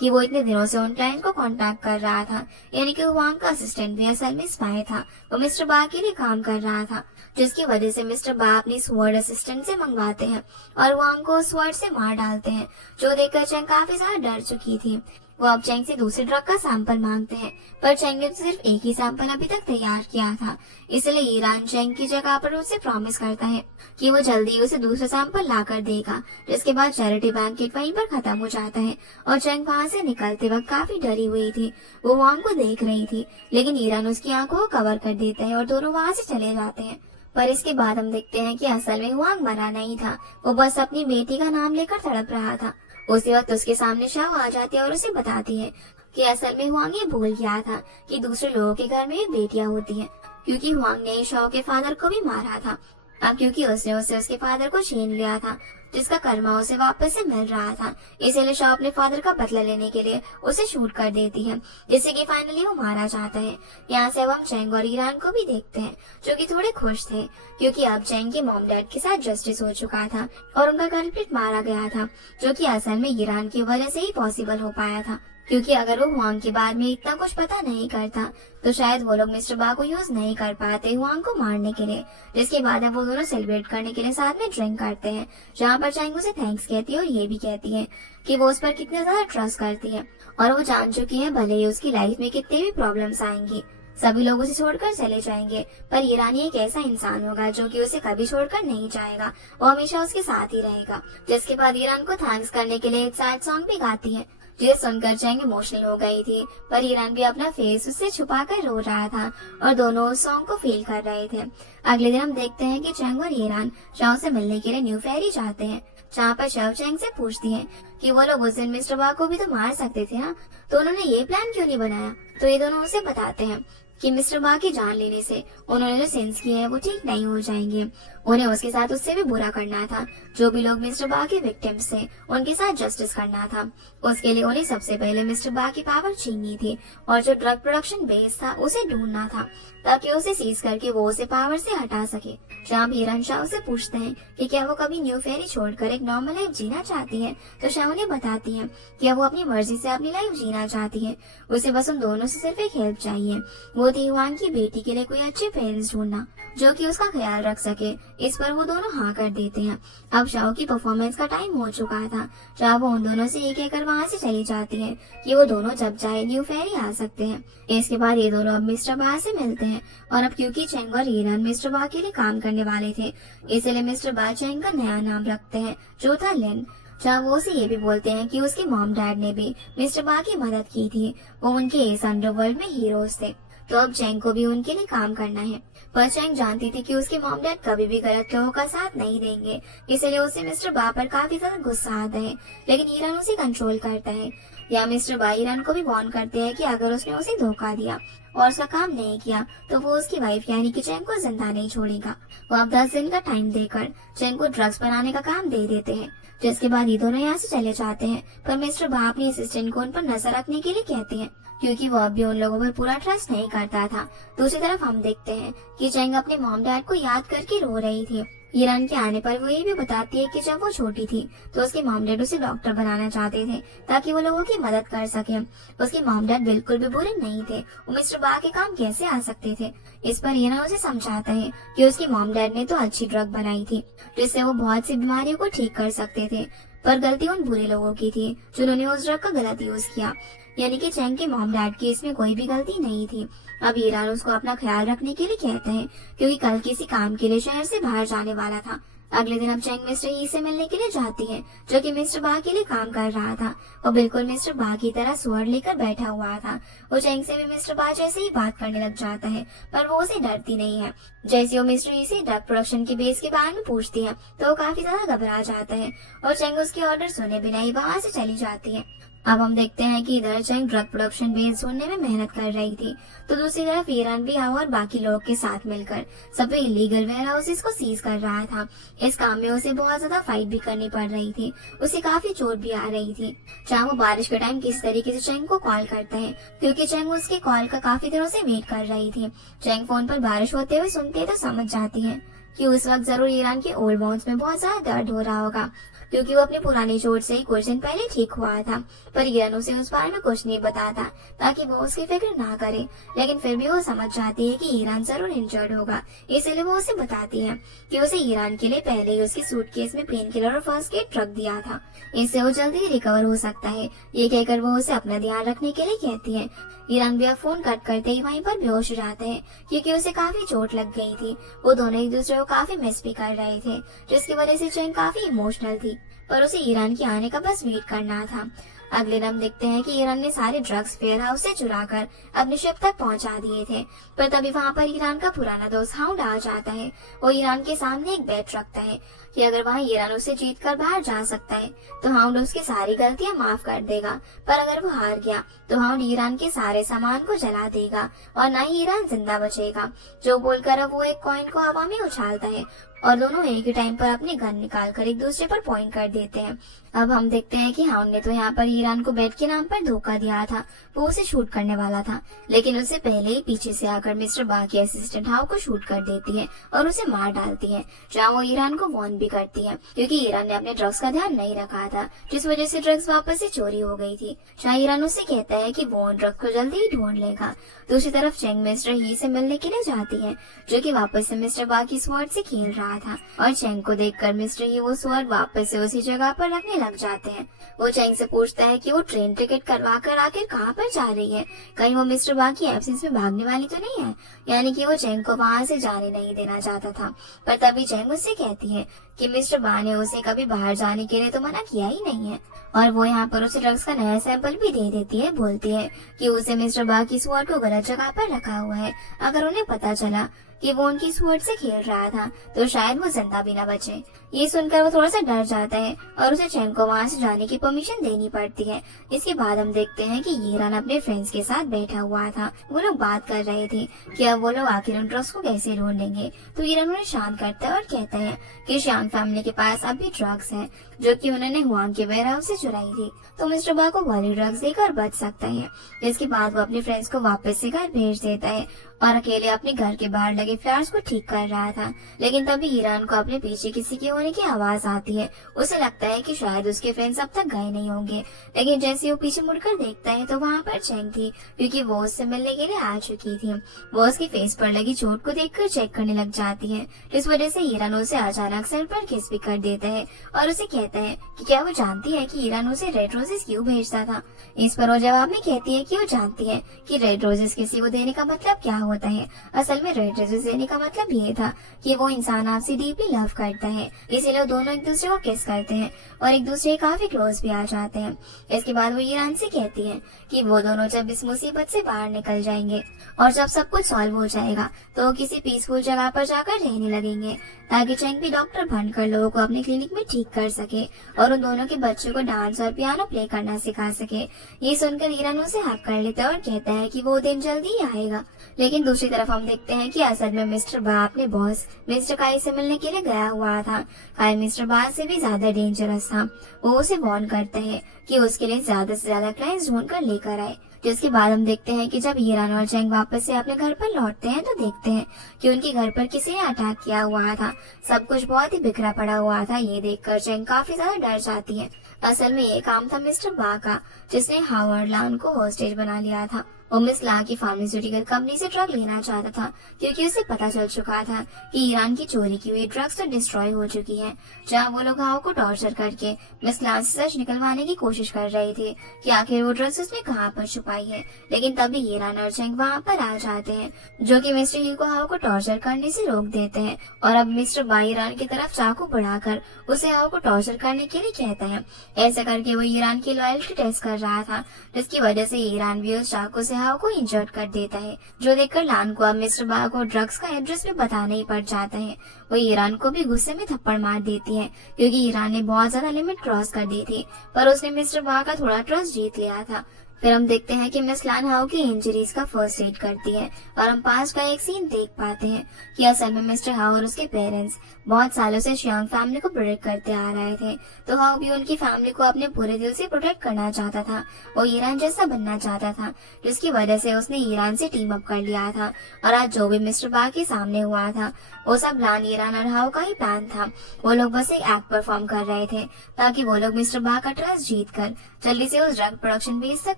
कि वो इतने दिनों से उन क्लाइंट को कांटेक्ट कर रहा था, यानी कि हुआंग का असिस्टेंट भी असल में स्पाई था। वो मिस्टर बा के लिए काम कर रहा था, जिसकी वजह से मिस्टर बा अपनी स्वॉर्ड असिस्टेंट से मंगवाते हैं और हुआंग को स्वॉर्ड से मार डालते हैं, जो देखकर चेंग काफी ज्यादा डर चुकी थी। वो अब चेंग से दूसरे ड्रग का सैंपल मांगते हैं, पर चेंग ने सिर्फ एक ही सैंपल अभी तक तैयार किया था, इसलिए ईरान चेंग की जगह पर उसे प्रॉमिस करता है कि वो जल्दी उसे दूसरा सैंपल ला कर देगा। जिसके बाद चैरिटी बैंकेट वहीं पर खत्म हो जाता है और चेंग वहाँ से निकलते वक्त काफी डरी हुई थी। वो हुआंग को देख रही थी, लेकिन ईरान उसकी आंखों को कवर कर देता है और दोनों वहाँ से चले जाते हैं। पर इसके बाद हम देखते हैं कि असल में हुआंग मरा नहीं था, वो बस अपनी बेटी का नाम लेकर तड़प रहा था। उसी वक्त उसके सामने शाओ आ जाती है और उसे बताती है कि असल में हुआंग ये भूल गया था कि दूसरे लोगों के घर में भी बेटियां होती हैं, क्योंकि हुआंग ने शाओ के फादर को भी मारा था। अब क्योंकि उसने उसके फादर को छीन लिया था, जिसका कर्मा उसे वापस से मिल रहा था, इसीलिए शाओ अपने फादर का बदला लेने के लिए उसे शूट कर देती है, जिससे कि फाइनली वो मारा जाता है। यहाँ से अब हम चेंग और ईरान को भी देखते हैं, जो कि थोड़े खुश थे, क्योंकि अब चेंग के मॉम डैड के साथ जस्टिस हो चुका था और उनका कल्प्रिट मारा गया था, जो कि असल में ईरान की वजह से ही पॉसिबल हो पाया था। क्योंकि अगर वो हुआंग के बारे में इतना कुछ पता नहीं करता, तो शायद वो लोग मिस्टर बा को यूज नहीं कर पाते हुआंग को मारने के लिए। जिसके बाद अब वो दोनों सेलिब्रेट करने के लिए साथ में ड्रिंक करते हैं, जहाँ पर चेंग उसे थैंक्स कहती है और ये भी कहती है कि वो उस पर कितने ज्यादा ट्रस्ट करती है और वो जान चुकी है भले ही उसकी लाइफ में कितने भी प्रॉब्लम्स आएंगी, सभी लोग उसे छोड़कर चले जाएंगे, पर ईरानी एक ऐसा इंसान होगा जो कि उसे कभी छोड़कर नहीं जाएगा, वो हमेशा उसके साथ ही रहेगा। जिसके बाद ईरान को थैंक्स करने के लिए एक सैड सॉन्ग भी गाती है, जिसे सुनकर चेंग इमोशनल हो गई थी, पर ईरान भी अपना फेस उससे छुपाकर रो रहा था और दोनों उस सॉन्ग को फील कर रहे थे। अगले दिन हम देखते हैं कि चेंग और ईरान शाओ से मिलने के लिए न्यू फेरी जाते हैं, जहाँ पर शाओ चेंग से पूछती है कि वो लोग उस दिन मिस्टर बा को भी तो मार सकते थे ना, तो उन्होंने ये प्लान क्यों नहीं बनाया। तो ये दोनों उसे बताते हैं कि मिस्टर बा की जान लेने से उन्होंने जो सिंस किए हैं वो ठीक नहीं हो जाएंगे, उन्हें उसके साथ उससे भी बुरा करना था। जो भी लोग मिस्टर बा के विक्टिम्स थे उनके साथ जस्टिस करना था। उसके लिए उन्हें सबसे पहले मिस्टर बा की पावर छीननी थी और जो ड्रग प्रोडक्शन बेस था उसे ढूंढना था, ताकि उसे सीज करके वो उसे पावर से हटा सके। जहाँ हीरन शाह से पूछते हैं कि क्या वो कभी न्यू फेरी छोड़कर एक नॉर्मल लाइफ जीना चाहती है, तो शाह उन्हें बताती है कि वो अपनी मर्जी से अपनी लाइफ जीना चाहती है, उसे बस उन दोनों से सिर्फ एक हेल्प चाहिए, वो थी हुआंग की बेटी के लिए कोई अच्छे पेरेंट्स ढूंढना जो कि उसका ख्याल रख सके। इस पर वो दोनों हाँ कर देते हैं। अब शाह की परफॉर्मेंस का टाइम हो चुका था। शाह वो उन दोनों से एक कहकर वहाँ से चली जाती है कि वो दोनों जब चाहे न्यू फेरी आ सकते हैं। इसके बाद ये दोनों अब मिस्टर बा से मिलते हैं और अब क्योंकि चेंग और हीरन मिस्टर बा के लिए काम करने वाले थे, इसलिए मिस्टर बा चेंग का नया नाम रखते हैं जो था लिन। जहाँ वो उसे ये भी बोलते हैं कि उसके मॉम डैड ने भी मिस्टर बा की मदद की थी, वो उनके इस अंडरवर्ल्ड में हीरोज थे, तो अब चेंग को भी उनके लिए काम करना है। पर चेंग जानती थी कि उसके मॉम डैड कभी भी गलत लोगों का साथ नहीं देंगे, इसलिए उसे मिस्टर बा पर काफी ज्यादा गुस्सा आता है, लेकिन हीरन उसे कंट्रोल करता है। या मिस्टर बा हीरन को भी वार्न करते हैं कि अगर उसने उसे धोखा दिया और उसका काम नहीं किया तो वो उसकी वाइफ यानी कि चेंग को जिंदा नहीं छोड़ेगा। वो अब 10 दिन का टाइम देकर चेंग को ड्रग्स बनाने का काम दे देते हैं, जिसके बाद ये दोनों यहाँ से चले जाते हैं। पर मिस्टर बा अपनी असिस्टेंट को उन पर नजर रखने के लिए कहते हैं, क्योंकि वो अब भी उन लोगों पर पूरा ट्रस्ट नहीं करता था। दूसरी तरफ हम देखते हैं कि चेंग अपने मॉम डैड को याद करके रो रही थी। हीरन के आने पर वो ये भी बताती है कि जब वो छोटी थी तो उसके मॉम डैड उसे डॉक्टर बनाना चाहते थे ताकि वो लोगों की मदद कर सके। उसके मॉम डैड बिल्कुल भी बुरे नहीं थे, वो मिस्टर बा के काम कैसे आ सकते थे। इस पर हीरन उसे समझाता है कि उसके मॉम डैड ने तो अच्छी ड्रग बनाई थी जिससे वो बहुत सी बीमारियों को ठीक कर सकते थे, पर गलती उन बुरे लोगों की थी जिन्होंने उस ड्रग का गलत यूज किया, यानी कि चेंग के मॉम डैड की इसमें कोई भी गलती नहीं थी। अब हीरन उसको अपना ख्याल रखने के लिए कहते हैं क्योंकि कल किसी काम के लिए शहर से बाहर जाने वाला था। अगले दिन अब चेंग मिस्टर ही से मिलने के लिए जाती है जो कि मिस्टर बा के लिए काम कर रहा था। वो बिल्कुल मिस्टर बा की तरह स्वॉर्ड लेकर बैठा हुआ था। वो चेंग से भी मिस्टर बा जैसे ही बात करने लग जाता है, पर वो उसे डरती नहीं है। जैसे वो मिस्टर ही से ड्रग प्रोडक्शन के बेस के बारे में पूछती है तो वो काफी ज्यादा घबरा जाता है और चेंग उसके ऑर्डर सुने बिना ही वहाँ से चली जाती है। अब हम देखते हैं कि इधर चैंग ड्रग प्रोडक्शन बेस ढूंढने में मेहनत कर रही थी, तो दूसरी तरफ ईरान भी हाउ और बाकी लोगों के साथ मिलकर सभी इलीगल वेयर हाउसेस को सीज कर रहा था। इस काम में उसे बहुत ज्यादा फाइट भी करनी पड़ रही थी, उसे काफी चोट भी आ रही थी। चाहे वो बारिश के टाइम किस तरीके से चैंग को कॉल करता है, क्योंकि चैंग उसके कॉल का काफी दिनों से वेट कर रही थी। चैंग फोन पर बारिश होते हुए सुनते तो समझ जाती है कि उस वक्त जरूर ईरान के ओल्ड बोन्स में बहुत ज्यादा दर्द हो रहा होगा, क्योंकि वो अपनी पुरानी चोट से ही कुछ दिन पहले ठीक हुआ था। पर ईरान उसे उस बारे में कुछ नहीं बताता ताकि वो उसकी फिक्र ना करे, लेकिन फिर भी वो समझ जाती है कि ईरान जरूर इंजर्ड होगा, इसलिए वो उसे बताती है कि उसे ईरान के लिए पहले ही उसकी सूटकेस में पेन किलर और फर्स्ट एड रख दिया था, इससे वो जल्दी ही रिकवर हो सकता है। ये कहकर वो उसे अपना ध्यान रखने के लिए कहती है। ईरान भी अब फोन कट करते ही वहीं पर बेहोश हो जाता है, क्योंकि उसे काफी चोट लग गई थी। वो दोनों एक दूसरे को काफी मिस भी कर रहे थे, जिसकी वजह से चैंग काफी इमोशनल थी, पर उसे ईरान के आने का बस वेट करना था। अगले दिन हम देखते हैं कि ईरान ने सारे ड्रग्स वेयर हाउस से चुराकर अपनी शिप तक पहुंचा दिए थे, पर तभी वहां पर ईरान का पुराना दोस्त हाउंड आ जाता है। वो ईरान के सामने एक बेट रखता है कि अगर वहां ईरान उसे जीत कर बाहर जा सकता है तो हाउंड उसकी सारी गलतियां माफ कर देगा, पर अगर वो हार गया तो हाउंड ईरान के सारे सामान को जला देगा और न ही ईरान जिंदा बचेगा। जो बोलकर अब वो एक कॉइन को हवा में उछालता है और दोनों एक ही टाइम पर अपनी गन निकालकर एक दूसरे पर पॉइंट कर देते हैं। अब हम देखते हैं कि हाउंड ने तो यहाँ पर ईरान को बेट के नाम पर धोखा दिया था। वो उसे शूट करने वाला था, लेकिन उससे पहले ही पीछे से आकर मिस्टर बा की असिस्टेंट हाउ को शूट कर देती है और उसे मार डालती है, जहाँ वो ईरान को वॉर्न भी करती है, क्योंकि ईरान ने अपने ड्रग्स का ध्यान नहीं रखा था, जिस वजह से ड्रग्स वापस से चोरी हो गई थी। जहाँ ईरान उससे कहता है कि वो ड्रग्स को जल्दी ही ढूंढ लेगा। दूसरी तरफ चैंग मिस्टर ही से मिलने के लिए जाती है, जो कि वापस से मिस्टर बा की स्वॉर्ड से खेल रहा था, और चैंग को देखकर मिस्टर ही वो स्वॉर्ड वापस से उसी जगह पर रखने लग जाते हैं। वो चैंग से पूछता है कि वो ट्रेन टिकट करवा कर आखिर कहाँ पर जा रही है, कहीं वो मिस्टर बा की एब्सेंस में भागने वाली तो नहीं है। यानी कि वो चैंग को वहाँ से जाने नहीं देना चाहता था, पर तभी चैंग उससे कहती है कि मिस्टर बा ने उसे कभी बाहर जाने के लिए तो मना किया ही नहीं है, और वो यहाँ पर उसे ड्रग्स का नया सैंपल भी दे देती है। बोलती है कि उसे मिस्टर बा की स्वॉर्ड को गलत जगह पर रखा हुआ है, अगर उन्हें पता चला कि वो उनकी स्वॉर्ड से खेल रहा था तो शायद वो जिंदा भी न बचे। ये सुनकर वो थोड़ा सा डर जाता है और उसे चैंग को वहाँ से जाने की परमिशन देनी पड़ती है। इसके बाद हम देखते हैं कि ईरान अपने फ्रेंड्स के साथ बैठा हुआ था। वो लोग बात कर रहे थे कि अब वो लोग आखिर उन ड्रग्स को कैसे ढूंढेंगे। तो ईरान उन्हें शांत करता है और कहता है कि श्यांग फैमिली के पास अब भी ड्रग्स है, जो कि उन्होंने हुआंग के वेयर हाउस से चुराई थी, तो मिस्टर बा को वाली ड्रग्स देकर बच सकता है। इसके बाद वो अपने फ्रेंड्स को वापस से घर भेज देता है और अकेले अपने घर के बाहर लगे फ्लावर्स को ठीक कर रहा था। लेकिन तभी ईरान को अपने पीछे किसी के होने की आवाज आती है। उसे लगता है कि शायद उसके फ्रेंड्स अब तक गए नहीं होंगे, लेकिन जैसे वो पीछे मुड़कर देखता है तो वहाँ पर चैंग थी, क्योंकि वो उससे मिलने के लिए आ चुकी थी। वो उसकी फेस पर लगी चोट को देखकर चेक करने लग जाती है, इस वजह से ईरान उसे अचानक सर पर किस भी कर देता है और उसे कहता है कि क्या वो जानती है कि ईरान उसे रेड रोजेस क्यों भेजता था। इस पर वो जवाब में कहती है कि वो जानती है कि रेड रोजेस किसी को देने का मतलब क्या होता है। असल में रेड रोजेस देने का मतलब ये था कि वो इंसान आपसे डीपली लव करता है, इसीलिए वो दोनों एक दूसरे को किस करते हैं और एक दूसरे के काफी क्लोज भी आ जाते हैं। इसके बाद वो ईरान से कहती है कि वो दोनों जब इस मुसीबत से बाहर निकल जाएंगे और जब सब कुछ सॉल्व हो जाएगा तो वो किसी पीसफुल जगह पर जाकर रहने लगेंगे, ताकि चैंग भी डॉक्टर बनकर लोगों को अपने क्लिनिक में ठीक कर सके और उन दोनों के बच्चों को डांस और पियानो प्ले करना सिखा सके। ये सुनकर ईरान उसे हक कर लेता है और कहता है कि वो दिन जल्दी ही आएगा। लेकिन दूसरी तरफ हम देखते हैं कि असल में मिस्टर बा अपने बॉस मिस्टर काई से मिलने के लिए गया हुआ था। काई मिस्टर बा से भी ज्यादा डेंजरस था। वो उसे वार्न करता है कि उसके लिए ज्यादा से ज्यादा क्लाइंट्स ढूंढ कर लेकर आए। जिसके बाद हम देखते हैं कि जब ईरान और चैंग वापस से अपने घर पर लौटते हैं तो देखते हैं कि उनके घर पर किसी ने अटैक किया हुआ था। सब कुछ बहुत ही बिखरा पड़ा हुआ था। ये देखकर चैंग काफी ज्यादा डर जाती है। असल में ये काम था मिस्टर बा का, जिसने हावर्ड लान को होस्टेज बना लिया था। वो मिस ला की फार्मास्यूटिकल कंपनी से ड्रग लेना चाहता था, क्योंकि उसे पता चल चुका था कि ईरान की चोरी की हुई ड्रग्स तो डिस्ट्रॉय हो चुकी है। जहाँ वो लोग हाउ को टॉर्चर करके मिस ला से सच निकलवाने की कोशिश कर रहे थे कि आखिर वो ड्रग्स उसने कहाँ पर छुपाई है। लेकिन तभी ईरान और चैंग वहाँ पर आ जाते हैं, जो कि मिस्टर ही को हाउ को टॉर्चर करने से रोक देते हैं। और अब मिस्टर बा ईरान की तरफ चाकू बढ़ाकर उसे हाउ को टॉर्चर करने के लिए कहता है। ऐसा करके वो ईरान की लॉयल्टी टेस्ट कर रहा था, जिसकी वजह से ईरान भी उस चाकू से हाउ को इंजर्ड कर देता है, जो देखकर लान को अब मिस्टर बा को ड्रग्स का एड्रेस भी बताना ही पड़ जाता है। वो ईरान को भी गुस्से में थप्पड़ मार देती है, क्योंकि ईरान ने बहुत ज्यादा लिमिट क्रॉस कर दी थी, पर उसने मिस्टर बा का थोड़ा ट्रस्ट जीत लिया था। फिर हम देखते हैं कि मिस लान हाउ की इंजरीज का फर्स्ट एड करती है, और हम पास का एक सीन देख पाते हैं कि असल में मिस्टर हाउ और उसके पेरेंट्स बहुत सालों से शियांग फैमिली को प्रोटेक्ट करते आ रहे थे। तो हाउ भी उनकी फैमिली को अपने पूरे दिल से प्रोटेक्ट करना चाहता था। वो ईरान जैसा बनना चाहता था, जिसकी वजह से उसने ईरान से टीम अप कर लिया था। और आज जो भी मिस्टर बा के सामने हुआ था, वो सब लान, ईरान और हाउ का ही प्लान था। वो लोग बस एक एक्ट परफॉर्म कर रहे थे, ताकि वो लोग मिस्टर बा का ट्रस्ट जीत कर जल्दी से उस ड्रग प्रोडक्शन बेस तक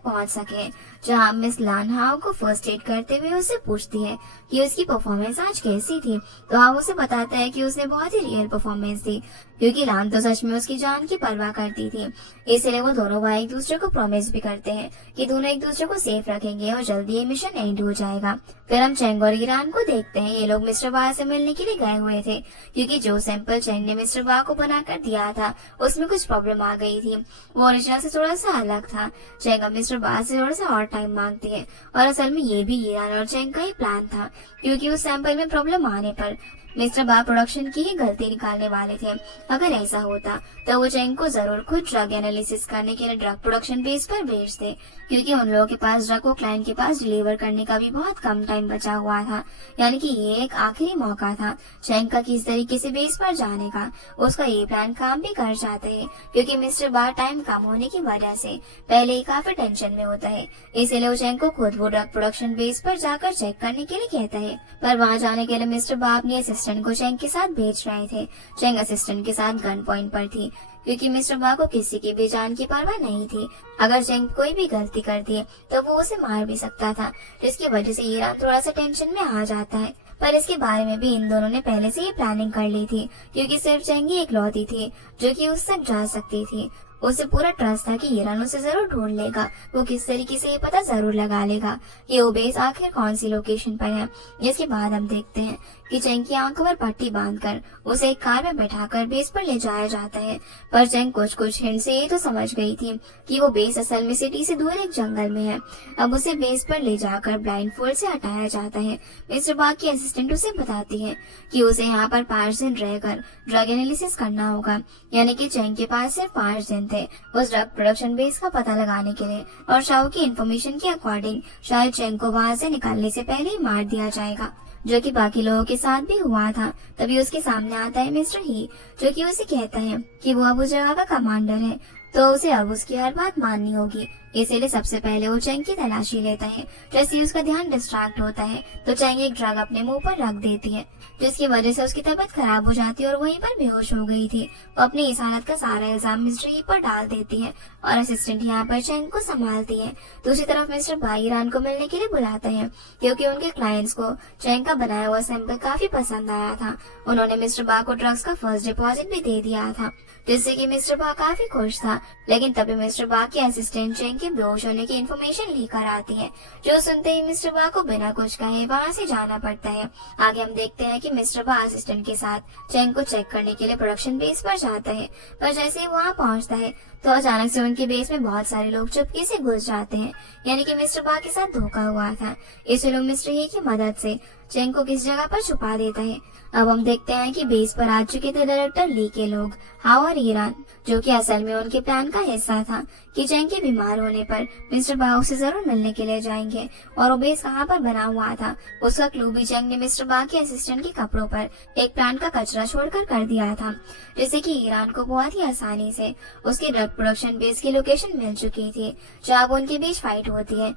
पहुंच सके। जहां मिस लान हाउ को फर्स्ट एड करते हुए उससे पूछती है कि उसकी परफॉर्मेंस आज कैसी थी, तो हाउ उसे बताता है कि उसने बहुत ही रियल परफॉर्मेंस दी, क्योंकि लान तो सच में उसकी जान की परवाह करती थी। इसलिए वो दोनों भाई एक दूसरे को प्रॉमिस भी करते हैं कि दोनों एक दूसरे को सेफ रखेंगे और जल्दी ये मिशन एंड हो जाएगा। फिर हम चेंग और ईरान को देखते हैं। ये लोग मिस्टर बा से मिलने के लिए गए हुए थे, क्योंकि जो सैंपल चेंग ने मिस्टर बा को बनाकर दिया था उसमें कुछ प्रॉब्लम आ गई थी। वो ओरिजिनल से थोड़ा सा अलग था। चेंग अब मिस्टर बा से थोड़ा सा और टाइम मांगती है, और असल में ये भी ईरान और चेंग का ही प्लान था, क्योंकि उस सैंपल में प्रॉब्लम आने पर मिस्टर बा प्रोडक्शन की ही गलती निकालने वाले थे। अगर ऐसा होता तो वो चेंग को जरूर खुद ड्रग एनालिसिस करने के लिए ड्रग प्रोडक्शन बेस पर भेजते, क्योंकि उन लोगों के पास ड्रग को क्लाइंट के पास डिलीवर करने का भी बहुत कम टाइम बचा हुआ था। यानी कि ये एक आखिरी मौका था चेंग का किस तरीके से बेस पर जाने का। उसका ये प्लान काम भी कर जाता है, क्योंकि मिस्टर बा टाइम कम होने की वजह से पहले ही काफी टेंशन में होता है। इसीलिए वो चेंग को खुद वो ड्रग प्रोडक्शन बेस पर जाकर चेक करने के लिए कहता है। पर वहाँ जाने के लिए मिस्टर बा अपनी असिस्टेंट को चेंग के साथ भेज रहे थे। चेंग असिस्टेंट के साथ गन पॉइंट पर थी, क्योंकि मिस्टर बा को किसी की भी जान की परवाह नहीं थी। अगर चेंग कोई भी गलती करती तो वो उसे मार भी सकता था, जिसकी वजह से ईरान थोड़ा सा टेंशन में आ जाता है। पर इसके बारे में भी इन दोनों ने पहले से ही प्लानिंग कर ली थी, क्योंकि सिर्फ चेंग ही इकलौती थी जो कि उस तक जा सकती थी। उसे पूरा ट्रस्ट था कि ईरान उसे जरूर ढूंढ लेगा। वो किस तरीके से ये पता जरूर लगा लेगा कि वो बेस आखिर कौन सी लोकेशन पर है। जिसके बाद हम देखते हैं कि चेंग की आंखों पर पट्टी बांधकर उसे एक कार में बैठाकर बेस पर ले जाया जाता है। पर चेंग कुछ हिंट से ये तो समझ गई थी कि वो बेस असल में सिटी से दूर एक जंगल में है। अब उसे बेस पर ले जाकर ब्लाइंड फोल्ड से हटाया जाता है। मिस्टर बा की असिस्टेंट उसे बताती है कि उसे यहाँ पर 5 दिन रहकर ड्रग एनालिसिस करना होगा, यानी कि चेंग के पास सिर्फ 5 दिन थे उस ड्रग प्रोडक्शन बेस का पता लगाने के लिए। और शाओ की इन्फॉर्मेशन के अकॉर्डिंग शायद चेंग को वहाँ से निकालने से पहले ही मार दिया जाएगा, जो कि बाकी लोगों के साथ भी हुआ था। तभी उसके सामने आता है मिस्टर ही, जो कि उसे कहता है कि वो अब उस जगह का कमांडर है, तो उसे अब उसकी हर बात माननी होगी। इसीलिए सबसे पहले वो चेंग की तलाशी लेता है। जैसे ही उसका ध्यान डिस्ट्रैक्ट होता है तो चेंग एक ड्रग अपने मुंह पर रख देती है, जिसकी वजह से उसकी तबीयत खराब हो जाती है और वहीं पर बेहोश हो गई थी। वो अपनी इस हालत का सारा इल्जाम मिस्टर ही पर डाल देती है और असिस्टेंट यहाँ पर चेंग को संभालती है। दूसरी तरफ मिस्टर बा ईरान को मिलने के लिए बुलाता है, क्योंकि उनके क्लाइंट्स को चेंग का बनाया हुआ सैंपल काफी पसंद आया था। उन्होंने मिस्टर बा को ड्रग्स का फर्स्ट डिपॉजिट भी दे दिया था, जिससे कि मिस्टर बा काफी खुश था। लेकिन तभी मिस्टर बा की असिस्टेंट चेंग के बेहोश होने की इन्फॉर्मेशन लेकर आती है, जो सुनते ही मिस्टर बा को बिना कुछ कहे वहाँ से जाना पड़ता है। आगे हम देखते हैं कि मिस्टर बा असिस्टेंट के साथ चेंग को चेक करने के लिए प्रोडक्शन बेस पर जाता है। पर जैसे ही वहाँ पहुँचता है तो अचानक से उनके बेस में बहुत सारे लोग चुपके से घुस जाते हैं, यानी कि मिस्टर बा के साथ धोखा हुआ था। इसलिए लोग मिस्टर ही की मदद से चेंग को किस जगह पर छुपा देता है। अब हम देखते हैं कि बेस पर आ चुके थे डायरेक्टर ली के लोग, हाओ और ईरान, जो कि असल में उनके प्लान का हिस्सा था कि चेंग के बीमार होने पर मिस्टर बा से जरूर मिलने के लिए जाएंगे। और वो बेस कहाँ पर बना हुआ था उसका क्लू भी चेंग ने मिस्टर बा के असिस्टेंट के कपड़ों पर एक प्लांट का कचरा छोड़कर कर दिया था, जिससे कि ईरान को बहुत ही आसानी से उसके ड्रग प्रोडक्शन बेस की लोकेशन मिल चुकी थी, जहाँ उनके बीच फाइट होती है।